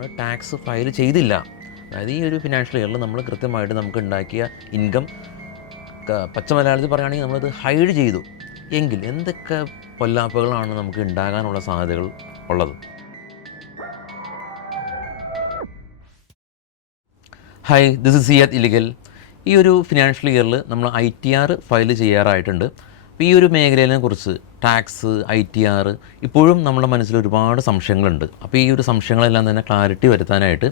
ഒരാൾ tax file ചെയ്തില്ല, അതായത് ഈ ഒരു ഫിനാൻഷ്യൽ ഇയറിൽ നമ്മൾ കൃത്യമായിട്ട് നമുക്ക് ഉണ്ടാക്കിയ ഇൻകം പച്ച മലയാളത്തിൽ പറയുകയാണെങ്കിൽ നമ്മളത് ഹൈഡ് ചെയ്തു എങ്കിൽ എന്തൊക്കെ പൊല്ലാപ്പുകളാണ് നമുക്ക് ഉണ്ടാകാനുള്ള സാധ്യതകൾ ഉള്ളത്? Hi, this is Siyad illegal. ഈ ഒരു ഫിനാൻഷ്യൽ ഇയറിൽ നമ്മൾ ITR ഫയൽ ചെയ്യാറായിട്ടുണ്ട്. അപ്പോൾ ഈ ഒരു മേഖലയെ കുറിച്ച് ടാക്സ്, ITR ഇപ്പോഴും നമ്മുടെ മനസ്സിൽ ഒരുപാട് സംശയങ്ങളുണ്ട്. അപ്പോൾ ഈ ഒരു സംശയങ്ങളെല്ലാം തന്നെ ക്ലാരിറ്റി വരുത്താനായിട്ട്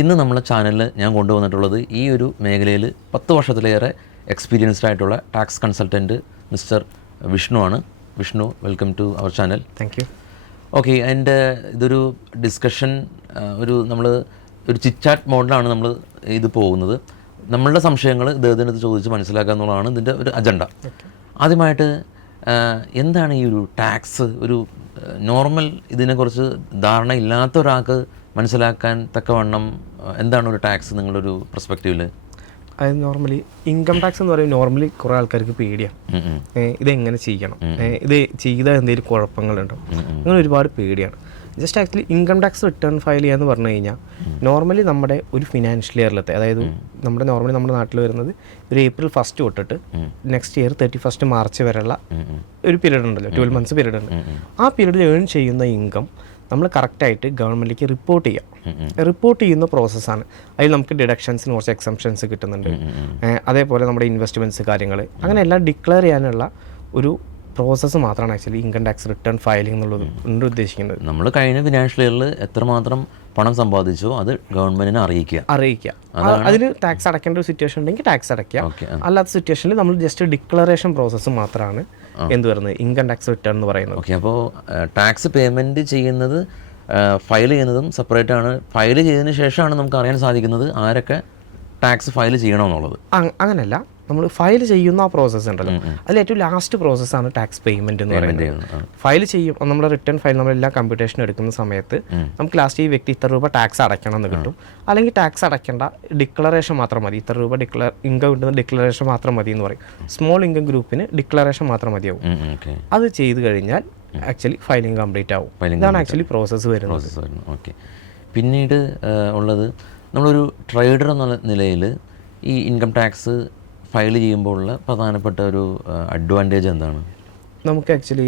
ഇന്ന് നമ്മളെ ചാനലിൽ ഞാൻ കൊണ്ടുവന്നിട്ടുള്ളത് ഈ ഒരു മേഖലയിൽ 10 വർഷത്തിലേറെ എക്സ്പീരിയൻസ്ഡ് ആയിട്ടുള്ള ടാക്സ് കൺസൾട്ടൻറ്റ് മിസ്റ്റർ വിഷ്ണു ആണ്. Vishnu, welcome to our channel. Thank you. Okay, എൻ്റെ ഇതൊരു ഡിസ്കഷൻ, നമ്മൾ ഒരു ചിറ്റാറ്റ് മോഡിലാണ് നമ്മൾ ഇത് പോകുന്നത്. നമ്മളുടെ സംശയങ്ങൾ ഇദ്ദേഹത്തിനടുത്ത് ചോദിച്ച് മനസ്സിലാക്കുക എന്നുള്ളതാണ് ഇതിൻ്റെ ഒരു അജണ്ട. ആദ്യമായിട്ട് എന്താണ് ഈ ഒരു ടാക്സ്? ഒരു നോർമൽ ഇതിനെക്കുറിച്ച് ധാരണ ഇല്ലാത്ത ഒരാൾക്ക് മനസ്സിലാക്കാൻ തക്കവണ്ണം എന്താണ് ഒരു ടാക്സ് നിങ്ങളുടെ ഒരു പെർസ്പെക്റ്റീവിൽ? അതായത് നോർമലി ഇൻകം ടാക്സ് എന്ന് പറയുമ്പോൾ നോർമലി കുറേ ആൾക്കാർക്ക് പേടിയാണ്. ഇതെങ്ങനെ ചെയ്യണം, ഇത് ചെയ്താൽ എന്തെങ്കിലും കുഴപ്പങ്ങളുണ്ടോ, അങ്ങനെ ഒരുപാട് പേടിയാണ്. Just actually income tax return file ചെയ്യാന്ന് പറഞ്ഞു കഴിഞ്ഞാൽ നോർമലി നമ്മുടെ ഒരു ഫിനാൻഷ്യൽ ഇയറിലത്തെ, അതായത് നമ്മുടെ നാട്ടിൽ വരുന്നത് ഒരു April 1 തൊട്ടിട്ട് നെക്സ്റ്റ് ഇയർ 31 മാർച്ച് വരെയുള്ള ഒരു പീരീഡ് ഉണ്ടല്ലോ, 12 months പീരീഡ് ഉണ്ട്. ആ പീരീഡിൽ ഏൺ ചെയ്യുന്ന ഇൻകം നമ്മൾ കറക്റ്റായിട്ട് ഗവൺമെൻറ്റിലേക്ക് റിപ്പോർട്ട് ചെയ്യുന്ന പ്രോസസ്സാണ്. അതിൽ നമുക്ക് ഡിഡക്ഷൻസിന് കുറച്ച് എക്സംഷൻസ് കിട്ടുന്നുണ്ട്. അതേപോലെ നമ്മുടെ ഇൻവെസ്റ്റ്മെൻറ്റ്സ് കാര്യങ്ങൾ അങ്ങനെ എല്ലാം ഡിക്ലെയർ ചെയ്യാനുള്ള ഒരു പ്രോസസ്സ് മാത്രമാണ് actually income tax return filing എന്നുള്ളത് കൊണ്ട് ഉദ്ദേശിക്കുന്നത്. നമ്മൾ കഴിഞ്ഞ ഫിനാൻഷ്യൽ ഇയറിൽ എത്രമാത്രം പണം സമ്പാദിച്ചോ അത് ഗവൺമെൻറ്റിനെ അറിയിക്കുക. അതിന് ടാക്സ് അടയ്ക്കേണ്ട ഒരു സിറ്റുവേഷൻ ഉണ്ടെങ്കിൽ ടാക്സ് അടയ്ക്കുക. അല്ലാത്ത സിറ്റുവേഷനിൽ നമ്മൾ ജസ്റ്റ് ഡിക്ലറേഷൻ പ്രോസസ്സ് മാത്രമാണ് എന്ത് പറയുന്നത് ഇൻകം ടാക്സ് റിട്ടേൺ എന്ന് പറയുന്നത്. ഓക്കെ, അപ്പോൾ ടാക്സ് പേയ്മെൻറ്റ് ചെയ്യുന്നത് ഫയൽ ചെയ്യുന്നതും സെപ്പറേറ്റ് ആണ്. ഫയൽ ചെയ്തതിന് ശേഷമാണ് നമുക്ക് അറിയാൻ സാധിക്കുന്നത് ആരൊക്കെ ടാക്സ് ഫയൽ ചെയ്യണമെന്നുള്ളത്. അങ്ങനെയല്ല, നമ്മൾ ഫയൽ ചെയ്യുന്ന ആ പ്രോസസ്സ് ഉണ്ടല്ലോ, അതിൽ ഏറ്റവും ലാസ്റ്റ് പ്രോസസ്സാണ് ടാക്സ് പേയ്മെൻറ്റ് എന്ന് പറയുന്നത്. ഫയൽ ചെയ്യും, നമ്മുടെ റിട്ടേൺ ഫയൽ നമ്മളെല്ലാം കമ്പ്യൂട്ടേഷൻ എടുക്കുന്ന സമയത്ത് നമുക്ക് ലാസ്റ്റ് ഈ വ്യക്തി ഇത്ര രൂപ ടാക്സ് അടയ്ക്കണം എന്ന് കിട്ടും. അല്ലെങ്കിൽ ടാക്സ് അടയ്ക്കേണ്ട ഡിക്ലറേഷൻ മാത്രം മതി, ഇത്ര രൂപ ഇൻകം കിട്ടുന്ന ഡിക്ലറേഷൻ മാത്രം മതി എന്ന് പറയും. സ്മോൾ ഇൻകം ഗ്രൂപ്പിന് ഡിക്ലറേഷൻ മാത്രം മതിയാവും. അത് ചെയ്ത് കഴിഞ്ഞാൽ ആക്ച്വലി ഫയലിംഗ് കംപ്ലീറ്റ് ആവും. ഇതാണ് ആക്ച്വലി പ്രോസസ്സ് വരുന്നത്. ഓക്കെ, പിന്നീട് ഉള്ളത് നമ്മളൊരു ട്രേഡർ എന്ന നിലയിൽ ഈ ഇൻകം ടാക്സ് ഫയൽ ചെയ്യുമ്പോൾ ഉള്ള പ്രധാനപ്പെട്ട ഒരു അഡ്വാൻറ്റേജ് എന്താണ്? നമുക്ക് ആക്ച്വലി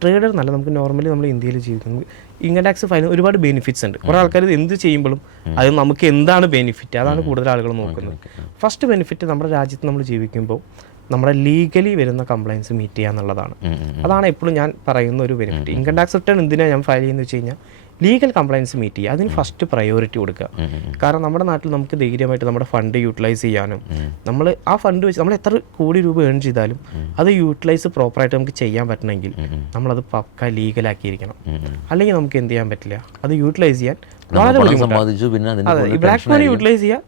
ട്രേഡർ എന്നല്ല, നമുക്ക് നോർമലി നമ്മൾ ഇന്ത്യയിൽ ജീവിക്കുന്നത് ഇൻകം ടാക്സ് ഫയൽ ഒരുപാട് ബെനിഫിറ്റ്സ് ഉണ്ട്. കുറേ ആൾക്കാർ എന്ത് ചെയ്യുമ്പോഴും അത് നമുക്ക് എന്താണ് ബെനിഫിറ്റ്, അതാണ് കൂടുതൽ ആളുകൾ നോക്കുന്നത്. ഫസ്റ്റ് ബെനിഫിറ്റ്, നമ്മുടെ രാജ്യത്ത് നമ്മൾ ജീവിക്കുമ്പോൾ നമ്മുടെ ലീഗലി വരുന്ന കംപ്ലയിൻസ് മീറ്റ് ചെയ്യുക എന്നുള്ളതാണ്. അതാണ് എപ്പോഴും ഞാൻ പറയുന്ന ഒരു ബെനിഫിറ്റ്. ഇൻകം ടാക്സ് റിട്ടേൺ എന്തിനാണ് ഞാൻ ഫയൽ ചെയ്യുന്നത് വെച്ച് കഴിഞ്ഞാൽ ലീഗൽ കംപ്ലയിൻസ് മീറ്റ് ചെയ്യുക, അതിന് ഫസ്റ്റ് പ്രയോറിറ്റി കൊടുക്കുക. കാരണം നമ്മുടെ നാട്ടിൽ നമുക്ക് ധൈര്യമായിട്ട് നമ്മുടെ ഫണ്ട് യൂട്ടിലൈസ് ചെയ്യാനും, നമ്മൾ ആ ഫണ്ട് വെച്ച് നമ്മൾ എത്ര കോടി രൂപ ഏൺ ചെയ്താലും അത് യൂട്ടിലൈസ് പ്രോപ്പറായിട്ട് നമുക്ക് ചെയ്യാൻ പറ്റണമെങ്കിൽ നമ്മളത് പക്ക ലീഗലാക്കിയിരിക്കണം. അല്ലെങ്കിൽ നമുക്ക് എന്ത് ചെയ്യാൻ പറ്റില്ല, അത് യൂട്ടിലൈസ് ചെയ്യാൻ വളരെ ബുദ്ധിമുട്ടാണ്. ബ്ലാക്ക് മണി യൂട്ടിലൈസ് ചെയ്യാൻ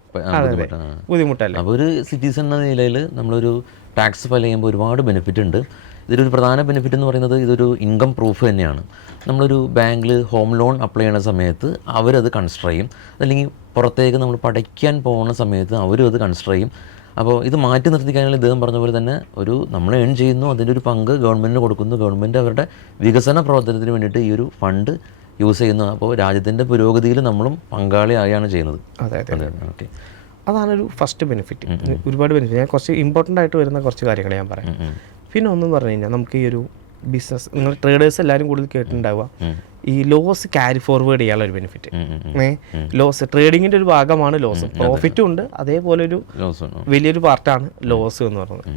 ബുദ്ധിമുട്ടല്ല. അപ്പോൾ ഒരു സിറ്റിസൺ എന്ന നിലയിൽ നമ്മളൊരു ടാക്സ് ഫയൽ ചെയ്യുമ്പോൾ ഒരുപാട് ബെനിഫിറ്റ് ഉണ്ട്. ഇതിലൊരു പ്രധാന ബെനിഫിറ്റ് എന്ന് പറയുന്നത് ഇതൊരു ഇൻകം പ്രൂഫ് തന്നെയാണ്. നമ്മളൊരു ബാങ്കിൽ ഹോം ലോൺ അപ്ലൈ ചെയ്യുന്ന സമയത്ത് അവരത് കൺസിഡർ ചെയ്യും, അല്ലെങ്കിൽ പുറത്തേക്ക് നമ്മൾ പഠിക്കാൻ പോകുന്ന സമയത്ത് അവരും അത് കൺസിഡർ ചെയ്യും. അപ്പോൾ ഇത് മാറ്റി നിർത്തിക്കാനുള്ള ഇദ്ദേഹം പറഞ്ഞ പോലെ തന്നെ നമ്മൾ ഏൺ ചെയ്യുന്നു, അതിൻ്റെ ഒരു പങ്ക് ഗവൺമെൻറ്റിന് കൊടുക്കുന്നു, ഗവൺമെൻറ് അവരുടെ വികസന പ്രവർത്തനത്തിന് വേണ്ടിയിട്ട് ഈ ഒരു ഫണ്ട് യൂസ് ചെയ്യുന്നു. അപ്പോൾ രാജ്യത്തിൻ്റെ പുരോഗതിയിൽ നമ്മളും പങ്കാളിയായാണ് ചെയ്യുന്നത്. അതെ. ഓക്കെ, അതാണൊരു ഫസ്റ്റ് ബെനിഫിറ്റ്. ഒരുപാട് ബെനിഫിറ്റ്, ഞാൻ കുറച്ച് ഇമ്പോർട്ടൻ്റ് ആയിട്ട് വരുന്ന കുറച്ച് കാര്യങ്ങൾ ഞാൻ പറയാം. പിന്നെ ഒന്നെന്ന് പറഞ്ഞു കഴിഞ്ഞാൽ നമുക്ക് ഈ ഒരു ബിസിനസ്, നിങ്ങൾ ട്രേഡേഴ്സ് എല്ലാവരും കൂടുതൽ കേട്ടിട്ടുണ്ടാവുക, ഈ ലോസ് ക്യാരി ഫോർവേഡ് ചെയ്യാനുള്ള ഒരു ബെനിഫിറ്റ്. ലോസ് ട്രേഡിങ്ങിൻ്റെ ഒരു ഭാഗമാണ് ലോസ്, പ്രോഫിറ്റും ഉണ്ട്, അതേപോലെ ഒരു വലിയൊരു പാർട്ടാണ് ലോസ് എന്ന് പറയുന്നത്.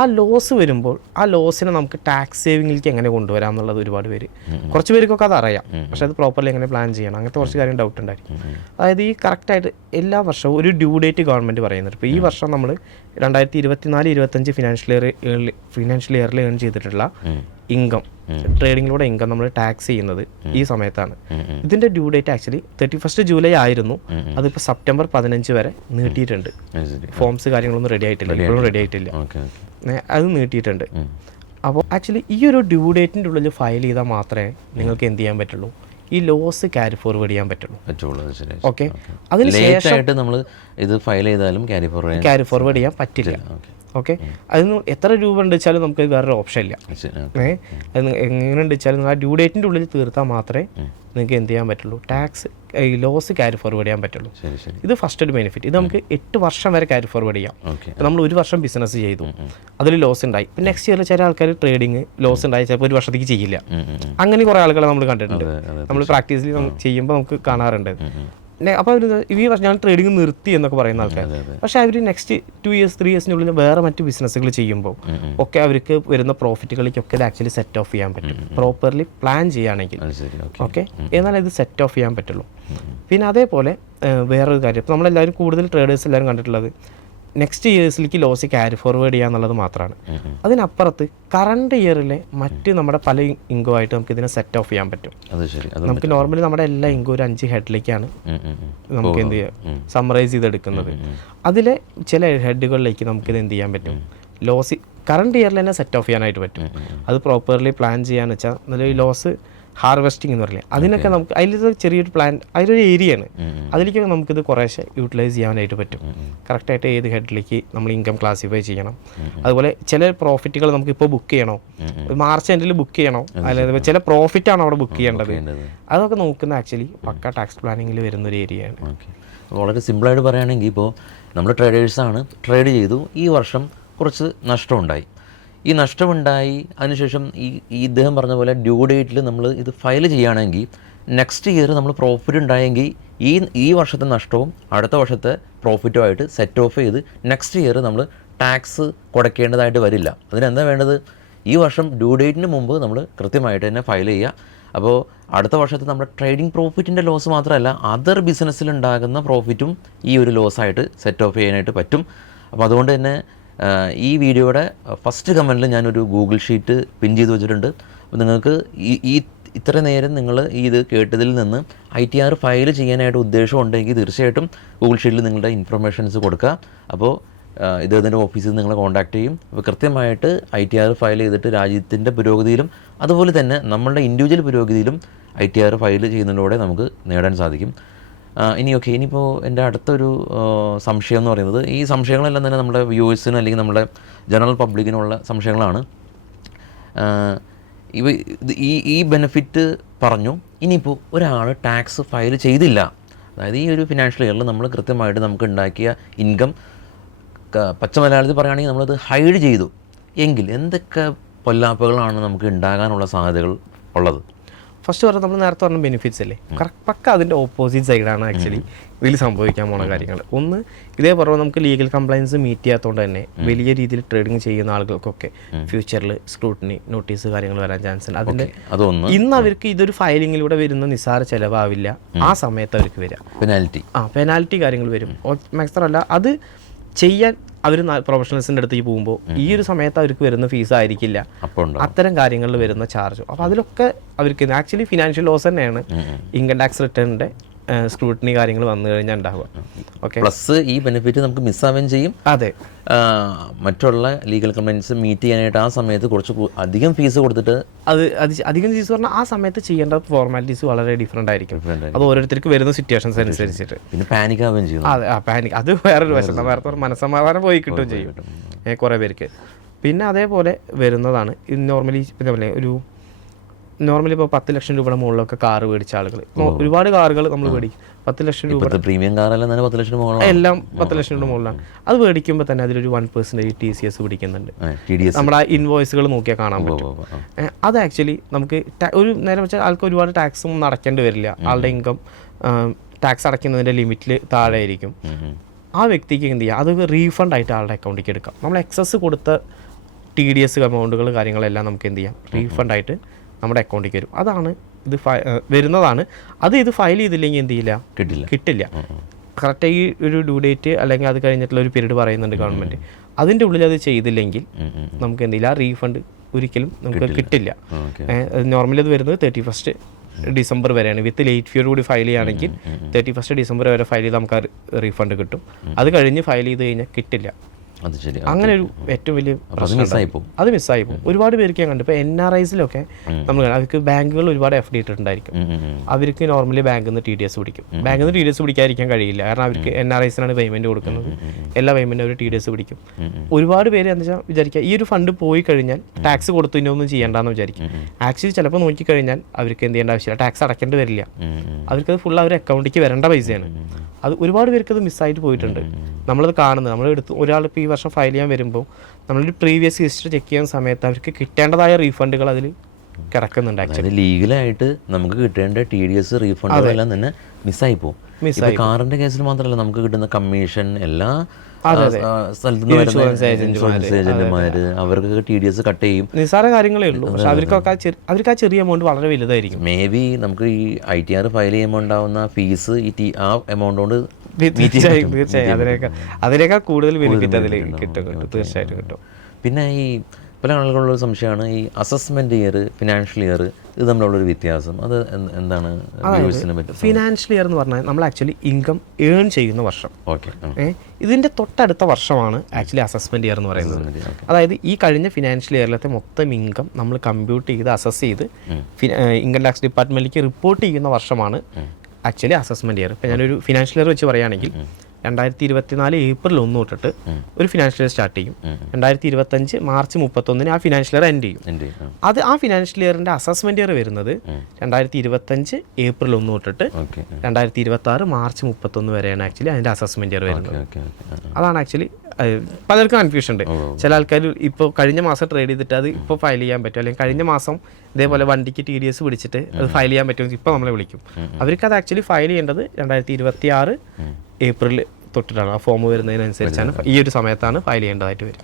ആ ലോസ് വരുമ്പോൾ ആ ലോസിനെ നമുക്ക് ടാക്സ് സേവിങ്ങിലേക്ക് എങ്ങനെ കൊണ്ടുവരാം എന്നുള്ളത് ഒരുപാട് പേര്, കുറച്ച് പേർക്കൊക്കെ അത് അറിയാം, പക്ഷെ അത് പ്രോപ്പർലി എങ്ങനെ പ്ലാൻ ചെയ്യണം, അങ്ങനത്തെ കുറച്ച് കാര്യം ഡൗട്ട് ഉണ്ടായിരിക്കും. അതായത് ഈ കറക്റ്റായിട്ട് എല്ലാ വർഷവും ഒരു ഡ്യൂ ഡേറ്റ് ഗവൺമെൻറ് പറയുന്നുണ്ട്. ഇപ്പോൾ ഈ വർഷം നമ്മൾ 2024-25 ഫിനാൻഷ്യൽ ഇയറിൽ ഏൺ ചെയ്തിട്ടുള്ള ഇൻകം, ട്രേഡിങ്ങിലൂടെ ഇൻകം നമ്മൾ ടാക്സ് ചെയ്യുന്നത് ഈ സമയത്താണ്. ഇതിൻ്റെ ഡ്യൂ ഡേറ്റ് ആക്ച്വലി 31 ജൂലൈ ആയിരുന്നു, അതിപ്പോൾ September 15 വരെ നീട്ടിയിട്ടുണ്ട്. ഫോംസ് കാര്യങ്ങളൊന്നും റെഡി ആയിട്ടില്ല, ഇപ്പോഴും റെഡി ആയിട്ടില്ല, അത് നീട്ടിയിട്ടുണ്ട്. അപ്പോൾ ആക്ച്വലി ഈ ഒരു ഡ്യൂ ഡേറ്റിൻ്റെ ഉള്ളിൽ ഫയൽ ചെയ്താൽ മാത്രമേ നിങ്ങൾക്ക് എന്ത് ചെയ്യാൻ പറ്റുള്ളൂ, ഈ ലോസ് ക്യാരി ഫോർവേഡ് ചെയ്യാൻ പറ്റുള്ളൂ. ഓക്കെ, അതിന് ശേഷം നമ്മൾ ഇത് ഫയൽ ചെയ്താലും ക്യാരി ഫോർവേഡ് ചെയ്യാൻ പറ്റില്ല. ഓക്കെ. അതിന് എത്ര രൂപ ഉണ്ട് വെച്ചാലും നമുക്ക് വേറൊരു ഓപ്ഷൻ ഇല്ല. അത് എങ്ങനെ ഉണ്ട് വെച്ചാൽ ആ ഡ്യൂ ഡേറ്റിൻ്റെ ഉള്ളിൽ തീർത്താൽ മാത്രമേ നിങ്ങൾക്ക് എന്ത് ചെയ്യാൻ പറ്റുള്ളൂ, ടാക്സ് ലോസ് ക്യാരി ഫോർവേഡ് ചെയ്യാൻ പറ്റുള്ളൂ. ഇത് ഫസ്റ്റ് ഒരു ബെനിഫിറ്റ്. ഇത് നമുക്ക് 8 വർഷം വരെ ക്യാരി ഫോർവേഡ് ചെയ്യാം. നമ്മൾ 1 വർഷം ബിസിനസ് ചെയ്തു, അതിൽ ലോസ് ഉണ്ടായി, പിന്നെ നെക്സ്റ്റ് ഇയറിൽ ചില ആൾക്കാർ ട്രേഡിങ് ലോസ് ഉണ്ടായി ചിലപ്പോൾ 1 വർഷത്തേക്ക് ചെയ്യില്ല. അങ്ങനെ കുറേ ആളുകളെ നമ്മൾ കണ്ടിട്ടുണ്ട്. നമ്മൾ പ്രാക്ടീസിൽ ചെയ്യുമ്പോൾ നമുക്ക് കാണാറുണ്ട്. അപ്പോൾ അവർ ഈ വർഷം ഞാൻ ട്രേഡിങ് നിർത്തി എന്നൊക്കെ പറയുന്ന ആൾക്കാർ, പക്ഷേ അവർ നെക്സ്റ്റ് 2 years 3 yearsനുള്ളിൽ വേറെ മറ്റ് ബിസിനസ്സുകൾ ചെയ്യുമ്പോൾ ഒക്കെ അവർക്ക് വരുന്ന പ്രോഫിറ്റുകളിലേക്കൊക്കെ ഇത് ആക്ച്വലി സെറ്റ് ഓഫ് ചെയ്യാൻ പറ്റും, പ്രോപ്പർലി പ്ലാൻ ചെയ്യുകയാണെങ്കിൽ. ഓക്കെ, എന്നാലേ ഇത് സെറ്റ് ഓഫ് ചെയ്യാൻ പറ്റുള്ളൂ. പിന്നെ അതേപോലെ വേറൊരു കാര്യം, ഇപ്പോൾ നമ്മളെല്ലാവരും കൂടുതൽ ട്രേഡേഴ്സ് എല്ലാവരും കണ്ടിട്ടുള്ളത് നെക്സ്റ്റ് ഇയേഴ്സിലേക്ക് ലോസ് ക്യാരി ഫോർവേഡ് ചെയ്യുക എന്നുള്ളത് മാത്രമാണ്. അതിനപ്പുറത്ത് കറണ്ട് ഇയറിലെ മറ്റ് നമ്മുടെ പല ഇൻകം ആയിട്ട് നമുക്ക് ഇതിനെ സെറ്റ് ഓഫ് ചെയ്യാൻ പറ്റും. നമുക്ക് നോർമലി നമ്മുടെ എല്ലാ ഇൻകം ഒരു 5 ഹെഡിലേക്കാണ് നമുക്ക് എന്ത് ചെയ്യുക, സമ്മറൈസ് ചെയ്തെടുക്കുന്നത്. അതിലെ ചില ഹെഡുകളിലേക്ക് നമുക്കിത് എന്ത് ചെയ്യാൻ പറ്റും, ലോസ് കറണ്ട് ഇയറിൽ തന്നെ സെറ്റ് ഓഫ് ചെയ്യാനായിട്ട് പറ്റും. അത് പ്രോപ്പർലി പ്ലാൻ ചെയ്യാന്ന് വെച്ചാൽ നല്ല ലോസ് ഹാർവെസ്റ്റിംഗ് എന്ന് പറയില്ലേ, അതിനൊക്കെ നമുക്ക് അതിലൊരു ചെറിയൊരു പ്ലാൻ, അതിലൊരു ഏരിയയാണ്, അതിലേക്കൊക്കെ നമുക്കിത് കുറേശ്ശെ യൂട്ടിലൈസ് ചെയ്യാനായിട്ട് പറ്റും. കറക്റ്റായിട്ട് ഏത് ഹെഡിലേക്ക് നമ്മൾ ഇൻകം ക്ലാസിഫൈ ചെയ്യണം. അതുപോലെ ചില പ്രോഫിറ്റുകൾ നമുക്കിപ്പോൾ ബുക്ക് ചെയ്യണോ, മാർച്ച് എൻഡിൽ ബുക്ക് ചെയ്യണോ, അല്ലെങ്കിൽ ചില പ്രോഫിറ്റാണോ അവിടെ ബുക്ക് ചെയ്യേണ്ടത്, അതൊക്കെ നോക്കുന്ന ആക്ച്വലി പക്ക ടാക്സ് പ്ലാനിങ്ങിൽ വരുന്നൊരു ഏരിയയാണ്. വളരെ സിമ്പിളായിട്ട് പറയുകയാണെങ്കിൽ ഇപ്പോൾ നമ്മൾ ട്രേഡേഴ്സാണ്, ട്രേഡ് ചെയ്തു, ഈ വർഷം കുറച്ച് നഷ്ടമുണ്ടായി. ഈ നഷ്ടമുണ്ടായി അതിനുശേഷം ഈ ഇദ്ദേഹം പറഞ്ഞ പോലെ ഡ്യൂ ഡേറ്റിൽ നമ്മൾ ഇത് ഫയൽ ചെയ്യുകയാണെങ്കിൽ നെക്സ്റ്റ് ഇയർ നമ്മൾ പ്രോഫിറ്റ് ഉണ്ടായെങ്കിൽ ഈ വർഷത്തെ നഷ്ടവും അടുത്ത വർഷത്തെ പ്രോഫിറ്റുമായിട്ട് സെറ്റ് ഓഫ് ചെയ്ത് നെക്സ്റ്റ് ഇയർ നമ്മൾ ടാക്സ് കൊടുക്കേണ്ടതായിട്ട് വരില്ല. അതിനെന്താ വേണ്ടത്, ഈ വർഷം ഡ്യൂ ഡേറ്റിന് മുമ്പ് നമ്മൾ കൃത്യമായിട്ട് തന്നെ ഫയൽ ചെയ്യുക. അപ്പോൾ അടുത്ത വർഷത്തെ നമ്മുടെ ട്രേഡിംഗ് പ്രോഫിറ്റിൻ്റെ ലോസ് മാത്രമല്ല, അതർ ബിസിനസ്സിലുണ്ടാകുന്ന പ്രോഫിറ്റും ഈ ഒരു ലോസായിട്ട് സെറ്റ് ഓഫ് ചെയ്യാനായിട്ട് പറ്റും. അപ്പോൾ അതുകൊണ്ട് തന്നെ ഈ വീഡിയോയുടെ ഫസ്റ്റ് കമൻറ്റിൽ ഞാനൊരു ഗൂഗിൾ ഷീറ്റ് പിൻ ചെയ്ത് വെച്ചിട്ടുണ്ട്. അപ്പോൾ നിങ്ങൾക്ക് ഇത്ര നേരം നിങ്ങൾ ഇത് കേട്ടതിൽ നിന്ന് ITR ഫയൽ ചെയ്യാനായിട്ട് ഉദ്ദേശമുണ്ടെങ്കിൽ തീർച്ചയായിട്ടും ഗൂഗിൾ ഷീറ്റിൽ നിങ്ങളുടെ ഇൻഫർമേഷൻസ് കൊടുക്കുക. അപ്പോൾ ഇദ്ദേഹത്തിൻ്റെ ഓഫീസിൽ നിങ്ങളെ കോൺടാക്റ്റ് ചെയ്യും. അപ്പോൾ കൃത്യമായിട്ട് ITR ഫയൽ ചെയ്തിട്ട് രാജ്യത്തിൻ്റെ പുരോഗതിയിലും അതുപോലെ തന്നെ നമ്മളുടെ ഇൻഡിവിജ്വൽ പുരോഗതിയിലും ITR ഫയൽ ചെയ്യുന്നതിലൂടെ നമുക്ക് നേടാൻ സാധിക്കും. ഇനിയിപ്പോൾ എൻ്റെ അടുത്തൊരു സംശയം എന്ന് പറയുന്നത്, ഈ സംശയങ്ങളെല്ലാം തന്നെ നമ്മുടെ വ്യൂവേഴ്സിനും അല്ലെങ്കിൽ നമ്മുടെ ജനറൽ പബ്ലിക്കിനുള്ള സംശയങ്ങളാണ്. ഈ ബെനിഫിറ്റ് പറഞ്ഞു, ഇനിയിപ്പോൾ ഒരാൾ ടാക്സ് ഫയൽ ചെയ്തില്ല, അതായത് ഈ ഒരു ഫിനാൻഷ്യൽ ഇയറിൽ നമ്മൾ കൃത്യമായിട്ട് നമുക്ക് ഉണ്ടാക്കിയ ഇൻകം പച്ച മലയാളത്തിൽ പറയുകയാണെങ്കിൽ നമ്മളത് ഹൈഡ് ചെയ്തു എങ്കിൽ എന്തൊക്കെ പൊല്ലാപ്പുകളാണ് നമുക്ക് ഉണ്ടാകാനുള്ള സാധ്യതകൾ ഉള്ളത്? ഫസ്റ്റ് പറഞ്ഞാൽ നമ്മൾ നേരത്തെ പറഞ്ഞ ബെനിഫിറ്റ്സ് അല്ലേ, പക്ക അതിൻ്റെ ഓപ്പോസിറ്റ് സൈഡാണ് ആക്ച്വലി ഇതിൽ സംഭവിക്കാൻ പോണ കാര്യങ്ങൾ. ഒന്ന്, ഇതേ പറഞ്ഞാൽ നമുക്ക് ലീഗൽ കംപ്ലയൻസ് മീറ്റ് ചെയ്യാത്തതുകൊണ്ട് തന്നെ വലിയ രീതിയിൽ ട്രേഡിങ് ചെയ്യുന്ന ആളുകൾക്കൊക്കെ ഫ്യൂച്ചറിൽ സ്ക്രൂട്ടിനി നോട്ടീസ് കാര്യങ്ങൾ വരാൻ ചാൻസ് ഉണ്ട്. അതിൻ്റെ ഇന്ന് അവർക്ക് ഇതൊരു ഫയലിങ്ങിലൂടെ വരുന്ന നിസ്സാര ചിലവാവില്ല, ആ സമയത്ത് അവർക്ക് വരാം പെനാൽറ്റി കാര്യങ്ങൾ വരും. മാത്രമല്ല അത് ചെയ്യാൻ അവർ പ്രൊഫഷണൽസിൻ്റെ അടുത്തേക്ക് പോകുമ്പോൾ ഈ ഒരു സമയത്ത് അവർക്ക് വരുന്ന ഫീസ് ആയിരിക്കില്ല അത്തരം കാര്യങ്ങളിൽ വരുന്ന ചാർജ്. അപ്പോൾ അതിലൊക്കെ അവർക്ക് ആക്ച്വലി ഫിനാൻഷ്യൽ ലോസ് തന്നെയാണ് ഇൻകം ടാക്സ് റിട്ടേണിൻ്റെ സ്ക്രൂട്ടിനി കാര്യങ്ങൾ വന്നു കഴിഞ്ഞാൽ ഉണ്ടാവുക. ഓക്കെ, പ്ലസ് ഈ ബെനിഫിറ്റ് നമുക്ക് മിസ്സാവുകയും ചെയ്യും. അതെ, മറ്റുള്ള ലീഗൽ കംപ്ലൈൻറ്റ്സ് മീറ്റ് ചെയ്യാനായിട്ട് ആ സമയത്ത് കുറച്ച് അധികം ഫീസ് കൊടുത്തിട്ട് അത് അധികം ഫീസ് പറഞ്ഞാൽ ആ സമയത്ത് ചെയ്യേണ്ട ഫോർമാലിറ്റീസ് വളരെ ഡിഫറെൻ്റ് ആയിരിക്കും. അത് ഓരോരുത്തർക്ക് വരുന്ന സിറ്റുവേഷൻസ് അനുസരിച്ചിട്ട് പിന്നെ പാനിക് ആവുകയും ചെയ്യും. അതെ, പാനിക് അത് വേറൊരു വശം. നേരത്തെ മനസ്സമാധാനം പോയി കിട്ടുകയും ചെയ്യും കുറേ പേർക്ക്. പിന്നെ അതേപോലെ വരുന്നതാണ് നോർമലി ഇപ്പോൾ 10 ലക്ഷം രൂപയുടെ മുകളിലൊക്കെ കാർ മേടിച്ച ആളുകൾ, ഒരുപാട് കാറുകൾ നമ്മൾ മേടിക്കും. 10 ലക്ഷം രൂപ പ്രീമിയം കാറെല്ലാം 10 ലക്ഷം എല്ലാം 10 ലക്ഷം രൂപ മുകളിലാണ്. അത് മേടിക്കുമ്പോൾ തന്നെ അതിലൊരു 1% TCS പിടിക്കുന്നുണ്ട്. നമ്മുടെ ഇൻവോയ്സുകൾ നോക്കിയാൽ കാണാൻ പറ്റും. അത് ആക്ച്വലി നമുക്ക് ഒരു നേരം വെച്ചാൽ ആൾക്ക് ഒരുപാട് ടാക്സും അടയ്ക്കേണ്ടി വരില്ല. ആളുടെ ഇൻകം ടാക്സ് അടയ്ക്കുന്നതിൻ്റെ ലിമിറ്റിൽ താഴെ ആയിരിക്കും. ആ വ്യക്തിക്ക് എന്ത് ചെയ്യുക, അത് റീഫണ്ട് ആയിട്ട് ആളുടെ അക്കൗണ്ടിലേക്ക് എടുക്കാം. നമ്മൾ എക്സസ് കൊടുത്ത TDS എമൗണ്ടുകൾ കാര്യങ്ങളെല്ലാം നമുക്ക് എന്ത് ചെയ്യാം, റീഫണ്ട് ആയിട്ട് നമ്മുടെ അക്കൗണ്ടിലേക്ക് വരും. അതാണ് ഇത് വരുന്നതാണ്. അത് ഇത് ഫയൽ ചെയ്തില്ലെങ്കിൽ എന്ത് ചെയ്യില്ല, കിട്ടില്ല. കറക്റ്റ് ഈ ഒരു ഡ്യൂ ഡേറ്റ് അല്ലെങ്കിൽ അത് കഴിഞ്ഞിട്ടുള്ള ഒരു പീരീഡ് പറയുന്നുണ്ട് ഗവൺമെൻറ്. അതിൻ്റെ ഉള്ളിൽ അത് ചെയ്തില്ലെങ്കിൽ നമുക്ക് എന്തില്ല, റീഫണ്ട് ഒരിക്കലും നമുക്ക് കിട്ടില്ല. നോർമലി അത് വരുന്നത് 31st ഡിസംബർ വരെയാണ്. വിത്ത് ലേറ്റ് ഫീയോട് കൂടി ഫയൽ ചെയ്യുകയാണെങ്കിൽ 31st ഡിസംബർ വരെ ഫയൽ ചെയ്ത് നമുക്ക് ആ റീഫണ്ട് കിട്ടും. അത് കഴിഞ്ഞ് ഫയൽ ചെയ്ത് കഴിഞ്ഞാൽ കിട്ടില്ല. അത് ശരി. അങ്ങനെ ഒരു ഏറ്റവും വലിയ പ്രശ്നം അത് മിസ്സായി പോകും. ഒരുപാട് പേർക്ക് ഞാൻ കണ്ടു. ഇപ്പോൾ NRIസിലൊക്കെ നമ്മൾ അവർക്ക് ബാങ്കുകൾ ഒരുപാട് FD ഇട്ടിട്ടുണ്ടായിരിക്കും. അവർക്ക് നോർമലി ബാങ്കിൽ നിന്ന് TDS പിടിക്കും. ബാങ്കിൽ നിന്ന് TDS പിടിക്കാതിരിക്കാൻ കഴിയില്ല, കാരണം അവർക്ക് NRIസിനാണ് പേയ്മെൻറ്റ് കൊടുക്കുന്നത്. എല്ലാ പേയ്മെൻറ്റും അവർ TDS പിടിക്കും. ഒരുപാട് പേര് എന്താ വെച്ചാൽ വിചാരിക്കുക ഈ ഒരു ഫണ്ട് പോയി കഴിഞ്ഞാൽ ടാക്സ് കൊടുത്തു ഇനിയൊന്നും ചെയ്യേണ്ടെന്ന് വിചാരിക്കും. ആക്ച്വലി ചിലപ്പോൾ നോക്കിക്കഴിഞ്ഞാൽ അവർക്ക് എന്ത് ചെയ്യേണ്ട ആവശ്യമില്ല, ടാക്സ് അടയ്ക്കേണ്ടി വരില്ല. അവർക്കത് ഫുൾ അവർ അക്കൗണ്ടിലേക്ക് വരേണ്ട പൈസയാണ്. അത് ഒരുപാട് പേർക്ക് അത് മിസ്സായിട്ട് പോയിട്ടുണ്ട്. നമ്മളത് കാണുന്നത് നമ്മളെടുത്ത് ഒരാളിപ്പോൾ ഈ വർഷം ഫയൽ ചെയ്യാൻ വരുമ്പോൾ നമ്മളൊരു പ്രീവിയസ് ഹിസ്റ്ററി ചെക്ക് ചെയ്യുന്ന സമയത്ത് അവർക്ക് കിട്ടേണ്ടതായ റീഫണ്ടുകൾ അതിൽ കിടക്കുന്നുണ്ട്. ആക്ച്വലി ലീഗലായിട്ട് നമുക്ക് കിട്ടേണ്ട TDS റീഫണ്ടുകളെല്ലാം തന്നെ മിസ്സായി പോകും. കാറിന്റെ കേസിൽ മാത്രമല്ല, നമുക്ക് കിട്ടുന്ന കമ്മീഷൻ എല്ലാ സ്ഥലത്തുനിന്ന് വരുന്ന ഇൻഷുറൻസ് ഏജന്റുമാര് അവർക്കൊക്കെ TDS കട്ട് ചെയ്യും. നിസ്സാര കാര്യങ്ങളേ ഉള്ളൂ, പക്ഷെ അവർക്ക് ആ ചെറിയ എമൗണ്ട് വളരെ വലുതായിരിക്കും. മേ ബി നമുക്ക് ഈ ITR ഫയൽ ചെയ്യുമ്പോൾ ഉണ്ടാവുന്ന ഫീസ് ആ എമൗണ്ട് കൊണ്ട് തീർച്ചയായും അതിനേക്കാൾ കൂടുതൽ ബെനിഫിറ്റ് അതിൽ കിട്ടും, തീർച്ചയായിട്ടും കിട്ടും. പിന്നെ ഈ പല ആളുകളുള്ള സംശയമാണ് ഈ അസസ്മെന്റ് ഇയർ, ഫിനാൻഷ്യൽ ഇയർ, ഇത് തമ്മിലുള്ളൊരു വ്യത്യാസം. അത് എന്താണ്? ഫിനാൻഷ്യൽ ഇയർ എന്ന് പറഞ്ഞാൽ നമ്മൾ ആക്ച്വലി ഇൻകം ഏൺ ചെയ്യുന്ന വർഷം. ഇതിൻ്റെ തൊട്ടടുത്ത വർഷമാണ് ആക്ച്വലി അസസ്മെന്റ് ഇയർ എന്ന് പറയുന്നത്. അതായത് ഈ കഴിഞ്ഞ ഫിനാൻഷ്യൽ ഇയറിലത്തെ മൊത്തം ഇൻകം നമ്മൾ കമ്പ്യൂട്ട് ചെയ്ത് അസസ് ചെയ്ത് ഇൻകം ടാക്സ് ഡിപ്പാർട്ട്മെന്റിലേക്ക് റിപ്പോർട്ട് ചെയ്യുന്ന വർഷമാണ് ആക്ച്വലി അസസ്മെന്റ് ഇയർ. ഇപ്പോൾ ഞാനൊരു ഫിനാൻഷ്യൽ ഇയർ വെച്ച് പറയുകയാണെങ്കിൽ 2024 ഏപ്രിൽ 1 തൊട്ടിട്ട് ഒരു ഫിനാൻഷ്യൽ ഇയർ സ്റ്റാർട്ട് ചെയ്യും. 2025 മാർച്ച് 31 ആ ഫിനാൻഷ്യൽ ഇയർ എൻഡ് ചെയ്യും. അത് ആ ഫിനാൻഷ്യൽ ഇയറിന്റെ അസസ്മെന്റ് ഇയർ വരുന്നത് 2025 ഏപ്രിൽ 1 തൊട്ടിട്ട് 2026 മാർച്ച് 31 വരെയാണ് ആക്ച്വലി അതിന്റെ അസസ്മെന്റ് ഇയർ വരുന്നത്. അതാണ് ആക്ച്വലി പലർക്കും കൺഫ്യൂഷൻ ഉണ്ട്. ചില ആൾക്കാർ ഇപ്പോൾ കഴിഞ്ഞ മാസം ട്രേഡ് ചെയ്തിട്ട് അത് ഇപ്പോൾ ഫയൽ ചെയ്യാൻ പറ്റും, അല്ലെങ്കിൽ കഴിഞ്ഞ മാസം ഇതേപോലെ വണ്ടിക്ക് TDS പിടിച്ചിട്ട് അത് ഫയൽ ചെയ്യാൻ പറ്റുമെന്ന് ഇപ്പോൾ നമ്മളെ വിളിക്കും. അവർക്ക് അത് ആക്ച്വലി ഫയൽ ചെയ്യേണ്ടത് 2026 ഏപ്രിൽ തൊട്ടിട്ടാണ്. ആ ഫോം വരുന്നതിനനുസരിച്ചാണ് ഈ ഒരു സമയത്താണ് ഫയൽ ചെയ്യേണ്ടതായിട്ട് വരിക.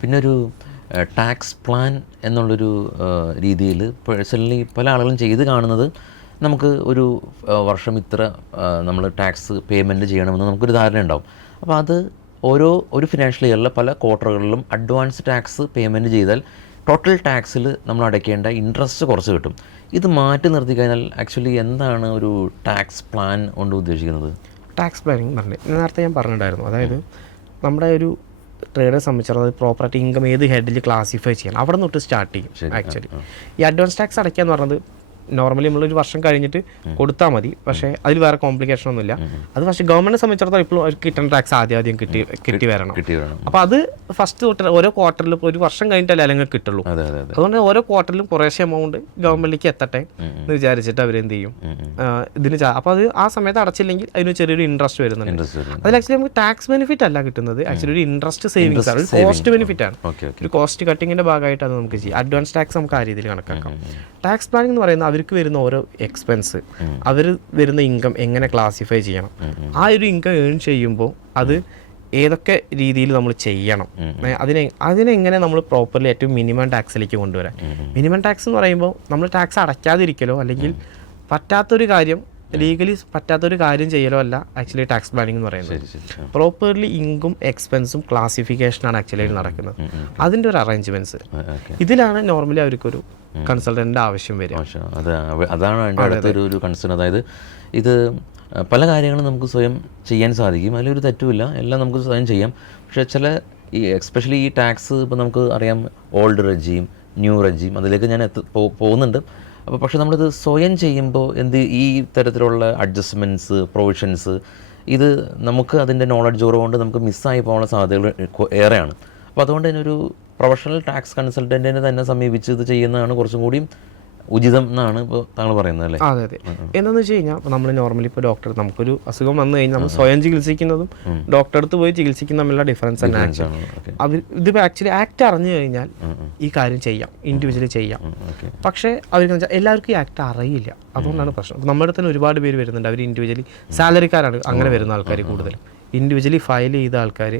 പിന്നെ ഒരു ടാക്സ് പ്ലാൻ എന്നുള്ളൊരു രീതിയിൽ പേഴ്സണലി പല ആളുകളും ചെയ്ത് കാണുന്നത്, നമുക്ക് ഒരു വർഷം ഇത്ര നമ്മൾ ടാക്സ് പേയ്മെൻറ്റ് ചെയ്യണമെന്ന് നമുക്കൊരു ധാരണ ഉണ്ടാവും. അപ്പോൾ അത് ഒരു ഫിനാൻഷ്യൽ ഇയറിലെ പല ക്വാർട്ടറുകളിലും അഡ്വാൻസ് ടാക്സ് പേയ്മെൻറ്റ് ചെയ്താൽ ടോട്ടൽ ടാക്സിൽ നമ്മൾ അടയ്ക്കേണ്ട ഇൻട്രസ്റ്റ് കുറച്ച് കിട്ടും. ഇത് മാറ്റി നിർത്തി കഴിഞ്ഞാൽ ആക്ച്വലി എന്താണ് ഒരു ടാക്സ് പ്ലാൻ കൊണ്ട് ഉദ്ദേശിക്കുന്നത്? ടാക്സ് പ്ലാനിങ് നേരത്തെ ഞാൻ പറഞ്ഞിട്ടുണ്ടായിരുന്നു. അതായത് നമ്മുടെ ഒരു ട്രേഡറെ സംബന്ധിച്ചിടത്തോളം പ്രോപ്പർട്ടി ഇൻകം ഏത് ഹെഡിൽ ക്ലാസിഫൈ ചെയ്യണം, അവിടെ തൊട്ട് സ്റ്റാർട്ട് ചെയ്യും. ആക്ച്വലി ഈ അഡ്വാൻസ് ടാക്സ് അടയ്ക്കുക എന്ന് പറയുന്നത് നോർമലി നമ്മളൊരു വർഷം കഴിഞ്ഞിട്ട് കൊടുത്താൽ മതി, പക്ഷേ അതിൽ വേറെ കോംപ്ലിക്കേഷൻ ഒന്നുമില്ല. അത് പക്ഷേ ഗവൺമെൻറ്റിനെ സംബന്ധിച്ചിടത്തോളം ഇപ്പോഴും അവർക്ക് കിട്ടുന്ന ടാക്സ് ആദ്യം കിട്ടി വരണം. അപ്പോൾ അത് ഫസ്റ്റ് തൊട്ട് ഓരോ ക്വാർട്ടറിലും ഒരു വർഷം കഴിഞ്ഞിട്ടല്ലേ അല്ലെങ്കിൽ കിട്ടുള്ളൂ. അതുകൊണ്ട് ഓരോ ക്വാർട്ടറിലും കുറേശ്ശെ എമൗണ്ട് ഗവൺമെൻറ്റിലേക്ക് എത്തട്ടെ എന്ന് വിചാരിച്ചിട്ട് അവരെന്ത് ചെയ്യും ഇതിന്. അപ്പോൾ അത് ആ സമയത്ത് അടച്ചില്ലെങ്കിൽ അതിന് ചെറിയൊരു ഇൻട്രസ്റ്റ് വരുന്നുണ്ട്. അതിൽ ആക്ച്വലി നമുക്ക് ടാക്സ് ബെനിഫിറ്റ് അല്ല കിട്ടുന്നത്, ആക്ച്വലി ഒരു ഇൻട്രസ്റ്റ് സേവിങ്സ് ആണ്, ഒരു കോസ്റ്റ് ബെനിഫിറ്റ് ആണ്. ഒരു കോസ്റ്റ് കട്ടിങ്ങിൻ്റെ ഭാഗമായിട്ട് അത് നമുക്ക് ചെയ്യാം. അഡ്വാൻസ് ടാക്സ് നമുക്ക് ആ രീതിയിൽ കണക്കാക്കാം. ടാക്സ് പ്ലാനിംഗ് എന്ന് പറയുന്നത് അവർക്ക് വരുന്ന ഓരോ എക്സ്പെൻസ്, അവർ വരുന്ന ഇൻകം എങ്ങനെ ക്ലാസിഫൈ ചെയ്യണം, ആ ഒരു ഇൻകം ഏൺ ചെയ്യുമ്പോൾ അത് ഏതൊക്കെ രീതിയിൽ നമ്മൾ ചെയ്യണം, അതിനെങ്ങനെ നമ്മൾ പ്രോപ്പർലി ഏറ്റവും മിനിമം ടാക്സിലേക്ക് കൊണ്ടുവരാൻ. മിനിമം ടാക്സ് എന്ന് പറയുമ്പോൾ നമ്മൾ ടാക്സ് അടയ്ക്കാതിരിക്കലോ അല്ലെങ്കിൽ പറ്റാത്തൊരു കാര്യം ലീഗലി പറ്റാത്തൊരു കാര്യം ചെയ്യലോ അല്ല ആക്ച്വലി ടാക്സ് പ്ലാനിംഗ് എന്ന് പറയുന്നത്. പ്രോപ്പർലി ഇൻകം എക്സ്പെൻസും ക്ലാസിഫിക്കേഷനാണ് ആക്ച്വലി നടക്കുന്നത്. അതിൻ്റെ ഒരു അറേഞ്ച്മെൻറ്റ്സ് ഇതിലാണ് നോർമലി അവർക്കൊരു കൺസൾട്ടൻ്റിൻ്റെ ആവശ്യം വരിക. അതാണ് എൻ്റെ അടുത്തൊരു കൺസേൺ. അതായത് ഇത് പല കാര്യങ്ങളും നമുക്ക് സ്വയം ചെയ്യാൻ സാധിക്കും, അതിലൊരു തെറ്റുമില്ല, എല്ലാം നമുക്ക് സ്വയം ചെയ്യാം. പക്ഷേ ചില എസ്പെഷ്യലി ഈ ടാക്സ് ഇപ്പോൾ നമുക്ക് അറിയാം, ഓൾഡ് റെജീം, ന്യൂ റെജീം, അതിലേക്ക് ഞാൻ പോകുന്നുണ്ട്. അപ്പോൾ പക്ഷേ നമ്മളിത് സ്വയം ചെയ്യുമ്പോൾ ഈ തരത്തിലുള്ള അഡ്ജസ്റ്റ്മെൻറ്റ്സ്, പ്രൊവിഷൻസ്, ഇത് നമുക്ക് അതിൻ്റെ നോളജ് കുറവുകൊണ്ട് നമുക്ക് മിസ്സായി പോകാനുള്ള സാധ്യതകൾ ഏറെയാണ്. അപ്പോൾ അതുകൊണ്ട് തന്നെ ഒരു പ്രൊഫഷണൽ ടാക്സ് കൺസൾട്ടൻറ്റിനെ തന്നെ സമീപിച്ച് ഇത് ചെയ്യുന്നതാണ് കുറച്ചും കൂടി ഉചിതം എന്നാണ് ഇപ്പോൾ താങ്കൾ പറയുന്നത് അല്ലേ? അതെ അതെ. എന്താണെന്ന് വെച്ച് കഴിഞ്ഞാൽ നമ്മൾ നോർമലി ഇപ്പോൾ ഡോക്ടർ നമുക്കൊരു അസുഖം വന്നു കഴിഞ്ഞാൽ നമ്മൾ സ്വയം ചികിത്സിക്കുന്നതും ഡോക്ടറെ അടുത്ത് പോയി ചികിത്സിക്കുന്ന തമ്മിലുള്ള ഡിഫറൻസ് തന്നെ. ഇതിപ്പോൾ ആക്ച്വലി ആക്ട് അറിഞ്ഞു കഴിഞ്ഞാൽ ഈ കാര്യം ചെയ്യാം, ഇൻഡിവിജ്വലി ചെയ്യാം. പക്ഷേ അവർക്ക് വെച്ചാൽ എല്ലാവർക്കും ഈ ആക്ട് അറിയില്ല, അതുകൊണ്ടാണ് പ്രശ്നം. നമ്മുടെ തന്നെ ഒരുപാട് പേര് വരുന്നുണ്ട്, അവർ ഇൻഡിവിജ്വലി സാലറിക്കാരാണ് അങ്ങനെ വരുന്ന ആൾക്കാർ കൂടുതലും. ഇൻഡിവിജ്വലി ഫയൽ ചെയ്ത ആൾക്കാർ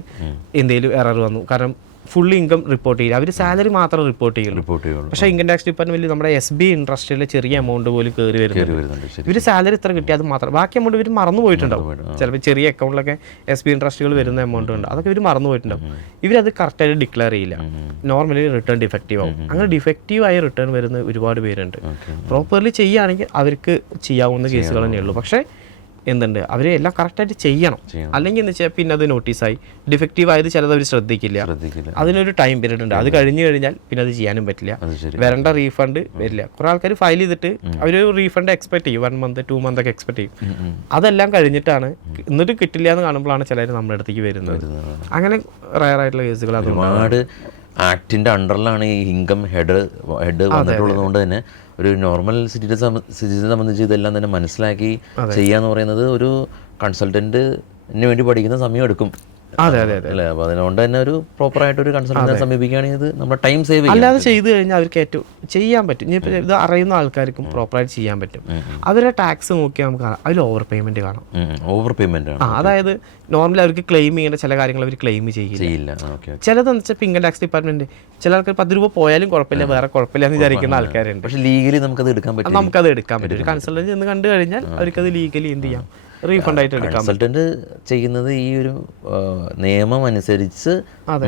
എന്തെങ്കിലും എറർ വന്നു, കാരണം ഫുൾ ഇൻകം റിപ്പോർട്ട് ചെയ്യില്ല, അവർ സാലറി മാത്രം റിപ്പോർട്ട് ചെയ്യുള്ളൂ. പക്ഷേ ഇൻകം ടാക്സ് ഡിപ്പാർട്ട്മെന്റിൽ നമ്മുടെ SB ഇൻട്രസ്റ്റിലെ ചെറിയ എമൗണ്ട് പോലും കയറി വരുന്നുണ്ട്. ഇവർ സാലറി ഇത്ര കിട്ടി അത് മാത്രം, ബാക്കി എമൗണ്ട് ഇവർ മറന്നു പോയിട്ടുണ്ടാവും. ചിലപ്പോൾ ചെറിയ അക്കൗണ്ടിലൊക്കെ SB ഇൻട്രസ്റ്റുകൾ വരുന്ന എമൗണ്ട് ഉണ്ട്, അതൊക്കെ ഇവർ മറന്നു പോയിട്ടുണ്ടാവും. ഇവരത് കറക്റ്റായിട്ട് ഡിക്ലെയർ ചെയ്യില്ല, നോർമലി റിട്ടേൺ ഡിഫക്റ്റീവ് ആവും. അങ്ങനെ ഡിഫക്റ്റീവായ റിട്ടേൺ വരുന്ന ഒരുപാട് പേരുണ്ട്. പ്രോപ്പർലി ചെയ്യുകയാണെങ്കിൽ അവർക്ക് ചെയ്യാവുന്ന കേസുകൾ തന്നെയുള്ളൂ. പക്ഷേ എന്തുണ്ട് അവർ എല്ലാം കറക്റ്റായിട്ട് ചെയ്യണം. അല്ലെങ്കിൽ എന്ന് വെച്ചാൽ പിന്നെ അത് നോട്ടീസായി ഡിഫക്റ്റീവ് ആയത് ചിലത് അവർ ശ്രദ്ധിക്കില്ല. അതിനൊരു ടൈം പീരീഡ് ഉണ്ട്. അത് കഴിഞ്ഞ് കഴിഞ്ഞാൽ പിന്നെ അത് ചെയ്യാനും പറ്റില്ല. വരേണ്ട റീഫണ്ട് വരില്ല. കുറേ ആൾക്കാർ ഫയൽ ചെയ്തിട്ട് അവർ റീഫണ്ട് എക്സ്പെക്ട് ചെയ്യും, 1 month 2 month ഒക്കെ എക്സ്പെക്ട് ചെയ്യും. അതെല്ലാം കഴിഞ്ഞിട്ടാണ് എന്നിട്ട് കിട്ടില്ല എന്ന് കാണുമ്പോഴാണ് ചിലർ നമ്മുടെ അടുത്തേക്ക് വരുന്നത്. അങ്ങനെ റയറായിട്ടുള്ള കേസുകൾ ഒരുപാട് ആക്ടിൻ്റെ അണ്ടറിലാണ് ഈ ഇൻകം ഹെഡ് വന്നിട്ടുള്ളത് കൊണ്ട് തന്നെ ഒരു നോർമൽ സിറ്റിസനെ സംബന്ധിച്ച് ഇതെല്ലാം തന്നെ മനസ്സിലാക്കി ചെയ്യാന്ന് പറയുന്നത് ഒരു കൺസൾട്ടന്റിന് വേണ്ടി പഠിക്കുന്ന സമയം എടുക്കും. അല്ലേ? അപ്പോൾ അതുകൊണ്ട് തന്നെ ഒരു പ്രോപ്പറായിട്ട് ഒരു കൺസൾട്ടന്റിനെ സമീപിക്കുകയാണെങ്കിൽ ഇത് നമ്മുടെ ടൈം സേവ് ചെയ്യും. അല്ലാതെ ചെയ്ത് കഴിഞ്ഞാൽ അവർക്ക് ഏറ്റവും ചെയ്യാൻ പറ്റും. ഇനിയിപ്പോൾ ഇത് അറിയുന്ന ആൾക്കാർക്കും പ്രോപ്പറായിട്ട് ചെയ്യാൻ പറ്റും. അവരുടെ ടാക്സ് നോക്കിയാൽ നമുക്ക് അതിൽ ഓവർ പേയ്മെന്റ് കാണാം. ഓവർ പേയ്മെന്റ് ആണ്. അതായത് നോർമലി അവർക്ക് ക്ലെയിം ചെയ്യേണ്ട ചില കാര്യങ്ങൾ അവർ ക്ലെയിം ചെയ്യില്ല. ചിലതെന്ന് വെച്ചാൽ ഇൻകം ടാക്സ് ഡിപ്പാർട്ട്മെന്റ് ചില ആൾക്കാർ 10 രൂപ പോയാലും കുഴപ്പമില്ല, വേറെ കുഴപ്പമില്ല എന്ന് വിചാരിക്കുന്ന ആൾക്കാരുണ്ട്. പക്ഷേ ലീഗലി നമുക്കത് എടുക്കാൻ പറ്റും. ഒരു കൺസൾട്ടന്റ് ചെന്ന് കണ്ടു കഴിഞ്ഞാൽ അവർക്കത് ലീഗലി എന്ത് ചെയ്യാം, റീഫണ്ട് ആയിട്ട് എടുക്കാം. കൺസൾട്ടന്റ് ചെയ്യുന്നത് ഈ ഒരു നിയമം അനുസരിച്ച്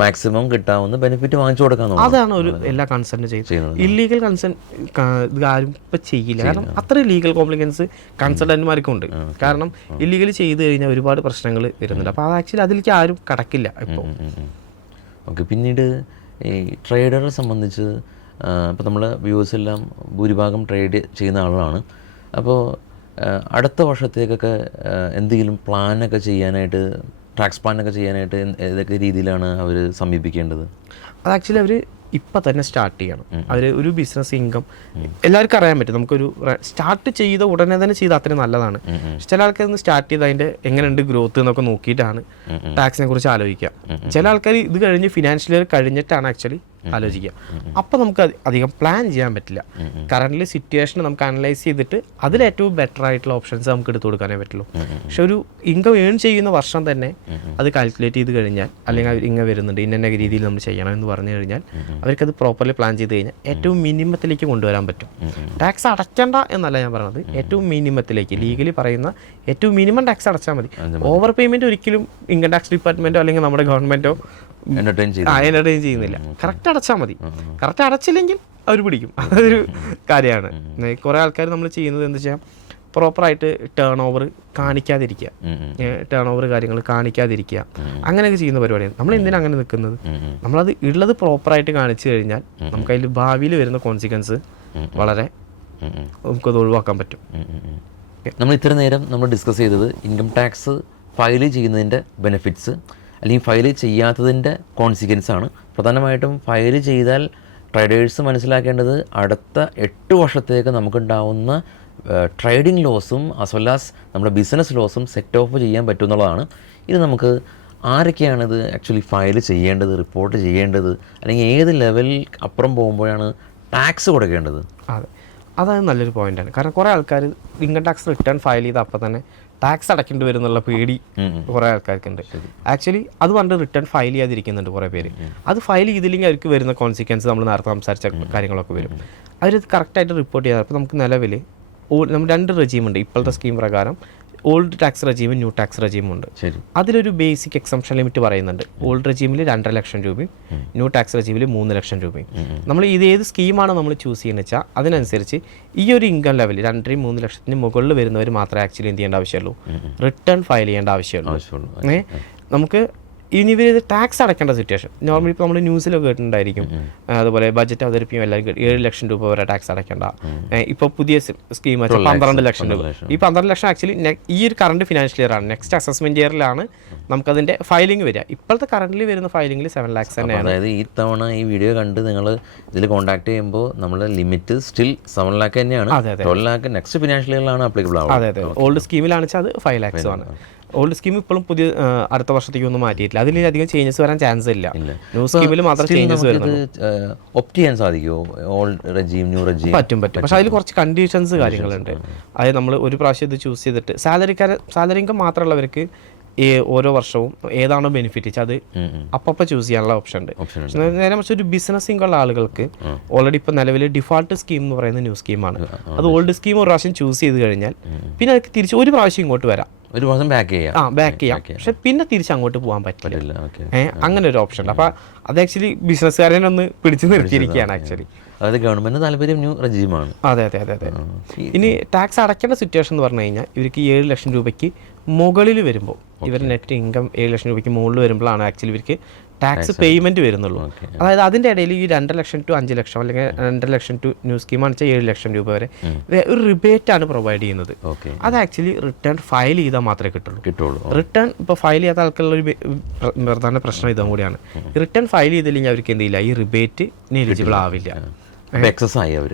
മാക്സിമം കിട്ടാവുന്ന ബെനിഫിറ്റ് വാങ്ങിച്ചു കൊടുക്കാൻ. അതാണ് ഒരു എല്ലാ കൺസൾട്ടന്റ് ചെയ്യുന്നത്. ഇല്ലീഗൽ ഇത് ആരും ഇപ്പൊ ചെയ്യില്ല. കാരണം അത്ര ലീഗൽ കോംപ്ലിക്കേഷൻസ് കൺസൾട്ടന്റുമാർക്കും ഉണ്ട്. കാരണം ഇല്ലീഗൽ ചെയ്ത് കഴിഞ്ഞാൽ ഒരുപാട് പ്രശ്നങ്ങൾ വരുന്നുണ്ട്. അപ്പോൾ അത് ആക്ച്വലി അതിലേക്ക് ആരും കടക്കില്ല ഇപ്പോൾ. ഓക്കെ. പിന്നീട് ഈ ട്രേഡറെ സംബന്ധിച്ച് ഇപ്പോൾ നമ്മളെ വ്യൂവേഴ്സ് എല്ലാം ഭൂരിഭാഗം ട്രേഡ് ചെയ്യുന്ന ആളാണ്. അപ്പോൾ അടുത്ത വർഷത്തേക്കൊക്കെ എന്തെങ്കിലും പ്ലാനൊക്കെ ചെയ്യാനായിട്ട്, ടാക്സ് പ്ലാനൊക്കെ ചെയ്യാനായിട്ട് ഏതൊക്കെ രീതിയിലാണ് അവർ സമീപിക്കേണ്ടത്? അത് ആക്ച്വലി അവർ ഇപ്പം തന്നെ സ്റ്റാർട്ട് ചെയ്യണം. അവർ ഒരു ബിസിനസ് ഇൻകം എല്ലാവർക്കും അറിയാൻ പറ്റും. നമുക്കൊരു സ്റ്റാർട്ട് ചെയ്ത ഉടനെ തന്നെ ചെയ്താൽ അത്രയും നല്ലതാണ്. ചില ആൾക്കാർ ഒന്ന് സ്റ്റാർട്ട് ചെയ്ത് അതിൻ്റെ എങ്ങനെയുണ്ട് ഗ്രോത്ത് എന്നൊക്കെ നോക്കിയിട്ടാണ് ടാക്സിനെ കുറിച്ച് ആലോചിക്കുക. ചില ആൾക്കാർ ഇത് കഴിഞ്ഞ് ഫിനാൻഷ്യൽ ഇയർ കഴിഞ്ഞിട്ടാണ് ആക്ച്വലി ആലോചിക്കുക. അപ്പോൾ നമുക്ക് അധികം പ്ലാൻ ചെയ്യാൻ പറ്റില്ല. കറൻ്റ് സിറ്റുവേഷൻ നമുക്ക് അനലൈസ് ചെയ്തിട്ട് അതിലേറ്റവും ബെറ്റർ ആയിട്ടുള്ള ഓപ്ഷൻസ് നമുക്ക് എടുത്തു കൊടുക്കാനേ പറ്റുള്ളൂ. പക്ഷെ ഒരു ഇൻകം ഏൺ ചെയ്യുന്ന വർഷം തന്നെ അത് കാൽക്കുലേറ്റ് ചെയ്ത് കഴിഞ്ഞാൽ, അല്ലെങ്കിൽ ഇങ്ങനെ വരുന്നുണ്ട് ഇന്ന രീതിയിൽ നമ്മൾ ചെയ്യണം എന്ന് പറഞ്ഞു കഴിഞ്ഞാൽ അവർക്കത് പ്രോപ്പർലി പ്ലാൻ ചെയ്ത് കഴിഞ്ഞാൽ ഏറ്റവും മിനിമത്തിലേക്ക് കൊണ്ടുവരാൻ പറ്റും. ടാക്സ് അടയ്ക്കേണ്ട എന്നല്ല ഞാൻ പറയുന്നത്, ഏറ്റവും മിനിമത്തിലേക്ക് ലീഗലി പറയുന്ന ഏറ്റവും മിനിമം ടാക്സ് അടച്ചാൽ മതി. ഓവർ പേയ്മെൻറ്റ് ഒരിക്കലും ഇൻകം ടാക്സ് ഡിപ്പാർട്ട്മെൻറ്റോ അല്ലെങ്കിൽ നമ്മുടെ ഗവൺമെൻറ്റോ എൻ്റർടൈൻ ചെയ്യുന്നില്ല. കറക്റ്റ് അടച്ചാൽ മതി. കറക്റ്റ് അടച്ചില്ലെങ്കിൽ അവർ പിടിക്കും. അതൊരു കാര്യമാണ്. കുറേ ആൾക്കാർ നമ്മൾ ചെയ്യുന്നത് എന്താ വെച്ചാൽ പ്രോപ്പറായിട്ട് ടേൺ ഓവർ കാണിക്കാതിരിക്കുക, ടേൺ ഓവർ കാര്യങ്ങൾ കാണിക്കാതിരിക്കുക, അങ്ങനെയൊക്കെ ചെയ്യുന്ന പരിപാടിയാണ്. നമ്മൾ എന്തിനാണ് അങ്ങനെ നിൽക്കുന്നത്? നമ്മളത് ഉള്ളത് പ്രോപ്പറായിട്ട് കാണിച്ചു കഴിഞ്ഞാൽ നമുക്കതിൽ ഭാവിയിൽ വരുന്ന കോൺസിക്വൻസ് വളരെ നമുക്കത് ഒഴിവാക്കാൻ പറ്റും. നമ്മൾ ഇത്ര നേരം നമ്മൾ ഡിസ്കസ് ചെയ്തത് ഇൻകം ടാക്സ് ഫയൽ ചെയ്യുന്നതിൻ്റെ ബെനിഫിറ്റ്സ് അല്ലെങ്കിൽ ഫയൽ ചെയ്യാത്തതിൻ്റെ കോൺസിക്വൻസ് ആണ്. പ്രധാനമായിട്ടും ഫയൽ ചെയ്താൽ ട്രേഡേഴ്സ് മനസ്സിലാക്കേണ്ടത് അടുത്ത 8 വർഷത്തേക്ക് നമുക്കുണ്ടാവുന്ന ട്രേഡിംഗ് ലോസും ആസ് വെൽ ആസ് നമ്മുടെ ബിസിനസ് ലോസും സെറ്റ് ഓഫ് ചെയ്യാൻ പറ്റുമെന്നുള്ളതാണ്. ഇത് നമുക്ക് ആരൊക്കെയാണിത് ആക്ച്വലി ഫയൽ ചെയ്യേണ്ടത്, റിപ്പോർട്ട് ചെയ്യേണ്ടത്, അല്ലെങ്കിൽ ഏത് ലെവലിൽ അപ്പുറം പോകുമ്പോഴാണ് ടാക്സ് കൊടുക്കേണ്ടത്? അതാണ് നല്ലൊരു പോയിന്റാണ്. കാരണം കുറേ ആൾക്കാർ ഇൻകം ടാക്സ് റിട്ടേൺ ഫയൽ ചെയ്ത് അപ്പം തന്നെ ടാക്സ് അടയ്ക്കേണ്ടി വരും എന്നുള്ള പേടി കുറേ ആൾക്കാർക്കുണ്ട്. ആക്ച്വലി അത് പറഞ്ഞിട്ട് റിട്ടേൺ ഫയൽ ചെയ്യാതിരിക്കുന്നുണ്ട് കുറേ പേര്. അത് ഫയൽ ചെയ്തില്ലെങ്കിൽ അവർക്ക് വരുന്ന കോൺസിക്വൻസ് നമ്മൾ നേരത്തെ സംസാരിച്ച കാര്യങ്ങളൊക്കെ വരും. അവരത് കറക്റ്റായിട്ട് റിപ്പോർട്ട് ചെയ്യാറ്. അപ്പോൾ നമുക്ക് നിലവിൽ നമ്മൾ 2 റെജീമുണ്ട് ഇപ്പോഴത്തെ സ്കീം പ്രകാരം. ഓൾഡ് ടാക്സ് റെജീമും ന്യൂ ടാക്സ് റെജീമും ഉണ്ട്. അതിലൊരു ബേസിക് എക്സംഷൻ ലിമിറ്റ് പറയുന്നുണ്ട്. ഓൾഡ് റെജീമിൽ 2.5 ലക്ഷം രൂപയും ന്യൂ ടാക്സ് റെജീമിൽ 3 ലക്ഷം രൂപയും. നമ്മൾ ഏത് സ്കീമാണ് നമ്മൾ ചൂസ് ചെയ്യുന്നത് വെച്ചാൽ അതിനനുസരിച്ച് ഈ ഒരു ഇൻകം ലെവൽ 2-3 ലക്ഷത്തിന് മുകളിൽ വരുന്നവർ മാത്രമേ ആക്ച്വലി എന്ത് ചെയ്യേണ്ട ആവശ്യമുള്ളൂ, റിട്ടേൺ ഫയൽ ചെയ്യേണ്ട ആവശ്യമുള്ളൂ. നമുക്ക് ഇനി ഇവർ ടാക്സ് അടയ്ക്കേണ്ട സിറ്റുവേഷൻ നോർമലി ഇപ്പോൾ നമ്മൾ ന്യൂസിലൊക്കെ കേട്ടിട്ടുണ്ടായിരിക്കും. അതുപോലെ ബഡ്ജറ്റ് അവതരിപ്പിക്കും എല്ലാവരും 7 ലക്ഷം രൂപ വരെ ടാക്സ് അടയ്ക്കേണ്ട. ഇപ്പോൾ പുതിയ സ്കീം വെച്ചാൽ 12 ലക്ഷം രൂപ. ഈ 12 ലക്ഷം ആക്ച്വലി ഈ ഒരു കറണ്ട് ഫിനാൻഷ്യൽ ഇയർ ആണ്. നെക്സ്റ്റ് അസസ്മെന്റ് ഇയറിലാണ് നമുക്കതിൻ്റെ ഫയലിംഗ് വരിക. ഇപ്പോഴത്തെ കറണ്ട്ലി വരുന്ന ഫയലിംഗിൽ 7 lakhs തന്നെയാണ്. അതായത് ഈ തവണ ഈ വീഡിയോ കണ്ട് നിങ്ങൾ ഇതിൽ കോൺടാക്ട് ചെയ്യുമ്പോൾ നമ്മുടെ ലിമിറ്റ് സ്റ്റിൽ 7 lakh തന്നെയാണ്. 12 lakh നെക്സ്റ്റ് ഫിനാൻഷ്യൽ ഇയറിലാണ് ആപ്ലിക്കബിൾ ആവുക. അതെ. ഓൾഡ് സ്കീമിലാണ് വെച്ചാൽ അത് 5 lakhs ആണ്. ഓൾഡ് സ്കീം ഇപ്പോഴും പുതിയ അടുത്ത വർഷത്തേക്ക് ഒന്നും മാറ്റിയിട്ടില്ല. അതിൽ അധികം ചേഞ്ചസ് വരാൻ ചാൻസ് ഇല്ല. ന്യൂ സ്കീമിൽ മാത്രം ചേഞ്ചസ് വരുന്നത്. ഓപ്റ്റ് ചെയ്യാൻ സാധിക്കുമോ? ഓൾഡ് റെജീം ന്യൂ റെജീം പറ്റും. പക്ഷേ അതിൽ കുറച്ച് കണ്ടീഷൻസ് കാര്യങ്ങളുണ്ട്. അതായത് നമ്മൾ ഒരു പ്രാവശ്യം ഇത് ചൂസ് ചെയ്തിട്ട് സാലറി ഇൻകം മാത്രമുള്ളവർക്ക് ഓരോ വർഷവും ഏതാണോ ബെനിഫിറ്റ് വെച്ചാൽ അത് അപ്പം ചൂസ് ചെയ്യാനുള്ള ഓപ്ഷൻ ഉണ്ട്. നേരെ മറിച്ച് ഒരു ബിസിനസ് ഇൻകം ഉള്ള ആളുകൾക്ക് ഓൾറെഡി ഇപ്പോൾ നിലവിൽ ഡിഫോൾട്ട് സ്കീം എന്ന് പറയുന്ന ന്യൂ സ്കീമാണ്. അത് ഓൾഡ് സ്കീം ഒരു പ്രാവശ്യം ചൂസ് ചെയ്ത് കഴിഞ്ഞാൽ പിന്നെ അതിന് തിരിച്ച് ഒരു പ്രാവശ്യം ഇങ്ങോട്ട് വരാം. ഒരു മാസം ബാക്ക് ചെയ്യാം. ബാക്ക് ചെയ്യാം. പക്ഷെ പിന്നെ തിരിച്ച് അങ്ങോട്ട് പോകാൻ പറ്റില്ല. അങ്ങനെ ഒരു ഓപ്ഷൻ ഉണ്ട്. അപ്പോൾ അത് ആക്ച്വലി ബിസിനസ്സുകാരെ ഒന്ന് പിടിച്ചു നിർത്തിയിരിക്കുകയാണ് ആക്ച്വലി. അതായത് ഗവൺമെന്റ് താല്പര്യം ന്യൂ റെജീമാണ്. അതെ. ഇനി ടാക്സ് അടയ്ക്കേണ്ട സിറ്റുവേഷൻ എന്ന് പറഞ്ഞു കഴിഞ്ഞാൽ ഇവർക്ക് 7 ലക്ഷം രൂപയ്ക്ക് മുകളിൽ വരുമ്പോൾ, ഇവർ നെറ്റ് ഇൻകം 7 ലക്ഷം രൂപയ്ക്ക് മുകളിൽ വരുമ്പോഴാണ് ആക്ച്വലി ഇവർക്ക് ടാക്സ് പേയ്മെന്റ് വരുന്നുള്ളൂ. അതായത് അതിൻ്റെ ഇടയിൽ ഈ 2 ലക്ഷം ടു 5 ലക്ഷം അല്ലെങ്കിൽ 2 ലക്ഷം ടു ന്യൂ സ്കീമാണെന്ന് വെച്ചാൽ 7 ലക്ഷം രൂപ വരെ ഒരു റിബേറ്റ് ആണ് പ്രൊവൈഡ് ചെയ്യുന്നത്. അത് ആക്ച്വലി റിട്ടേൺ ഫയൽ ചെയ്താൽ മാത്രമേ കിട്ടുള്ളൂ. റിട്ടേൺ ഇപ്പോൾ ഫയൽ ചെയ്യാത്ത ആൾക്കുള്ള ഒരു പ്രധാന പ്രശ്നം ഇതും കൂടിയാണ്. റിട്ടേൺ ഫയൽ ചെയ്തില്ലെങ്കിൽ അവർക്ക് എന്ത് ചെയ്യില്ല, ഈ റിബേറ്റിന് എലിജിബിൾ ആവില്ല. എക്സസ് ആയി അവർ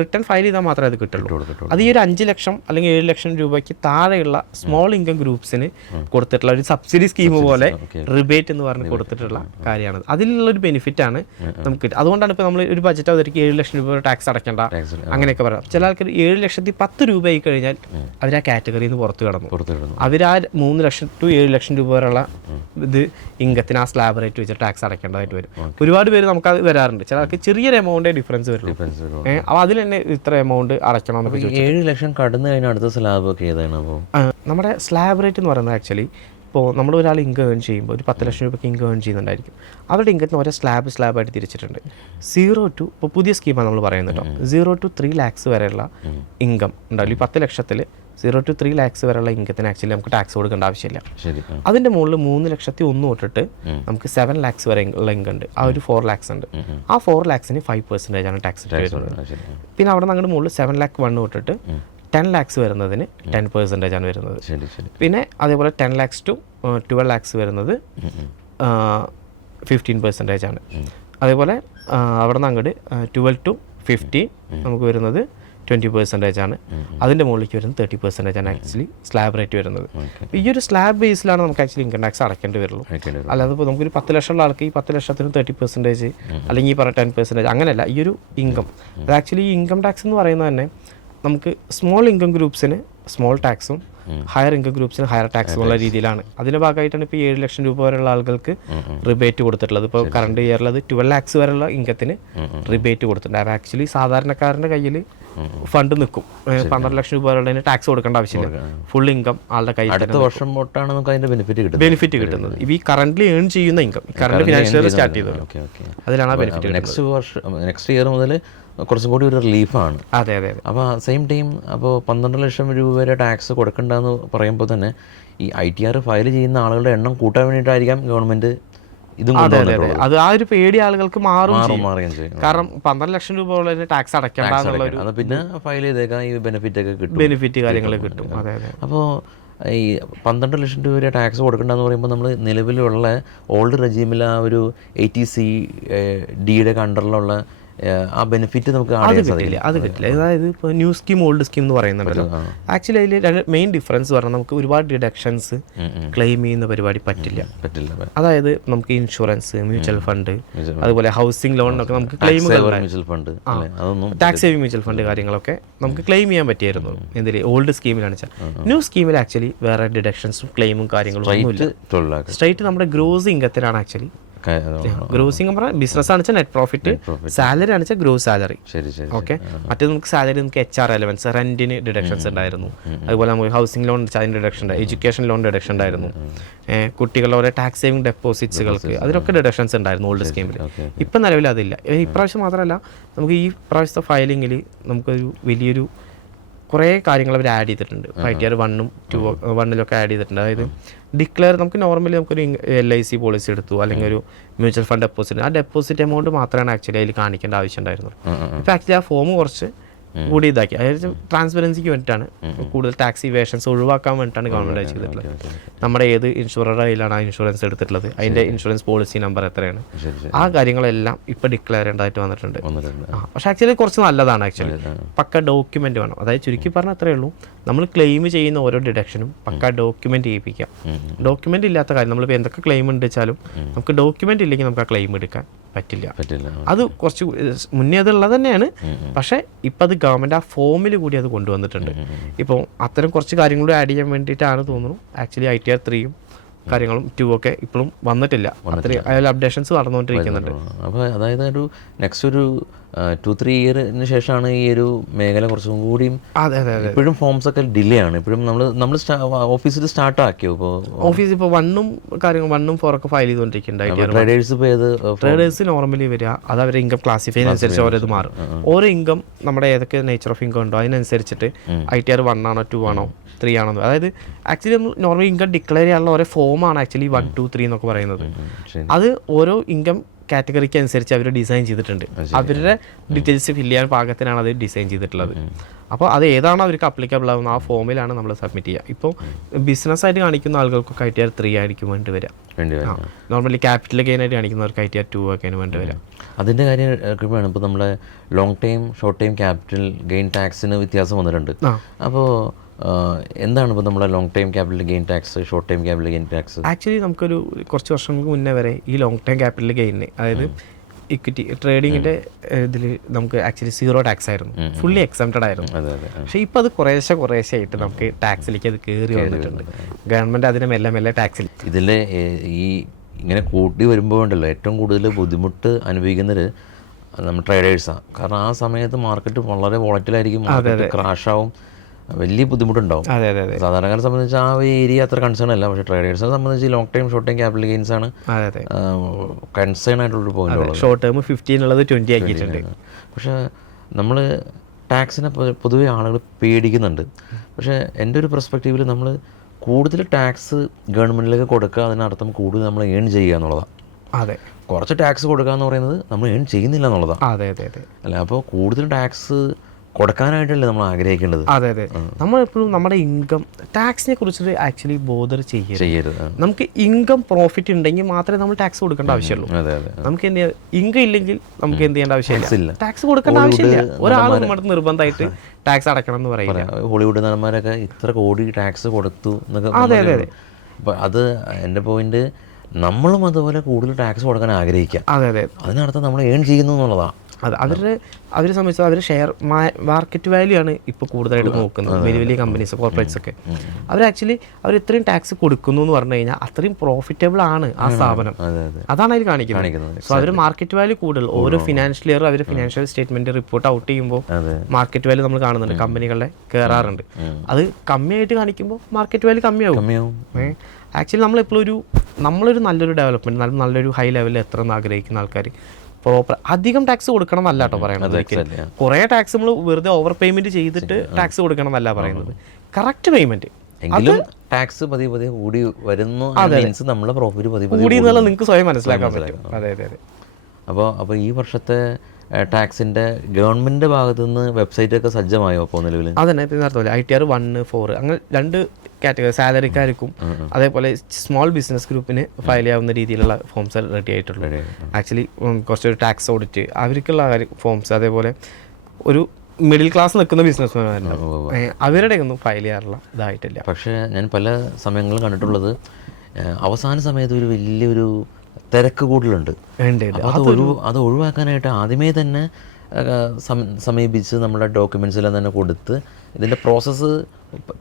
റിട്ടേൺ ഫയൽ ചെയ്താൽ മാത്രമേ അത് കിട്ടുള്ളൂ. അത് ഈ ഒരു 5 ലക്ഷം അല്ലെങ്കിൽ 7 ലക്ഷം രൂപയ്ക്ക് താഴെയുള്ള സ്മോൾ ഇൻകം ഗ്രൂപ്പ്സിന് കൊടുത്തിട്ടുള്ള ഒരു സബ്സിഡി സ്കീം പോലെ റിബേറ്റ് എന്ന് പറഞ്ഞ് കൊടുത്തിട്ടുള്ള കാര്യമാണ്. അതിലുള്ളൊരു ബെനിഫിറ്റാണ് നമുക്ക് കിട്ടുക. അതുകൊണ്ടാണ് ഇപ്പോൾ നമ്മൾ ഒരു ബഡ്ജറ്റ് അവതരിക്ക് 7 ലക്ഷം രൂപ ടാക്സ് അടയ്ക്കേണ്ട അങ്ങനെയൊക്കെ പറയാം. ചില ആൾക്കാർ 7,10,000 രൂപ ആയി കഴിഞ്ഞാൽ അവർ ആ കാറ്റഗറിയിൽ നിന്ന് പുറത്ത് കടന്നു. അവർ ആ 3 ലക്ഷം ടു 7 ലക്ഷം രൂപ വരെയുള്ള ഇത് ഇൻകത്തിന് ആ സ്ലാബ് റേറ്റ് വെച്ച് ടാക്സ് അടയ്ക്കേണ്ടതായിട്ട് വരും. ഒരുപാട് പേര് നമുക്ക് അത് വരാറുണ്ട്. ചില ആൾക്ക് ചെറിയൊരു എമൗണ്ട് ഡിഫറൻസ് വരും. അപ്പോൾ അതിൽ തന്നെ ഇത്ര എമൗണ്ട് അടയ്ക്കണം എന്നൊക്കെ ചോദിച്ചു. 7 ലക്ഷം കടന്നു കഴിഞ്ഞാൽ അടുത്ത സ്ലാബ് ഒക്കെ ഏതാണ്? അപ്പോൾ നമ്മുടെ സ്ലാബ് റേറ്റ് എന്ന് പറയുന്നത് ആക്ച്വലി ഇപ്പോൾ നമ്മൾ ഒരാൾ ഇൻകം ഏൺ ചെയ്യുമ്പോൾ ഒരു 10 ലക്ഷം രൂപയ്ക്ക് ഇൻകം ഏൺ ചെയ്യുന്നുണ്ടായിരിക്കും. അവരുടെ ഇൻകത്തിന് ഓരോ സ്ലാബായിട്ട് തിരിച്ചിട്ടുണ്ട്. 0 to ഇപ്പോൾ പുതിയ സ്കീമാണ് നമ്മൾ പറയുന്നത് കേട്ടോ. 0 to 3 lakhs വരെയുള്ള ഇൻകം ഉണ്ടാവില്ല. ഈ 10 ലക്ഷത്തിൽ 0 to 3 lakhs വരെയുള്ള ഇൻകത്തിന് ആക്ച്വലി നമുക്ക് ടാക്സ് കൊടുക്കേണ്ട ആവശ്യമില്ല. അതിൻ്റെ മുകളിൽ 3,01,000 തൊട്ടിട്ട് നമുക്ക് 7 lakhs വരെ ഉള്ള ഇൻകം ഉണ്ട്. ആ ഒരു 4 lakhs ഉണ്ട്. ആ 4 lakhsന് 5% ആണ് ടാക്സ് വരുന്നത്. പിന്നെ അവിടെ നിന്ന് അങ്ങോട്ട് മുകളിൽ 7,01,000 തൊട്ടിട്ട് 10 lakhs വരുന്നതിന് 10% ആണ് വരുന്നത്. പിന്നെ അതേപോലെ 10 lakhs to 12 lakhs വരുന്നത് 15% ആണ്. അതേപോലെ അവിടെ നിന്ന് അങ്ങോട്ട് 12 to 50 നമുക്ക് വരുന്നത് 20% ആണ്. അതിൻ്റെ മുകളിലേക്ക് വരുന്നത് 30% ആണ് ആക്ച്വലി സ്ലാബ് റേറ്റ് വരുന്നത്. ഈ ഒരു സ്ലാബ് ബേസിലാണ് നമുക്ക് ആക്ച്വലി ഇൻകം ടാക്സ് അടയ്ക്കേണ്ടി വരുള്ളൂ. അല്ലാതെ ഇപ്പോൾ നമുക്കൊരു 10 ലക്ഷമുള്ള ആൾക്ക് ഈ 10 ലക്ഷത്തിന് 30% അല്ലെങ്കിൽ ഈ പറഞ്ഞ 10% അങ്ങനെയല്ല. ഈ ഒരു ഇൻകം അത് ആക്ച്വലി ഈ ഇൻകം ടാക്സ് എന്ന് പറയുന്നത് തന്നെ നമുക്ക് സ്മോൾ ഇൻകം ഗ്രൂപ്പ്സിന് സ്മോൾ ടാക്സും ഹയർ ഇൻകം ഗ്രൂപ്പ്സിന് ഹയർ ടാക്സും ഉള്ള രീതിയിലാണ്. അതിൻ്റെ ഭാഗമായിട്ടാണ് ഇപ്പോൾ 7 ലക്ഷം രൂപ വരെയുള്ള ആളുകൾക്ക് റിബേറ്റ് കൊടുത്തിട്ടുള്ളത്. ഇപ്പോൾ കറണ്ട് ഇയറിൽ അത് 12 lakhs വരെയുള്ള ഇൻകത്തിന് റിബേറ്റ് കൊടുത്തിട്ടുണ്ട്. അത് ആക്ച്വലി സാധാരണക്കാരൻ്റെ കയ്യിൽ ഫണ്ട് നിൽക്കും. 12 ലക്ഷം രൂപ വരെയുള്ളതിന് ടാക്സ് കൊടുക്കേണ്ട ആവശ്യമില്ല. ഫുൾ ഇൻകം ആളുടെ കയ്യിൽ അടുത്ത വർഷം തൊട്ടാണ് നമുക്ക് അതിന്റെ ബെനിഫിറ്റ് കിട്ടുന്നത്. ഈ കറന്റ് ഏൺ ചെയ്യുന്ന income current financial year start ചെയ്തത് അതിലാണ് ആ ബെനിഫിറ്റ്. നെക്സ്റ്റ് ഇയർ മുതൽ കുറച്ചും കൂടി ഒരു റിലീഫാണ്. അതെ. അപ്പോൾ സെയിം ടൈം അപ്പോൾ 12 ലക്ഷം രൂപ വരെ ടാക്സ് കൊടുക്കണ്ടെന്ന് പറയുമ്പോൾ തന്നെ ഈ ITR ഫയൽ ചെയ്യുന്ന ആളുകളുടെ എണ്ണം കൂട്ടാൻ വേണ്ടിയിട്ടായിരിക്കാം ഗവൺമെന്റ് ഇതും. അതെ. അത് ആ ഒരു പേടി ആളുകൾക്ക് മാറും. കാരണം 12 ലക്ഷം രൂപ ഉള്ള ടാക്സ് അടയ്ക്കേണ്ട പിന്നെ ഫയൽ ചെയ്തേക്കാം, ഈ ബെനിഫിറ്റ് ഒക്കെ കിട്ടും, ബെനിഫിറ്റ് കാര്യങ്ങൾ കിട്ടും. അതെ. അപ്പോൾ ഈ 12 ലക്ഷം രൂപ വരെ ടാക്സ് കൊടുക്കണ്ടെന്ന് പറയുമ്പോൾ നമ്മൾ നിലവിലുള്ള ഓൾഡ് റെജീമിൽ ആ ഒരു 80C-Dയുടെ അണ്ടറിലുള്ള ആ ബെനിഫിറ്റ് നമുക്ക് അത് കിട്ടില്ല. അതായത് ഇപ്പോൾ ന്യൂ സ്കീം ഓൾഡ് സ്കീം എന്ന് പറയുന്നുണ്ടല്ലോ. ആക്ച്വലി അതിൽ മെയിൻ ഡിഫറൻസ് പറഞ്ഞാൽ നമുക്ക് ഒരുപാട് ഡിഡക്ഷൻസ് ക്ലെയിം ചെയ്യുന്ന പരിപാടി പറ്റില്ല. അതായത് നമുക്ക് ഇൻഷുറൻസ്, മ്യൂച്വൽ ഫണ്ട്, അതുപോലെ ഹൗസിംഗ് ലോണിനൊക്കെ നമുക്ക് ക്ലെയിമുകൾ, ടാക്സ് സേവിംഗ് മ്യൂച്വൽ ഫണ്ട് കാര്യങ്ങളൊക്കെ നമുക്ക് ക്ലെയിം ചെയ്യാൻ പറ്റിയായിരുന്നു എന്തിൽ ഓൾഡ് സ്കീമിലാണ് വെച്ചാൽ. ന്യൂ സ്കീമിൽ ആക്ച്വലി വേറെ ഡിഡക്ഷൻസും ക്ലെയിമും കാര്യങ്ങളും ഒന്നുമില്ല. സ്ട്രൈറ്റ് നമ്മുടെ ഗ്രോസ് ഇൻകത്തിനാണ് ആക്ച്വലി. ഗ്രോസിംഗ് പറഞ്ഞാൽ ബിസിനസ് ആണെച്ചാൽ നെറ്റ് പ്രോഫിറ്റ്, സാലറി ആണെച്ചാൽ ഗ്രോസ് സാലറി. ഓക്കെ. മറ്റേത് നമുക്ക് സാലറി നമുക്ക് HR അലവൻസ്, റെന്റിന് ഡിഡക്ഷൻസ് ഉണ്ടായിരുന്നു. അതുപോലെ നമുക്ക് ഹൗസിംഗ് ലോൺ അതിന് ഡിഡക്ഷൻ ഉണ്ടായി, എഡ്യൂക്കേഷൻ ലോൺ ഡിഡക്ഷൻ ഉണ്ടായിരുന്നു, കുട്ടികളുടെ ഓരോ ടാക്സ് സേവിംഗ് ഡെപ്പോസിറ്റ്സുകൾക്ക് അതിനൊക്കെ ഡിഡക്ഷൻസ് ഉണ്ടായിരുന്നു ഓൾഡ് സ്കീമിൽ. ഇപ്പം നിലവിൽ അതില്ല. ഇപ്രാവശ്യം മാത്രമല്ല, നമുക്ക് ഈ പ്രാവശ്യത്തെ ഫയലിങ്ങിൽ നമുക്കൊരു വലിയൊരു കുറേ കാര്യങ്ങൾ അവർ ആഡ് ചെയ്തിട്ടുണ്ട്. ITR 1ഉം 2 ആഡ് ചെയ്തിട്ടുണ്ട്. അതായത് ഡിക്ലെയർ നമുക്ക് നോർമലി നമുക്കൊരു LIC പോളിസി എടുത്തു അല്ലെങ്കിൽ ഒരു മ്യൂച്വൽ ഫണ്ട് ഡെപ്പോസിറ്റ്, ആ ഡെപ്പോസിറ്റ് എമൗണ്ട് മാത്രമാണ് ആക്ച്വലി അതിൽ കാണിക്കേണ്ട ആവശ്യം ഉണ്ടായിരുന്നത്. ഇപ്പോൾ ആക്ച്വലി ആ ഫോം കുറച്ച് കൂടി ഇതാക്കി. അതായത് ട്രാൻസ്പെറൻസിക്ക് വേണ്ടിയിട്ടാണ്, കൂടുതൽ ടാക്സ് ഇവേഷൻസ് ഒഴിവാക്കാൻ വേണ്ടിയിട്ടാണ് ഗവൺമെൻറ് ചെയ്തിട്ടുള്ളത്. നമ്മുടെ ഏത് ഇൻഷുററുടെ കയ്യിലാണ് ആ ഇൻഷുറൻസ് എടുത്തിട്ടുള്ളത്, അതിൻ്റെ ഇൻഷുറൻസ് പോളിസി നമ്പർ എത്രയാണ്, ആ കാര്യങ്ങളെല്ലാം ഇപ്പോൾ ഡിക്ലെയർ ചെയ്യേണ്ടതായിട്ട് വന്നിട്ടുണ്ട്. പക്ഷേ ആക്ച്വലി കുറച്ച് നല്ലതാണ്. ആക്ച്വലി പക്ക ഡോക്യുമെൻ്റ് വേണം. അതായത് ചുരുക്കി പറഞ്ഞാൽ അത്രയേ ഉള്ളൂ, നമ്മൾ ക്ലെയിം ചെയ്യുന്ന ഓരോ ഡിഡക്ഷനും പക്ക ഡോക്യുമെൻ്റ് ചെയ്യിപ്പിക്കാം. ഡോക്യുമെൻ്റ് ഇല്ലാത്ത കാര്യം, നമ്മളിപ്പോൾ എന്തൊക്കെ ക്ലെയിം ഉണ്ട് വെച്ചാലും നമുക്ക് ഡോക്യുമെൻ്റ് ഇല്ലെങ്കിൽ നമുക്ക് ആ ക്ലെയിം എടുക്കാൻ പറ്റില്ല. അത് കുറച്ച് മുന്നേ അതുള്ളത് തന്നെയാണ്. പക്ഷേ ഇപ്പം അത് ഗവൺമെൻറ് ആ ഫോമിൽ കൂടി അത് കൊണ്ടുവന്നിട്ടുണ്ട്. ഇപ്പോൾ അത്തരം കുറച്ച് കാര്യങ്ങളും ആഡ് ചെയ്യാൻ വേണ്ടിയിട്ടാണ് തോന്നുന്നു ആക്ച്വലി ITR 3ഉം കാര്യങ്ങളും 2 ഒക്കെ ഇപ്പോഴും വന്നിട്ടില്ല. അത്രയും അതിൽ അപ്ഡേഷൻസ് നടന്നുകൊണ്ടിരിക്കുന്നുണ്ട്. അപ്പോൾ അതായത് ഒരു നെക്സ്റ്റ് ഒരു 2-3 ഇയറിന് ശേഷമാണ് ഈ ഒരു മേഖല കുറച്ചും കൂടിയും അതെ അതെ അതെ ഇപ്പോഴും ഫോംസ് ഒക്കെ ഡിലേ ആണ്. ഇപ്പോഴും നമ്മൾ ഓഫീസിൽ സ്റ്റാർട്ട് ആക്കിയോ ഇപ്പോൾ ഓഫീസ് ഇപ്പോൾ 1ഉം 4 ഒക്കെ ഫയൽ ചെയ്തുകൊണ്ടിരിക്കുന്നുണ്ട്. ട്രേഡേഴ്സ് ഇപ്പോൾ ഏത് ട്രേഡേഴ്സ് നോർമലി വരിക അത് അവരുടെ ഇൻകം ക്ലാസിഫൈ അനുസരിച്ച് ഓരോത് മാറും. ഓരോ ഇൻകം നമ്മുടെ ഏതൊക്കെ നേച്ചർ ഓഫ് ഇൻകം ഉണ്ടോ അതിനനുസരിച്ചിട്ട് ITR 1 ആണോ 2 ആണോ 3 ആണോ, അതായത് ആക്ച്വലി നമ്മൾ നോർമൽ ഇൻകം ഡിക്ലെയർ ചെയ്യാനുള്ള ഓരോ ഫോമാണ് ആക്ച്വലി 1, 2, 3 എന്നൊക്കെ പറയുന്നത്. അത് ഓരോ ഇൻകം കാറ്റഗറിക്ക് അനുസരിച്ച് അവർ ഡിസൈൻ ചെയ്തിട്ടുണ്ട്. അവരുടെ ഡീറ്റെയിൽസ് ഫില്ല് ചെയ്യാൻ പാകത്തിനാണ് അത് ഡിസൈൻ ചെയ്തിട്ടുള്ളത്. അപ്പോൾ അത് ഏതാണോ അവർക്ക് അപ്ലിക്കബിൾ ആവുന്ന ആ ഫോമിലാണ് നമ്മൾ സബ്മിറ്റ് ചെയ്യുക. ഇപ്പോൾ ബിസിനസ്സായിട്ട് കാണിക്കുന്ന ആളുകൾക്കൊക്കെ ITR 3 ആയിരിക്കും വേണ്ടി വരിക. നോർമലി ക്യാപിറ്റൽ ഗെയിൻ ആയിട്ട് കാണിക്കുന്നവർക്ക് ITR 2 ഒക്കെയാണ് വേണ്ടി വരിക. അതിൻ്റെ കാര്യം വേണം. ഇപ്പോൾ നമ്മുടെ long time short time capital gain ടാക്സിന് വ്യത്യാസം വന്നിട്ടുണ്ട്. അപ്പോൾ എന്താണ് ഇപ്പോൾ നമ്മുടെ long time capital gain tax, short time capital gain tax? Actually നമുക്കൊരു കുറച്ച് വർഷങ്ങൾക്ക് മുന്നേ വരെ ഈ ലോങ് ടൈം ക്യാപിറ്റൽ ഗെയിനിന്, അതായത് ഇക്വിറ്റി ട്രേഡിങ്ങിൻ്റെ ഇതിൽ നമുക്ക് ആക്ച്വലി 0 ടാക്സ് ആയിരുന്നു, ഫുള്ളി എക്സംപ്റ്റഡ് ആയിരുന്നു. പക്ഷേ ഇപ്പോൾ അത് കുറേശ്ശെ ആയിട്ട് നമുക്ക് ടാക്സിലേക്ക് അത് കയറി വന്നിട്ടുണ്ട്. ഗവൺമെൻറ് അതിനെ മെല്ലെ ടാക്സിൽ ഇതിൽ ഈ ഇങ്ങനെ കൂട്ടി വരുമ്പോൾ ഉണ്ടല്ലോ ഏറ്റവും കൂടുതൽ ബുദ്ധിമുട്ട് അനുഭവിക്കുന്നത് നമ്മൾ ട്രേഡേഴ്സാണ്. കാരണം ആ സമയത്ത് മാർക്കറ്റ് വളരെ വോളറ്റിലായിരിക്കും, മാർക്കറ്റ് ക്രാഷാവും, വലിയ ബുദ്ധിമുട്ടുണ്ടാവും. സാധാരണക്കാരെ സംബന്ധിച്ച് ആ ഒരു ഏരിയ അത്ര കൺസേൺ അല്ല. പക്ഷേ ട്രേഡേഴ്സിനെ സംബന്ധിച്ച് long time short time capital gains ആണ് കൺസേൺ ആയിട്ടുള്ളൊരു പോയിന്റ് ഉള്ളത്. ഷോർട്ട് ടൈം 15 ഉള്ളത് 20 ആക്കിയിട്ടുണ്ട്. പക്ഷേ നമ്മൾ ടാക്സിനെ പൊതുവെ ആളുകൾ പേടിക്കുന്നുണ്ട്. പക്ഷേ എൻ്റെ ഒരു പെർസ്പെക്റ്റീവിൽ നമ്മൾ കൂടുതൽ ടാക്സ് ഗവൺമെൻറ്റിലേക്ക് കൊടുക്കുക, അതിനർത്ഥം കൂടുതൽ നമ്മൾ ഏൺ ചെയ്യുക എന്നുള്ളതാണ്. അതെ, കുറച്ച് ടാക്സ് കൊടുക്കുക എന്ന് പറയുന്നത് നമ്മൾ ഏൺ ചെയ്യുന്നില്ല എന്നുള്ളതാണ്. അതെ അതെ അതെ അല്ല, അപ്പോൾ കൂടുതൽ ടാക്സ് കൊടുക്കാനായിട്ടല്ലേ നമ്മൾ ആഗ്രഹിക്കേണ്ടത്. അതെ അതെ, നമ്മളെപ്പോഴും നമ്മുടെ ഇൻകം ടാക്സിനെ കുറിച്ചിട്ട് ആക്ച്വലി ബോധർ ചെയ്യരുത്. നമുക്ക് ഇൻകം പ്രോഫിറ്റ് ഉണ്ടെങ്കിൽ മാത്രമേ നമ്മൾ ടാക്സ് കൊടുക്കേണ്ട ആവശ്യമുള്ളൂ. നമുക്ക് എന്ത് ചെയ്യാം, ഇൻകം ഇല്ലെങ്കിൽ നമുക്ക് എന്ത് ചെയ്യേണ്ട ആവശ്യമില്ല, ടാക്സ് കൊടുക്കേണ്ട ആവശ്യമില്ല. ഒരാൾ നമ്മുടെ നിർബന്ധമായിട്ട് ടാക്സ് അടക്കണം എന്ന് പറയില്ല. ഹോളിവുഡ് നടന്മാരൊക്കെ ഇത്ര കോടി ടാക്സ് കൊടുത്തു എന്നൊക്കെ. അതെ അതെ അതെ, അപ്പം അത് എൻ്റെ പോയിന്റ്, നമ്മളും അതുപോലെ കൂടുതൽ ടാക്സ് കൊടുക്കാൻ ആഗ്രഹിക്കുക. അതെ അതെ, അതിനർത്ഥം നമ്മൾ ഏൺ ചെയ്യുന്നു എന്നുള്ളതാണ്. അത് അവരെ സംബന്ധിച്ച് അവർ ഷെയർ മാർക്കറ്റ് വാല്യൂ ആണ് ഇപ്പോൾ കൂടുതലായിട്ട് നോക്കുന്നത്. വലിയ കമ്പനീസ്, കോർപ്പറേറ്റ്സ് ഒക്കെ അവർ ആക്ച്വലി അവർ ഇത്രയും ടാക്സ് കൊടുക്കുന്നു എന്ന് പറഞ്ഞു കഴിഞ്ഞാൽ അത്രയും പ്രോഫിറ്റബിൾ ആണ് ആ സ്ഥാപനം. അതാണ് അതിൽ കാണിക്കുന്നത്. സോ അവർ മാർക്കറ്റ് വാല്യൂ കൂടുതൽ ഓരോ ഫിനാൻഷ്യൽ ഇയർ അവർ ഫിനാൻഷ്യൽ സ്റ്റേറ്റ്മെന്റ് റിപ്പോർട്ട് ഔട്ട് ചെയ്യുമ്പോൾ മാർക്കറ്റ് വാല്യൂ നമ്മൾ കാണുന്നുണ്ട്, കമ്പനികളുടെ കയറാറുണ്ട്. അത് കമ്മിയായിട്ട് കാണിക്കുമ്പോൾ മാർക്കറ്റ് വാല്യൂ കമ്മിയാവും. ആക്ച്വലി നമ്മളൊരു നല്ലൊരു ഡെവലപ്മെന്റ്, നല്ലൊരു ഹൈ ലെവലിൽ എത്തണമെന്ന് ആഗ്രഹിക്കുന്ന ആൾക്കാർ പ്രോപ്പർ അധികം ടാക്സ് കൊടുക്കണം എന്നല്ല കേട്ടോ പറയണത്. കുറേ ടാക്സ് നമ്മൾ വെറുതെ ഓവർ പേയ്മെന്റ് ചെയ്തിട്ട് ടാക്സ് കൊടുക്കണം എന്നല്ല പറയുന്നത്. കറക്റ്റ് പേയ്മെന്റ് ടാക്സ് പതിയെ പതിയെ കൂടി വരുന്നു, നമ്മുടെ പ്രോഫിറ്റ് കൂടി എന്നുള്ളത് നിങ്ങൾക്ക് സ്വയം മനസ്സിലാക്കാൻ പറ്റും. അതെ അതെ അതെ. അപ്പോൾ ഈ വർഷത്തെ ടാക്സിൻ്റെ ഗവൺമെൻറ് ഭാഗത്തു നിന്ന് വെബ്സൈറ്റൊക്കെ സജ്ജമായോ അപ്പോൾ നിലവിൽ? അതന്നെ, നേരത്തെ ITR 1, 4 അങ്ങനെ 2 കാറ്റഗറി, സാലറിക്കാർക്കും അതേപോലെ സ്മോൾ ബിസിനസ് ഗ്രൂപ്പിന് ഫയൽ ചെയ്യാവുന്ന രീതിയിലുള്ള ഫോംസ് റെഡി ആയിട്ടുള്ളൂ. ആക്ച്വലി കുറച്ചൊരു ടാക്സ് ഓഡിറ്റ് അവർക്കുള്ള ഫോംസ്, അതേപോലെ ഒരു മിഡിൽ ക്ലാസ് നിൽക്കുന്ന ബിസിനസ്മാരുണ്ടാവും, അവരുടെ ഒന്നും ഫയൽ ചെയ്യാറുള്ള ഇതായിട്ടില്ല. പക്ഷേ ഞാൻ പല സമയങ്ങളിൽ കണ്ടിട്ടുള്ളത് അവസാന സമയത്ത് ഒരു വലിയൊരു തിരക്ക് കൂടുതലുണ്ട്. അത് ഒഴിവാക്കാനായിട്ട് ആദ്യമേ തന്നെ സമീപിച്ച് നമ്മുടെ ഡോക്യുമെൻറ്റ്സ് എല്ലാം തന്നെ കൊടുത്ത് ഇതിൻ്റെ പ്രോസസ്സ്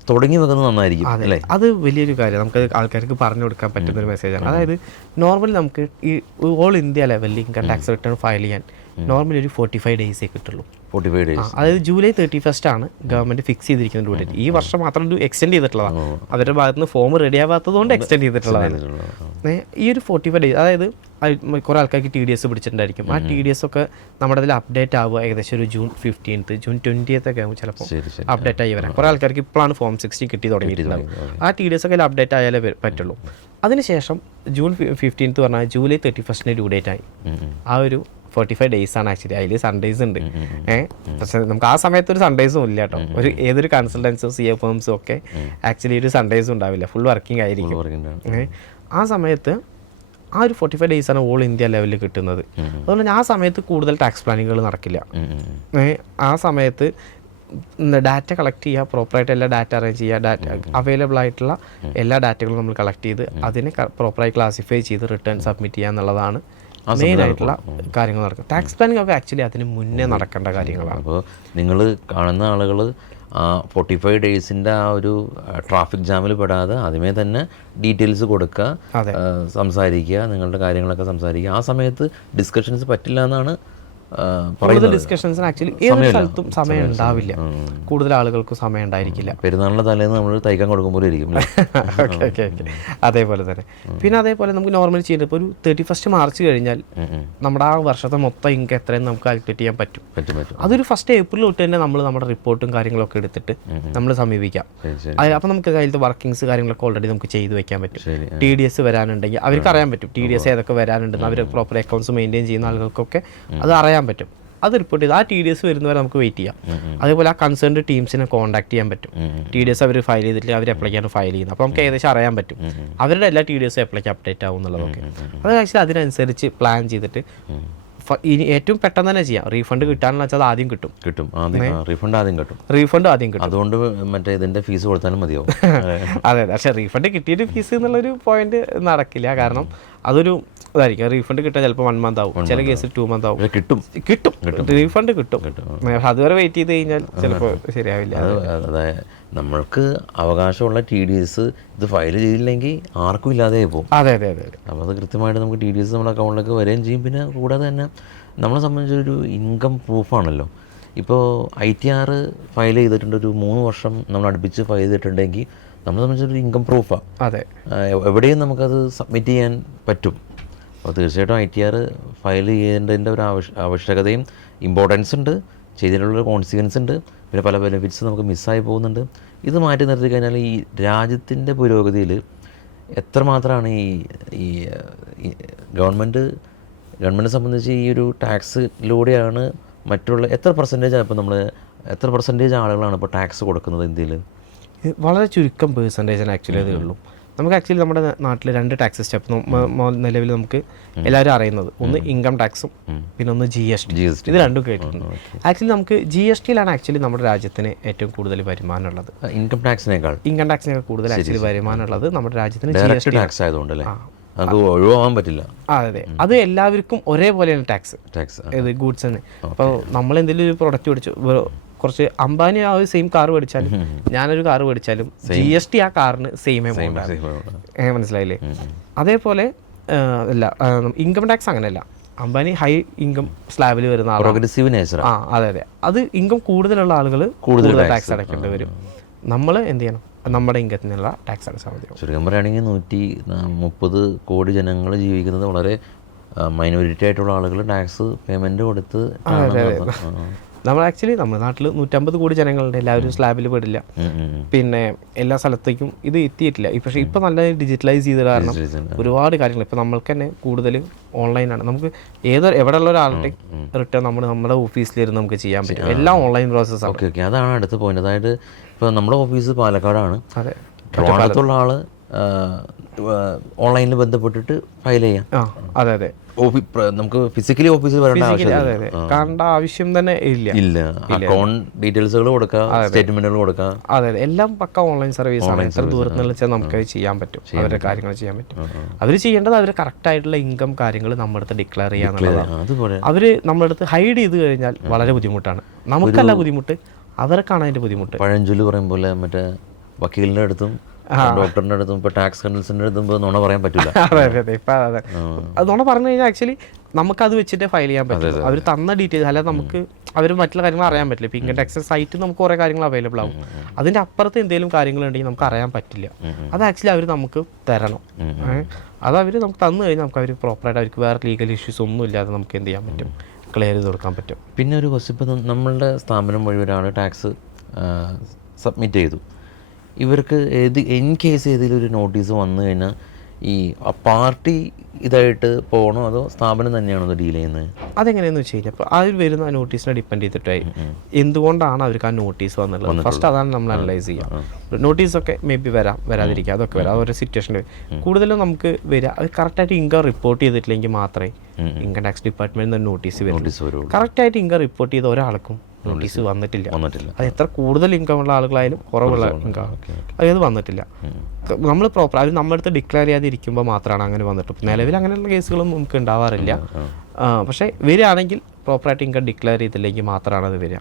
തുടങ്ങി വെക്കുന്നത് നന്നായിരിക്കും അല്ലേ? അത് വലിയൊരു കാര്യം, നമുക്ക് ആൾക്കാർക്ക് പറഞ്ഞു കൊടുക്കാൻ പറ്റുന്ന ഒരു മെസ്സേജാണ്. അതായത് നോർമലി നമുക്ക് ഈ ഓൾ ഇന്ത്യ ലെവലിൽ ഇൻകം ടാക്സ് റിട്ടേൺ ഫയൽ ചെയ്യാൻ നോർമലി ഒരു 45 ഡേയ്സേ കിട്ടുള്ളൂ. 45 ഡേയ്സ്, അതായത് ജൂലൈ 31 ആണ് ഗവൺമെന്റ് ഫിക്സ് ചെയ്തിരിക്കുന്ന ഡേറ്റ്. ഈ വർഷം മാത്രം ഒരു എക്സ്റ്റെൻഡ് ചെയ്തിട്ടുള്ളതാണ്. അവരുടെ ഭാഗത്ത് നിന്ന് ഫോം റെഡി ആവാത്തത് കൊണ്ട് എക്സ്റ്റെൻഡ് ചെയ്തിട്ടുള്ളതാണ്. ഈ ഒരു 45 ഡേയ്സ്, അതായത് കുറേ ആൾക്കാർക്ക് TDS പിടിച്ചിട്ടുണ്ടായിരിക്കും. ആ TDS ഒക്കെ നമ്മുടെ അതിൽ അപ്ഡേറ്റ് ആവുക ഏകദേശം ഒരു ജൂൺ 15th, ജൂൺ 20th ഒക്കെ ആകുമ്പോൾ ചിലപ്പോൾ അപ്ഡേറ്റ് ആയി വരാം. കുറേ ആൾക്കാർക്ക് ഇപ്പോഴാണ് ഫോം 16 കിട്ടി തുടങ്ങിയിട്ടുണ്ടാവും. ആ TDS ഒക്കെ അപ്ഡേറ്റ് ആയാലേ പറ്റുള്ളൂ. അതിനുശേഷം ജൂൺ 15th പറഞ്ഞാൽ ജൂലൈ 31 ഡ്യൂ ഡേറ്റ് ആയി. ആ ഒരു 45 ഡേയ്സ് ആണ് ആക്ച്വലി. അതിൽ സൺഡേസ് ഉണ്ട്. പക്ഷെ നമുക്ക് ആ സമയത്ത് ഒരു സൺഡേസും ഇല്ല കേട്ടോ. ഏതൊരു കൺസൾട്ടൻസും CA ഫേംസും ഒക്കെ ആക്ച്വലി ഒരു സൺഡേസും ഉണ്ടാവില്ല, ഫുൾ വർക്കിംഗ് ആയിരിക്കും. ആ സമയത്ത് ആ ഒരു 45 ഡേയ്സ് ആണ് ഓൾ ഇന്ത്യ ലെവലിൽ കിട്ടുന്നത്. അതുകൊണ്ട് തന്നെ ആ സമയത്ത് കൂടുതൽ ടാക്സ് പ്ലാനിങ്ങുകൾ നടക്കില്ല. ആ സമയത്ത് ഡാറ്റ കളക്ട് ചെയ്യുക, പ്രോപ്പറായിട്ട് എല്ലാ ഡാറ്റ അറേഞ്ച് ചെയ്യുക, ഡാറ്റ അവൈലബിൾ ആയിട്ടുള്ള എല്ലാ ഡാറ്റകളും നമ്മൾ കളക്ട് ചെയ്ത് അതിനെ പ്രോപ്പറായി ക്ലാസിഫൈ ചെയ്ത് റിട്ടേൺ സബ്മിറ്റ് ചെയ്യുക എന്നുള്ളതാണ് മെയിൻ ആയിട്ടുള്ള കാര്യങ്ങൾ നടക്കും. ടാക്സ് പ്ലാനിങ് ഒക്കെ ആക്ച്വലി അതിന് മുന്നേ നടക്കേണ്ട കാര്യങ്ങളാണ്. അപ്പോൾ നിങ്ങൾ കാണുന്ന ആളുകൾ 45 ഡേയ്സിൻ്റെ ആ ഒരു ട്രാഫിക് ജാമിൽ പെടാതെ ആദ്യമേ തന്നെ ഡീറ്റെയിൽസ് കൊടുക്കുക, സംസാരിക്കുക, നിങ്ങളുടെ കാര്യങ്ങളൊക്കെ സംസാരിക്കുക. ആ സമയത്ത് ഡിസ്കഷൻസ് പറ്റില്ല എന്നാണ് കൂടുതൽ ഡിസ്കഷൻസിന് ആക്ച്വലി ഏതൊരു സ്ഥലത്തും സമയം ഉണ്ടാവില്ല, കൂടുതൽ ആളുകൾക്ക് സമയം ഉണ്ടായിരിക്കില്ല. പെരുന്നാളിൻ്റെ തലേന്ന് നമ്മൾ തയ്ക്കാൻ കൊടുക്കുമ്പോൾ ഇരിക്കും. ഓക്കെ ഓക്കെ ഓക്കെ, അതേപോലെ തന്നെ. പിന്നെ അതേപോലെ നമുക്ക് നോർമലി ചെയ്യുന്നത് ഇപ്പോൾ ഒരു 31 മാർച്ച് കഴിഞ്ഞാൽ നമ്മുടെ ആ വർഷത്തെ മൊത്തം ഇൻകം എത്രയും നമുക്ക് കാൽക്കുലേറ്റ് ചെയ്യാൻ പറ്റും. അതൊരു 1 ഏപ്രിൽ തൊട്ട് തന്നെ നമ്മൾ നമ്മുടെ റിപ്പോർട്ടും കാര്യങ്ങളൊക്കെ എടുത്തിട്ട് നമ്മൾ സമീപിക്കാം. അപ്പോൾ നമുക്ക് അതിലത്തെ വർക്കിങ്സ് കാര്യങ്ങളൊക്കെ ഓൾറെഡി നമുക്ക് ചെയ്ത് വെക്കാൻ പറ്റും. TDS വരാനുണ്ടെങ്കിൽ അവർക്ക് അറിയാൻ പറ്റും TDS ഏതൊക്കെ വരാനുണ്ടെന്ന്. അവർ പ്രോപ്പർ അക്കൗണ്ട്സ് മെയിൻറ്റെയിൻ ചെയ്യുന്ന ആളുകൾക്കൊക്കെ അത് അറിയാൻ പറ്റും. അത് റിപ്പോർട്ട് ചെയ്ത് ആ TDS വരുന്നവരെ നമുക്ക് വെയിറ്റ് ചെയ്യാം. അതേപോലെ ആ കൺസേൺഡ് ടീംസിനെ കോൺടാക്ട് ചെയ്യാൻ പറ്റും. TDS അവർ ഫയൽ ചെയ്തിട്ട് അവർ അപ്ലൈക്കാണ് ഫയൽ ചെയ്യുന്നത്. അപ്പോൾ നമുക്ക് ഏകദേശം അറിയാൻ പറ്റും അവരുടെ എല്ലാ TDS അപ്ലൈക്ക് അപ്ഡേറ്റ് ആവും എന്നുള്ളതൊക്കെ. അത് ആക്ച്വലി അതിനനുസരിച്ച് പ്ലാൻ ചെയ്തിട്ട് ഇനി ഏറ്റവും പെട്ടെന്ന് തന്നെ ചെയ്യാം. റീഫണ്ട് കിട്ടാനുള്ള വെച്ചാൽ അത് ആദ്യം കിട്ടും. റീഫണ്ട് ആദ്യം കിട്ടും. അതുകൊണ്ട് മറ്റേ ഇതിന്റെ ഫീസ് കൊടുത്താലും മതിയാവും. അതെ, പക്ഷെ റീഫണ്ട് കിട്ടിയിട്ട് ഫീസ് എന്നുള്ളൊരു പോയിന്റ് നടക്കില്ല. കാരണം അതൊരു ഇതായിരിക്കും. റീഫണ്ട് കിട്ടാൻ ചിലപ്പോൾ 1 മന്ത് ആവും, ചില കേസിൽ 2 മന്ത് ആവും. കിട്ടും റീഫണ്ട് കിട്ടും. അതുവരെ വെയിറ്റ് ചെയ്ത് കഴിഞ്ഞാൽ ചിലപ്പോൾ ശരിയാവില്ല. അതായത് നമ്മൾക്ക് അവകാശമുള്ള TDS ഇത് ഫയൽ ചെയ്തില്ലെങ്കിൽ ആർക്കും ഇല്ലാതെ പോകും. അതെ അതെ അതെ. അപ്പോൾ അത് കൃത്യമായിട്ട് നമുക്ക് TDS നമ്മുടെ അക്കൗണ്ടിലേക്ക് വരികയും ചെയ്യും. പിന്നെ കൂടാതെ തന്നെ നമ്മളെ സംബന്ധിച്ചൊരു ഇൻകം പ്രൂഫാണല്ലോ. ഇപ്പോൾ ITR ഫയൽ ചെയ്തിട്ടുണ്ട്, ഒരു 3 വർഷം നമ്മൾ അടുപ്പിച്ച് ഫയൽ ചെയ്തിട്ടുണ്ടെങ്കിൽ നമ്മളെ സംബന്ധിച്ചൊരു ഇൻകം പ്രൂഫാണ്. അതെ, എവിടെയും നമുക്കത് സബ്മിറ്റ് ചെയ്യാൻ പറ്റും. അപ്പോൾ തീർച്ചയായിട്ടും ITR ഫയൽ ചെയ്യേണ്ടതിൻ്റെ ഒരു ആവശ്യകതയും ഇമ്പോർട്ടൻസ് ഉണ്ട്, ചെയ്തതിനുള്ളൊരു കോൺസിക്വൻസ് ഉണ്ട്. പിന്നെ പല ബെനിഫിറ്റ്സ് നമുക്ക് മിസ്സായി പോകുന്നുണ്ട്. ഇത് മാറ്റി നിർത്തി കഴിഞ്ഞാൽ ഈ രാജ്യത്തിൻ്റെ പുരോഗതിയിൽ എത്രമാത്രമാണ് ഈ ഗവൺമെൻറ് സംബന്ധിച്ച് ഈ ഒരു ടാക്സിലൂടെയാണ് മറ്റുള്ള എത്ര പെർസെൻറ്റേജ് ആളുകളാണ് ഇപ്പോൾ ടാക്സ് കൊടുക്കുന്നത് ഇന്ത്യയിൽ? വളരെ ചുരുക്കം പെർസെൻറ്റേജിന് ആക്ച്വലി അതേ ഉള്ളൂ. നമുക്ക് ആക്ച്വലി നമ്മുടെ നാട്ടിൽ 2 ടാക്സ് സ്റ്റെപ്പ് നിലവിൽ നമുക്ക് എല്ലാവരും അറിയുന്നത്. ഒന്ന് ഇൻകം ടാക്സും പിന്നെ ഒന്ന് GST. ഇത് രണ്ടും കേട്ടിട്ടുണ്ട്. ആക്ച്വലി നമുക്ക് GSTയിലാണ് ആക്ച്വലി നമ്മുടെ രാജ്യത്തിന് ഏറ്റവും കൂടുതൽ വരുമാനമുള്ളത്. ഇൻകം ടാക്സിനേക്കാൾ കൂടുതൽ ആക്ച്വലി വരുമാനമുള്ളത് നമ്മുടെ രാജ്യത്തിന് GST ടാക്സ് ആയതുകൊണ്ടല്ലേ, അത് ഒഴിവാകാൻ പറ്റില്ല. അതെ, അത് എല്ലാവർക്കും ഒരേപോലെയാണ് ടാക്സ് ഇത് ഗൂഡ്സിന്. അപ്പോൾ നമ്മൾ എന്തെങ്കിലും ഒരു പ്രൊഡക്റ്റ് മേടിച്ചു, കുറച്ച് അംബാനി ആ ഒരു സെയിം കാർ മേടിച്ചാലും ഞാനൊരു കാർ മേടിച്ചാലും GST ആ കാറിന് സെയിം എമൗണ്ട് ആണ്. മനസ്സിലായില്ലേ? അതേപോലെ അല്ല, ഇൻകം ടാക്സ് അങ്ങനെയല്ല. അംബാനി ഹൈ ഇൻകം സ്ലാബിൽ വരുന്ന ആളാണ്. അതെ അതെ, അത് ഇൻകം കൂടുതലുള്ള ആളുകൾ കൂടുതൽ ടാക്സ് അടയ്ക്കേണ്ടി വരും. നമ്മൾ എന്ത് ചെയ്യണം? നമ്മുടെ ഇൻകത്തിനുള്ള ടാക്സ് അടച്ചാൽ മതി. ചുരുക്കം പറയുകയാണെങ്കിൽ 130 കോടി ജനങ്ങൾ ജീവിക്കുന്നത് വളരെ മൈനോറിറ്റി ആയിട്ടുള്ള ആളുകൾ ടാക്സ് പേയ്മെൻറ്റ് കൊടുത്ത്. നമ്മൾ ആക്ച്വലി നമ്മുടെ നാട്ടിൽ 150 കോടി ജനങ്ങളുണ്ട്. എല്ലാവരും സ്ലാബിൽ പെടില്ല. പിന്നെ എല്ലാ സ്ഥലത്തേക്കും ഇത് എത്തിയിട്ടില്ല. പക്ഷേ ഇപ്പോൾ നല്ല ഡിജിറ്റലൈസ് ചെയ്ത കാരണം ഒരുപാട് കാര്യങ്ങൾ ഇപ്പോൾ നമ്മൾക്ക് തന്നെ കൂടുതൽ ഓൺലൈനാണ്. നമുക്ക് എവിടെ ഉള്ള ഒരാളുടെ റിട്ടേൺ നമ്മുടെ ഓഫീസിലിരുന്ന് നമുക്ക് ചെയ്യാൻ പറ്റും. എല്ലാം ഓൺലൈൻ പ്രോസസ്സാണ്. ഓക്കെ, അതാണ് അടുത്ത പോയിന്റ്. അതായത് ഇപ്പോൾ നമ്മുടെ ഓഫീസ് പാലക്കാടാണ്. അതെ, ട്രിവാൻഡ്രത്തുള്ള ആള് ഓൺലൈനിൽ ബന്ധപ്പെട്ടിട്ട് ഫയൽ ചെയ്യാം. അതെ അതെ, നമുക്ക് ഫിസിക്കലി ഓഫീസിൽ വരേണ്ട ആവശ്യം തന്നെ ഇല്ല. അക്കൗണ്ട് ഡീറ്റെയിൽസുകൾ കൊടുക്കാം, സ്റ്റേറ്റ്മെന്റുകൾ കൊടുക്കാം. അതെ അതെ, എല്ലാം പക്ക ഓൺലൈൻ സർവീസ് ആണ്. എത്ര ദൂരത്ത് നിന്ന് വെച്ചാൽ നമുക്ക് ചെയ്യാൻ പറ്റും, അവരുടെ കാര്യങ്ങൾ ചെയ്യാൻ പറ്റും. അവർ ചെയ്യേണ്ടത് അവർ കറക്റ്റ് ആയിട്ടുള്ള ഇൻകം കാര്യങ്ങൾ നമ്മുടെ അടുത്ത് ഡിക്ലെയർ ചെയ്യാന്നുള്ളതാണ്. അവർ നമ്മുടെ അടുത്ത് ഹൈഡ് ചെയ്ത് കഴിഞ്ഞാൽ വളരെ ബുദ്ധിമുട്ടാണ്. നമുക്കല്ല ബുദ്ധിമുട്ട്, അവർക്കാണ് അതിന്റെ ബുദ്ധിമുട്ട്. പഴഞ്ചൊല്ല് പറയും പോലെ മറ്റേ വക്കീലിന്റെ അടുത്തും ഡോക്ടറിന്റെ അടുത്തും ഇപ്പോൾ ടാക്സ് കൺസൾട്ടന്റിന്റെ അടുത്തും നുണ പറയാൻ പറ്റില്ല. അതെ അതെ, ഇപ്പം അതെ, അത് നുണ പറഞ്ഞു കഴിഞ്ഞാൽ ആക്ച്വലി നമുക്കത് വെച്ചിട്ട് ഫയൽ ചെയ്യാൻ പറ്റും. അവർ തന്ന ഡീറ്റെയിൽസ് അല്ലാതെ നമുക്ക് അവർ മറ്റുള്ള കാര്യങ്ങൾ അറിയാൻ പറ്റില്ല. ഇപ്പോൾ ഇൻകം ടാക്സ് സൈറ്റിൽ നമുക്ക് കുറേ കാര്യങ്ങൾ അവൈലബിൾ ആവും. അതിൻ്റെ അപ്പുറത്ത് എന്തെങ്കിലും കാര്യങ്ങളുണ്ടെങ്കിൽ നമുക്ക് അറിയാൻ പറ്റില്ല. അത് ആക്ച്വലി അവർ നമുക്ക് തരണം. അത് അവർ നമുക്ക് തന്നു കഴിഞ്ഞാൽ നമുക്ക് അവർ പ്രോപ്പറായിട്ട് അവർക്ക് വേറെ ലീഗൽ ഇഷ്യൂസ് ഒന്നും ഇല്ലാതെ നമുക്ക് എന്ത് ചെയ്യാൻ പറ്റും, ക്ലിയർ ചെയ്ത് കൊടുക്കാൻ പറ്റും. പിന്നെ ഒരു ക്വസ്റ്റ്യൻ, ഇപ്പോൾ നമ്മളുടെ സ്ഥാപനം വഴി ഒരാൾ ടാക്സ് സബ്മിറ്റ് ചെയ്തു. ഇവർക്ക് ഇൻ കേസ് ഏതെങ്കിലും ഒരു നോട്ടീസ് വന്നു കഴിഞ്ഞാൽ ഈ പാർട്ടി ഇതായിട്ട് പോകണോ അതോ സ്ഥാപനം തന്നെയാണോ അത് ഡീൽ ചെയ്യുന്നത്? അതെങ്ങനെയാണെന്ന് വെച്ച് കഴിഞ്ഞാൽ അപ്പോൾ അതിൽ വരുന്ന നോട്ടീസിനെ ഡിപ്പെൻഡ് ചെയ്തിട്ടായി എന്തുകൊണ്ടാണ് അവർക്ക് ആ നോട്ടീസ് വന്നുള്ളത്. ഫസ്റ്റ് അതാണ് നമ്മൾ അനലൈസ് ചെയ്യുക. നോട്ടീസൊക്കെ മേ ബി വരാതിരിക്കുക, അതൊക്കെ വരാം. അതൊരു സിറ്റുവേഷനിൽ കൂടുതലും നമുക്ക് വരിക അത് കറക്റ്റായിട്ട് ഇൻകം റിപ്പോർട്ട് ചെയ്തിട്ടില്ലെങ്കിൽ മാത്രമേ ഇൻകം ടാക്സ് ഡിപ്പാർട്ട്മെൻറ്റിൽ നിന്ന് നോട്ടീസ് വരും. കറക്റ്റായിട്ട് ഇൻകം റിപ്പോർട്ട് ചെയ്ത ഒരാൾക്കും നോട്ടീസ് വന്നിട്ടില്ല. അത് എത്ര കൂടുതൽ ഇൻകം ഉള്ള ആളുകളായാലും കുറവുള്ള ഇൻകം അത് വന്നിട്ടില്ല. നമ്മൾ പ്രോപ്പർ അത് നമ്മുടെ അടുത്ത് ഡിക്ലെയർ ചെയ്യാതിരിക്കുമ്പോൾ മാത്രമാണ് അങ്ങനെ വന്നിട്ട്. നിലവിൽ അങ്ങനെയുള്ള കേസുകളൊന്നും നമുക്ക് ഉണ്ടാവാറില്ല. പക്ഷേ വരികയാണെങ്കിൽ പ്രോപ്പറായിട്ട് ഇൻകം ഡിക്ലെയർ ചെയ്തില്ലെങ്കിൽ മാത്രമാണ് അത് വരിക.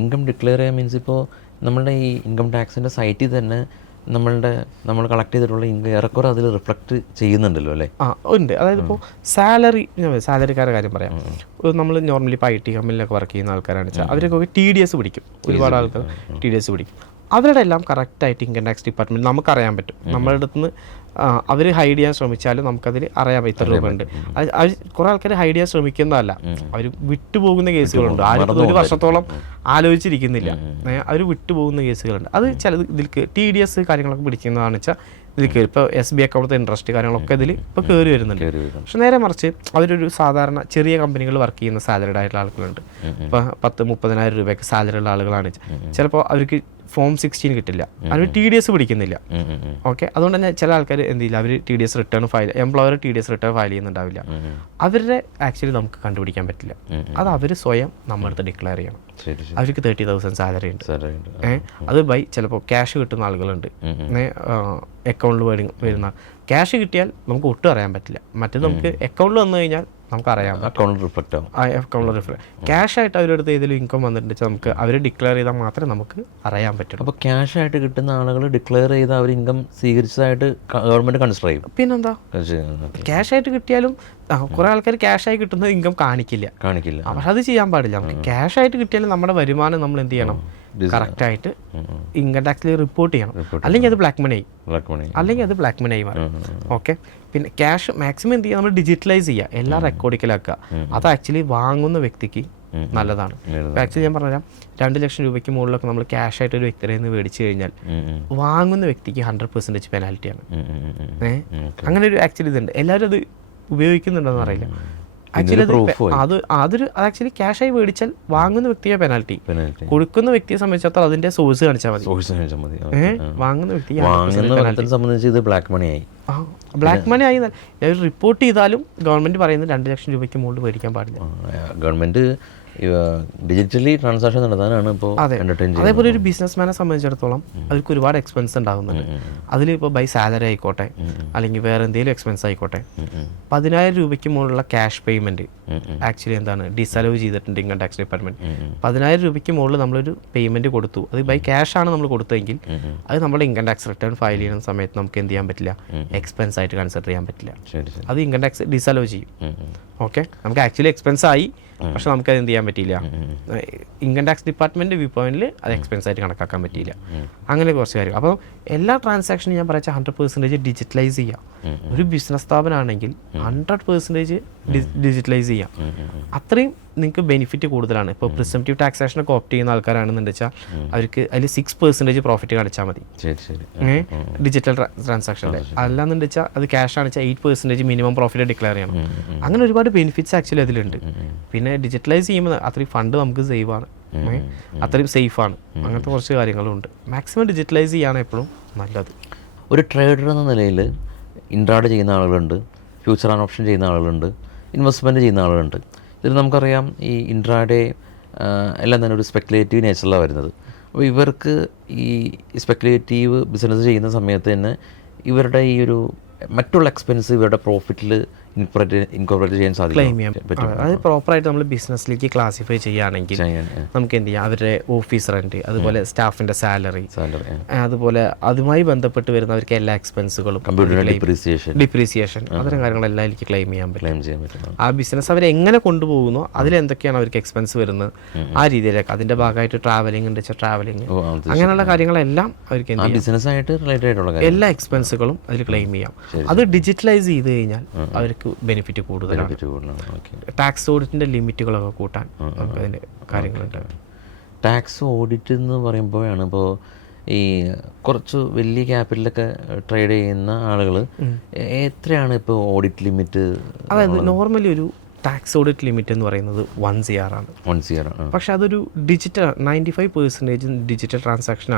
ഇൻകം ഡിക്ലെയർ ചെയ്യാൻ മീൻസ് ഇപ്പോൾ നമ്മളുടെ ഈ ഇൻകം ടാക്സിൻ്റെ സൈറ്റിൽ തന്നെ നമ്മൾ കളക്ട് ചെയ്തിട്ടുള്ള ഇൻകം ഏറെക്കുറെ അതിൽ റിഫ്ലക്റ്റ് ചെയ്യുന്നുണ്ടല്ലോ അല്ലേ? ഉണ്ട്. അതായത് ഇപ്പോൾ സാലറിക്കാരുടെ കാര്യം പറയാം. നമ്മൾ നോർമലി ഇപ്പോൾ IT കമ്പനിയിലൊക്കെ വർക്ക് ചെയ്യുന്ന ആൾക്കാരാണെന്ന് വെച്ചാൽ അവരൊക്കെ TDS പിടിക്കും. ഒരുപാട് ആൾക്കാർ TDS പിടിക്കും. അവരുടെ എല്ലാം കറക്റ്റായിട്ട് ഇൻകം ടാക്സ് ഡിപ്പാർട്ട്മെൻറ്റ് നമുക്കറിയാൻ പറ്റും. നമ്മളുടെ അടുത്ത് നിന്ന് അവർ ഹൈഡ് ചെയ്യാൻ ശ്രമിച്ചാലും നമുക്കതിൽ അറിയാം ഇത്ര രൂപ ഉണ്ട്. അത് കുറേ ആൾക്കാർ ഹൈഡ് ചെയ്യാൻ ശ്രമിക്കുന്നതല്ല, അവർ വിട്ടുപോകുന്ന കേസുകളുണ്ട്. ആരും ഒരു വർഷത്തോളം ആലോചിച്ചിരിക്കുന്നില്ല, അവർ വിട്ടുപോകുന്ന കേസുകളുണ്ട്. അത് ചിലത് ഇതിലേക്ക് TDS കാര്യങ്ങളൊക്കെ പിടിക്കുന്നതാണെന്ന് വെച്ചാൽ ഇതിൽ കയറി ഇപ്പോൾ SBI അക്കൗണ്ടത്തെ ഇൻട്രസ്റ്റ് കാര്യങ്ങളൊക്കെ ഇതിൽ ഇപ്പോൾ കയറി വരുന്നുണ്ട്. പക്ഷെ നേരെ മറിച്ച് അവരൊരു സാധാരണ ചെറിയ കമ്പനികൾ വർക്ക് ചെയ്യുന്ന സാലറിഡ് ആയിട്ടുള്ള ആളുകളുണ്ട്. ഇപ്പോൾ 10-30,000 രൂപയൊക്കെ സാലറി ഉള്ള ആളുകളാണ്. ചിലപ്പോൾ അവർക്ക് Form 16 കിട്ടില്ല, അവർ TDS പിടിക്കുന്നില്ല. ഓക്കെ, അതുകൊണ്ട് തന്നെ ചില ആൾക്കാർ എന്ത് ചെയ്യില്ല, അവർ TDS return employer TDS return file ചെയ്യുന്നുണ്ടാവില്ല. അവരുടെ ആക്ച്വലി നമുക്ക് കണ്ടുപിടിക്കാൻ പറ്റില്ല. അത് അവർ സ്വയം നമ്മളടുത്ത് ഡിക്ലെയർ ചെയ്യണം. അവർക്ക് 30,000 സാലറി ഉണ്ട്. അത് ചിലപ്പോൾ ക്യാഷ് കിട്ടുന്ന ആളുകളുണ്ട്. അക്കൗണ്ടിൽ വരുന്ന ക്യാഷ് കിട്ടിയാൽ നമുക്ക് ഒട്ടും അറിയാൻ പറ്റില്ല. മറ്റേത് നമുക്ക് അക്കൗണ്ടിൽ വന്നു കഴിഞ്ഞാൽ നമുക്കറിയാം, അക്കൗണ്ടിൽ റിഫ്ലക്ട്. ക്യാഷ് ആയിട്ട് അവരുടെ അടുത്ത് ഏതെങ്കിലും ഇൻകം വന്നിട്ട് നമുക്ക് അവർ ഡിക്ലെയർ ചെയ്താൽ മാത്രമേ നമുക്ക് അറിയാൻ പറ്റുള്ളൂ. അപ്പോൾ ക്യാഷ് ആയിട്ട് കിട്ടുന്ന ആളുകൾ ഡിക്ലെയർ ചെയ്ത് അവർ ഇൻകം സ്വീകരിച്ചതായിട്ട് ഗവൺമെന്റ് കൺസിഡർ ചെയ്യും. പിന്നെന്താ, ക്യാഷ് ആയിട്ട് കിട്ടിയാലും കുറെ ആൾക്കാർ ക്യാഷ് ആയി കിട്ടുന്നത് ഇൻകം കാണിക്കില്ല. പക്ഷെ അത് ചെയ്യാൻ പാടില്ല. നമുക്ക് ക്യാഷ് ആയിട്ട് കിട്ടിയാലും നമ്മുടെ വരുമാനം നമ്മൾ എന്ത് ചെയ്യണം, കറക്റ്റായിട്ട് ഇൻകം ടാക്സിൽ റിപ്പോർട്ട് ചെയ്യണം. അല്ലെങ്കിൽ അത് ബ്ലാക്ക് മണി ആയി മാറും. ഓക്കെ, പിന്നെ ക്യാഷ് മാക്സിമം എന്ത് ചെയ്യുക, നമ്മൾ ഡിജിറ്റലൈസ് ചെയ്യുക, എല്ലാം റെക്കോർഡിക്കലാക്കുക. അത് ആക്ച്വലി വാങ്ങുന്ന വ്യക്തിക്ക് നല്ലതാണ്. ആക്ച്വലി ഞാൻ പറഞ്ഞുതരാം, 2 ലക്ഷം രൂപയ്ക്ക് മുകളിലൊക്കെ നമ്മൾ ക്യാഷ് ആയിട്ട് ഒരു വ്യക്തിയിൽ നിന്ന് മേടിച്ചു കഴിഞ്ഞാൽ വാങ്ങുന്ന വ്യക്തിക്ക് 100% പെനാൽറ്റിയാണ്. അങ്ങനെ ഒരു ആക്ച്വലി ഇതുണ്ട്. എല്ലാവരും അത് ഉപയോഗിക്കുന്നുണ്ടെന്ന് അറിയില്ല. ആക്ച്വലി അതൊരു ആക്ച്വലി ക്യാഷായി മേടിച്ചാൽ വാങ്ങുന്ന വ്യക്തിയെ പെനാൽറ്റി, കൊടുക്കുന്ന വ്യക്തിയെ സംബന്ധിച്ചിടത്തോളം അതിന്റെ സോഴ്സ് കാണിച്ചാൽ മതി. വാങ്ങുന്ന വ്യക്തി സംബന്ധിച്ച് ഇത് ബ്ലാക്ക് മണി ആയി. ബ്ലാക്ക് മണി ആയി റിപ്പോർട്ട് ചെയ്താലും ഗവൺമെന്റ് പറയുന്നത് 2 ലക്ഷം രൂപയ്ക്ക് മുകളിൽ മേടിക്കാൻ പാടില്ല. ഗവൺമെന്റ് ഡിജിറ്റലി ട്രാൻസാക്ഷൻ നടത്താനാണ് ഇപ്പോൾ. അതേപോലെ ഒരു ബിസിനസ്മാനെ സംബന്ധിച്ചിടത്തോളം അവർക്ക് ഒരുപാട് എക്സ്പെൻസ് ഉണ്ടാകുന്നുണ്ട്. അതിലിപ്പോൾ ബൈ സാലറി ആയിക്കോട്ടെ, അല്ലെങ്കിൽ വേറെ എന്തെങ്കിലും എക്സ്പെൻസ് ആയിക്കോട്ടെ, 10,000 രൂപയ്ക്ക് മുകളിലുള്ള ക്യാഷ് പേയ്മെന്റ് ആക്ച്വലി എന്താണ് ഡിസലവ് ചെയ്തിട്ടുണ്ട് ഇൻകം ടാക്സ് ഡിപ്പാർട്ട്മെന്റ്. 10,000 രൂപയ്ക്ക് മുകളിൽ നമ്മളൊരു പേയ്മെന്റ് കൊടുത്തു, അത് ബൈ ക്യാഷ് ആണ് നമ്മൾ കൊടുത്തതെങ്കിൽ അത് നമ്മുടെ ഇൻകം ടാക്സ് റിട്ടേൺ ഫയൽ ചെയ്യുന്ന സമയത്ത് നമുക്ക് എന്ത് ചെയ്യാൻ പറ്റില്ല, എക്സ്പെൻസ് ആയിട്ട് കൺസിഡർ ചെയ്യാൻ പറ്റില്ല. അത് ഇൻകം ടാക്സ് ഡിസലവ് ചെയ്യും. ഓക്കെ, നമുക്ക് ആക്ച്വലി എക്സ്പെൻസ് ആയി, പക്ഷെ നമുക്കത് എന്ത് ചെയ്യാൻ പറ്റിയില്ല, ഇൻകം ടാക്സ് ഡിപ്പാർട്ട്മെന്റ് വ്യൂ പോയിന്റിൽ അത് എക്സ്പെൻസ് ആയിട്ട് കണക്കാക്കാൻ പറ്റിയില്ല. അങ്ങനെ കുറച്ച് കാര്യം. അപ്പോൾ എല്ലാ ട്രാൻസാക്ഷനും ഞാൻ പറയാ 100% ഡിജിറ്റലൈസ് ചെയ്യാം. ഒരു ബിസിനസ് സ്ഥാപനമാണെങ്കിൽ 100% ഡിജിറ്റലൈസ് ചെയ്യാം. അത്രയും നിങ്ങൾക്ക് ബെനിഫിറ്റ് കൂടുതലാണ്. ഇപ്പോൾ പ്രിസംപ്റ്റീവ് ടാക്സേഷനൊക്കെ ഓപ്റ്റ് ചെയ്യുന്ന ആൾക്കാരാണെന്ന് വെച്ചാൽ അവർക്ക് അതിൽ 6% പ്രോഫിറ്റ് കാണിച്ചാൽ മതി ഡിജിറ്റൽ ട്രാൻസാക്ഷനിൽ. അല്ലാന്ന് വെച്ചാൽ അത് ക്യാഷ് ആണെന്ന് വെച്ചാൽ 8% മിനിമം പ്രോഫിറ്റ് ഡിക്ലെയർ ചെയ്യണം. അങ്ങനെ ഒരുപാട് ബെനിഫിറ്റ്സ് ആക്ച്വലി അതിലുണ്ട്. പിന്നെ ഡിജിറ്റലൈസ് ചെയ്യുമ്പോൾ അത്രയും ഫണ്ട് നമുക്ക് സേവ് ആണ്, അത്രയും സേഫാണ്. അങ്ങനത്തെ കുറച്ച് കാര്യങ്ങളുണ്ട്. മാക്സിമം ഡിജിറ്റലൈസ് ചെയ്യാണ് എപ്പോഴും നല്ലത്. ഒരു ട്രേഡർ എന്ന നിലയിൽ ഇൻട്രാഡേ ചെയ്യുന്ന ആളുകളുണ്ട്, ഫ്യൂച്ചർ ആൻഡ് ഓപ്ഷൻ ചെയ്യുന്ന ആളുകളുണ്ട്, ഇൻവെസ്റ്റ്മെൻറ്റ് ചെയ്യുന്ന ആളുകളുണ്ട്. ഇതിൽ നമുക്കറിയാം ഈ ഇൻട്രാഡേ എല്ലാം തന്നെ ഒരു സ്പെക്കുലേറ്റീവ് നേച്ചറിലാണ് വരുന്നത്. അപ്പോൾ ഇവർക്ക് ഈ സ്പെക്കുലേറ്റീവ് ബിസിനസ് ചെയ്യുന്ന സമയത്ത് തന്നെ ഇവരുടെ ഈ ഒരു മറ്റുള്ള എക്സ്പെൻസ് ഇവരുടെ പ്രോഫിറ്റിൽ ഇൻകോർപ്പറേറ്റ് ചെയ്യാൻ സാധിക്കും. അത് പ്രോപ്പറായിട്ട് നമ്മൾ ബിസിനസ്സിലേക്ക് ക്ലാസിഫൈ ചെയ്യുകയാണെങ്കിൽ നമുക്ക് എന്ത് ചെയ്യാം, അവരുടെ ഓഫീസ് റെന്റ്, അതുപോലെ സ്റ്റാഫിന്റെ സാലറി, അതുപോലെ അതുമായി ബന്ധപ്പെട്ട് വരുന്നവർക്ക് എല്ലാ എക്സ്പെൻസുകളും, ഡിപ്രീസിയേഷൻ, അത്തരം കാര്യങ്ങളെല്ലാം എനിക്ക് ക്ലെയിം ചെയ്യാൻ പറ്റും. ആ ബിസിനസ് അവർ എങ്ങനെ കൊണ്ടുപോകുന്നോ അതിലെന്തൊക്കെയാണ് അവർക്ക് എക്സ്പെൻസ് വരുന്നത് ആ രീതിയിലേക്ക്. അതിന്റെ ഭാഗമായിട്ട് ട്രാവലിംഗ് ഉണ്ട് വെച്ചാൽ ട്രാവലിംഗ്, അങ്ങനെയുള്ള കാര്യങ്ങളെല്ലാം അവർക്ക് എന്ത് ചെയ്യാം, എല്ലാ എക്സ്പെൻസുകളും അതിൽ ക്ലെയിം ചെയ്യാം. അത് ഡിജിറ്റലൈസ് ചെയ്ത് കഴിഞ്ഞാൽ അവർക്ക് ബെനിഫിറ്റ് കൂടുതലാണ്. ടാക്സ് ഓഡിറ്റിന്റെ ലിമിറ്റുകളൊക്കെ കൂട്ടാൻ നമുക്ക് അതിന്റെ കാര്യങ്ങളുണ്ട്. ടാക്സ് ഓഡിറ്റ് എന്ന് പറയുമ്പോഴാണ് ഇപ്പോൾ ഈ കുറച്ച് വലിയ ക്യാപിറ്റലൊക്കെ ട്രേഡ് ചെയ്യുന്ന ആളുകൾ എത്രയാണ് ഇപ്പോൾ ഓഡിറ്റ് ലിമിറ്റ്? അതായത് നോർമലി ഒരു ടാക്സ് ഓഡിറ്റ് ലിമിറ്റ് എന്ന് പറയുന്നത് 1 CR ആണ്. 1 CR. പക്ഷെ അതൊരു ഡിജിറ്റൽ 95% ഡിജിറ്റൽ ട്രാൻസാക്ഷൻ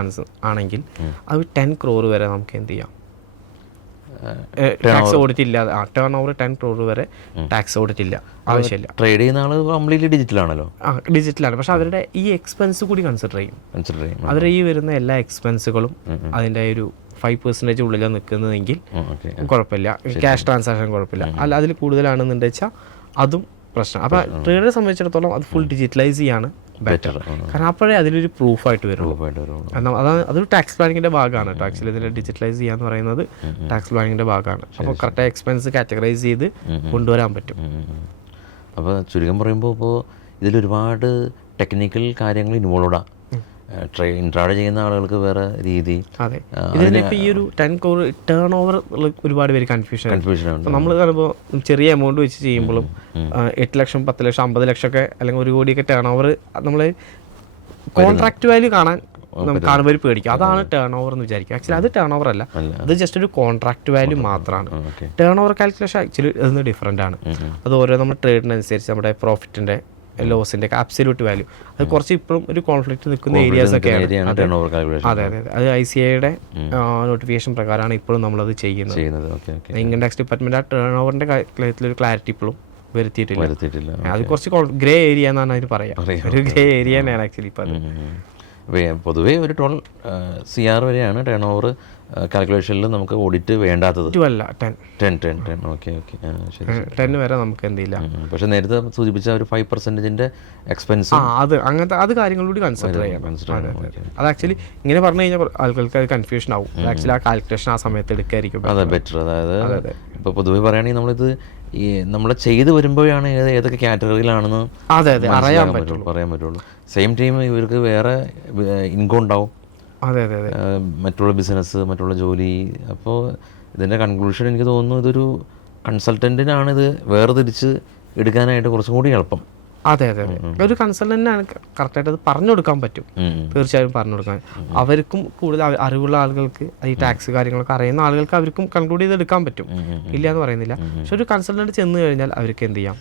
ആണെങ്കിൽ അത് 10 crore വരെ നമുക്ക് എന്ത് ചെയ്യാം, ടാക്സ് ഓഡിറ്റ് ഇല്ലാതെ. ടേൺ ഓവർ 10 crore വരെ ടാക്സ് ഓഡിറ്റ് ഇല്ല, ആവശ്യമില്ല. ട്രേഡ് ചെയ്യുന്ന ആൾ കംപ്ലീറ്റ്ലി ഡിജിറ്റലാണല്ലോ. ഡിജിറ്റലാണ്. പക്ഷെ അവരുടെ ഈ എക്സ്പെൻസ് കൂടി കൺസിഡർ ചെയ്യും. അവരുടെ ഈ വരുന്ന എല്ലാ എക്സ്പെൻസുകളും അതിൻ്റെ ഒരു 5% ഉള്ളിലാണ് നിൽക്കുന്നതെങ്കിൽ കുഴപ്പമില്ല, ക്യാഷ് ട്രാൻസാക്ഷൻ കുഴപ്പമില്ല. അല്ല അതിൽ കൂടുതലാണെന്നുണ്ടെന്ന് വെച്ചാൽ അതും പ്രശ്നം. അപ്പോൾ ട്രേഡറെ സംബന്ധിച്ചിടത്തോളം അത് ഫുൾ ഡിജിറ്റലൈസ് ചെയ്യാണ് ബെറ്റർ. കാരണം അപ്പോഴേ അതിലൊരു പ്രൂഫായിട്ട് വരുള്ളൂ. കാരണം അതൊരു ടാക്സ് പ്ലാനിങ്ങിൻ്റെ ഭാഗമാണ് കേട്ടോ. ആക്ച്വലി ഇതിൽ ഡിജിറ്റലൈസ് ചെയ്യാന്ന് പറയുന്നത് ടാക്സ് പ്ലാനിങ്ങിൻ്റെ ഭാഗമാണ്. അപ്പോൾ കറക്റ്റായി എക്സ്പെൻസ് കാറ്റഗറൈസ് ചെയ്ത് കൊണ്ടുവരാൻ പറ്റും. അപ്പോൾ ചുരുക്കം പറയുമ്പോൾ ഇപ്പോൾ ഇതിലൊരുപാട് ടെക്നിക്കൽ കാര്യങ്ങൾ ഇൻവോൾവ്ഡാണ്. ഇൻട്രാഡ് ചെയ്യുന്ന ആളുകൾക്ക് വേറെ രീതി. അതെ, ഇതിനിപ്പോൾ ഈ ഒരു 10 crore ടേൺ ഓവർ ഒരുപാട് പേര് കൺഫ്യൂഷൻ ഉണ്ട്. നമ്മൾ കാണുമ്പോൾ ചെറിയ എമൗണ്ട് വെച്ച് ചെയ്യുമ്പോഴും 8 ലക്ഷം 10 ലക്ഷം 50 ലക്ഷം ഒക്കെ അല്ലെങ്കിൽ 1 കോടിയൊക്കെ ടേൺ ഓവർ നമ്മൾ കോൺട്രാക്ട് വാല്യൂ കാണുമ്പോൾ ഒരു പേടിക്കും. അതാണ് ടേൺ ഓവർ എന്ന് വിചാരിക്കും. ആക്ച്വലി അത് ടേൺ ഓവർ അല്ല, അത് ജസ്റ്റ് ഒരു കോൺട്രാക്ട് വാല്യൂ മാത്രമാണ്. ടേൺ ഓവർ കാൽക്കുലേഷൻ ആക്ച്വലി അതിന് ഡിഫറെൻ്റ് ആണ്. അത് ഓരോ നമ്മുടെ ട്രേഡിനനുസരിച്ച് നമ്മുടെ പ്രോഫിറ്റിൻ്റെ ലോസിൻ്റെ ഒക്കെ അബ്സല്യൂട്ട് വാല്യൂ അത് കുറച്ച് ഇപ്പോഴും ഒരു കോൺഫ്ലിക്റ്റ് നിൽക്കുന്ന ഏരിയാസ് ഒക്കെയാണ്. അതെ അതെ, അത് ICAIയുടെ നോട്ടിഫിക്കേഷൻ പ്രകാരമാണ് ഇപ്പോഴും നമ്മളത് ചെയ്യുന്നത്. ഇൻകം ടാക്സ് ഡിപ്പാർട്ട്മെന്റ് ആ ടേൺ ഓവറിന്റെ കാര്യത്തിൽ ഒരു ക്ലാരിറ്റി ഇപ്പോഴും വരുത്തിയിട്ടില്ല. അത് കുറച്ച് ഗ്രേ ഏരിയ എന്നാണ് അതിന് പറയാം. ഒരു ഗ്രേ ഏരിയ തന്നെയാണ് ആക്ച്വലി ഇപ്പം അത്. പൊതുവേ ഒരു 12 CR വരെയാണ് ടേൺ ഓവർ കാൽക്കുലേഷനിൽ നമുക്ക് ഓഡിറ്റ് വേണ്ടാത്തത്. 10 ഓക്കെ 10 വരെ നമുക്ക് എന്തില്ല. പക്ഷെ നേരത്തെ സൂചിപ്പിച്ച ഒരു 5% എക്സ്പെൻസ് അത് കാര്യങ്ങളോട് കൺസിഡർ ചെയ്യണം. അത് ആക്ച്വലി ഇങ്ങനെ പറഞ്ഞു കഴിഞ്ഞാൽ ആളുകൾക്ക് അത് കൺഫ്യൂഷൻ ആവും. ആക്ച്വലി ആ കാൽക്കുലേഷൻ ആ സമയത്ത് എടുക്കായിരിക്കും അതെ ബെറ്റർ. അതായത് ഇപ്പോൾ പൊതുവെ പറയുകയാണെങ്കിൽ നമ്മളിത് ഈ നമ്മൾ ചെയ്ത് വരുമ്പോഴാണ് ഏതൊക്കെ കാറ്റഗറിയിലാണെന്ന് പറയാൻ പറ്റുള്ളൂ. സെയിം ടൈം ഇവർക്ക് വേറെ ഇൻകം ഉണ്ടാവും. മറ്റുള്ള ബിസിനസ്, മറ്റുള്ള ജോലി. അപ്പോൾ ഇതിൻ്റെ കൺക്ലൂഷൻ എനിക്ക് തോന്നുന്നു ഇതൊരു കൺസൾട്ടൻറ്റിനാണ് ഇത് വേർതിരിച്ച് എടുക്കാനായിട്ട് കുറച്ചും കൂടി എളുപ്പം. അതെ, ഒരു കൺസൾട്ടന്റിനാണ് കറക്റ്റായിട്ട് അത് പറഞ്ഞു കൊടുക്കാൻ പറ്റും. തീർച്ചയായും പറഞ്ഞു കൊടുക്കാൻ. അവർക്കും കൂടുതൽ അറിവുള്ള ആളുകൾക്ക് ഈ ടാക്സ് കാര്യങ്ങളൊക്കെ അറിയുന്ന ആളുകൾക്ക് അവർക്കും കൺക്ലൂഡ് ചെയ്ത് എടുക്കാൻ പറ്റും. ഇല്ല എന്ന് പറയുന്നില്ല. പക്ഷെ ഒരു കൺസൾട്ടന്റ് ചെന്ന് കഴിഞ്ഞാൽ അവർക്ക് എന്ത് ചെയ്യാം,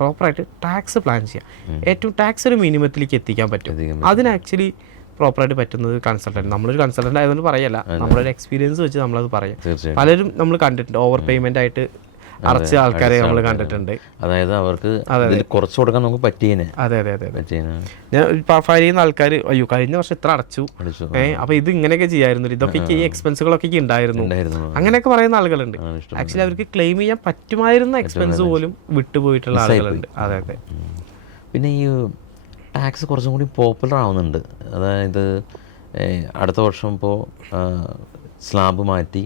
പ്രോപ്പറായിട്ട് ടാക്സ് പ്ലാൻ ചെയ്യാം. ഏറ്റവും ടാക്സ് ഒരു മിനിമത്തിലേക്ക് എത്തിക്കാൻ പറ്റും. അതിന് ആക്ച്വലി പ്രോപ്പറായിട്ട് പറ്റുന്നത് കൺസൾട്ടൻറ്റ്. നമ്മളൊരു കൺസൾട്ടൻ്റ് ആയതുകൊണ്ട് പറയല്ല, നമ്മളൊരു എക്സ്പീരിയൻസ് വെച്ച് നമ്മളത് പറയാം. പലരും നമ്മൾ കണ്ടിട്ടുണ്ട് ഓവർ പേയ്മെന്റ് ആയിട്ട് അടച്ച ആൾക്കാരെ നമ്മൾ കണ്ടിട്ടുണ്ട്. അതായത് അവർക്ക് കുറച്ച് കൊടുക്കാൻ നമുക്ക് പറ്റിയേനെ. അതെ ഞാൻ ഫയൽ ചെയ്യുന്ന ആൾക്കാർ അയ്യോ കഴിഞ്ഞ വർഷം ഇത്ര അടച്ചു, അപ്പൊ ഇത് ഇങ്ങനെയൊക്കെ ചെയ്യായിരുന്നു, ഇതൊക്കെ ഈ എക്സ്പെൻസുകളൊക്കെ ഉണ്ടായിരുന്നു, അങ്ങനെയൊക്കെ പറയുന്ന ആളുകളുണ്ട്. ആക്ച്വലി അവർക്ക് ക്ലെയിം ചെയ്യാൻ പറ്റുമായിരുന്ന എക്സ്പെൻസ് പോലും വിട്ടുപോയിട്ടുള്ള ആളുകളുണ്ട്. അതെ. പിന്നെ ഈ ടാക്സ് കുറച്ചും കൂടി പോപ്പുലർ ആവുന്നുണ്ട്. അതായത് അടുത്ത വർഷം ഇപ്പോൾ സ്ലാബ് മാറ്റി,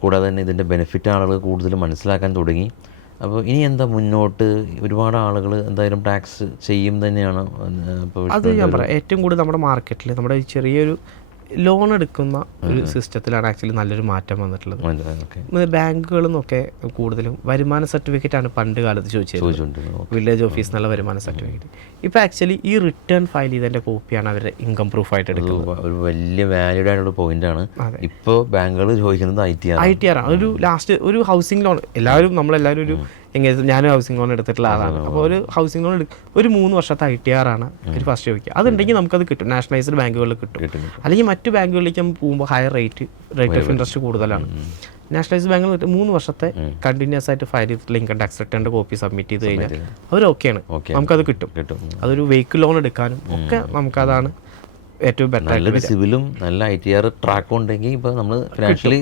കൂടാതെ തന്നെ ഇതിൻ്റെ ബെനിഫിറ്റ് ആളുകൾ കൂടുതൽ മനസ്സിലാക്കാൻ തുടങ്ങി. അപ്പോൾ ഇനി എന്താ മുന്നോട്ട് ഒരുപാട് ആളുകൾ എന്തായാലും ടാക്സ് ചെയ്യും തന്നെയാണ്. അത് ഞാൻ പറയാം, ഏറ്റവും കൂടുതൽ നമ്മുടെ മാർക്കറ്റിൽ നമ്മുടെ ചെറിയൊരു ലോൺ എടുക്കുന്ന ഒരു സിസ്റ്റത്തിലാണ് ആക്ച്വലി നല്ലൊരു മാറ്റം വന്നിട്ടുള്ളത്. ബാങ്കുകളിൽ നിന്നൊക്കെ കൂടുതലും വരുമാന സർട്ടിഫിക്കറ്റ് ആണ് പണ്ട് കാലത്ത് ചോദിച്ചത്, വില്ലേജ് ഓഫീസ് എന്നുള്ള വരുമാന സർട്ടിഫിക്കറ്റ്. ഇപ്പോൾ ആക്ച്വലി ഈ റിട്ടേൺ ഫയൽ ചെയ്തതിൻ്റെ കോപ്പിയാണ് അവരുടെ ഇൻകം പ്രൂഫ് ആയിട്ട് എടുക്കുന്നത്. ഒരു വലിയ വാല്യൂഡ് ആയിട്ടുള്ള പോയിന്റാണ്. ഇപ്പോൾ ബാങ്കുകൾ ചോദിക്കുന്നത് ITR ആണ്. ഒരു ലാസ്റ്റ് ഒരു ഹൗസിംഗ് ലോൺ നമ്മളെല്ലാവരും ഒരു ഞാനും ഹൗസിംഗ് ലോൺ എടുത്തിട്ടുള്ള ആളാണ്. അപ്പോൾ ഒരു ഹൗസിംഗ് ലോൺ ഒരു 3 വർഷത്തെ ITR ആണ് ഒരു ഫസ്റ്റ് ചോദിക്കുക. അതുണ്ടെങ്കിൽ നമുക്കത് കിട്ടും, നാഷണലൈസ്ഡ് ബാങ്കുകളിൽ കിട്ടും. അല്ലെങ്കിൽ മറ്റു ബാങ്കുകളിലേക്ക് പോകുമ്പോൾ ഹയർ റേറ്റ് ഓഫ് ഇൻട്രസ്റ്റ് കൂടുതലാണ്. നാഷണലൈസ്ഡ് ബാങ്കിൽ 3 വർഷത്തെ കണ്ടിന്യൂസ് ആയിട്ട് ഫയൽ ചെയ്തിട്ടുള്ള ഇൻകം ടാക്സ് റിട്ടേണിൻ്റെ കോപ്പി സബ്മിറ്റ് ചെയ്ത് കഴിഞ്ഞാൽ അവർ ഓക്കെയാണ്, നമുക്കത് കിട്ടും. അതൊരു വെഹിക്കിൾ ലോൺ എടുക്കാനും ഒക്കെ നമുക്കതാണ് ഏറ്റവും ബെറ്റർ. സിവിലും നല്ല ITR ട്രാക്കും ഉണ്ടെങ്കിൽ ഇപ്പോൾ നമ്മൾ ഫിനാൻഷ്യലി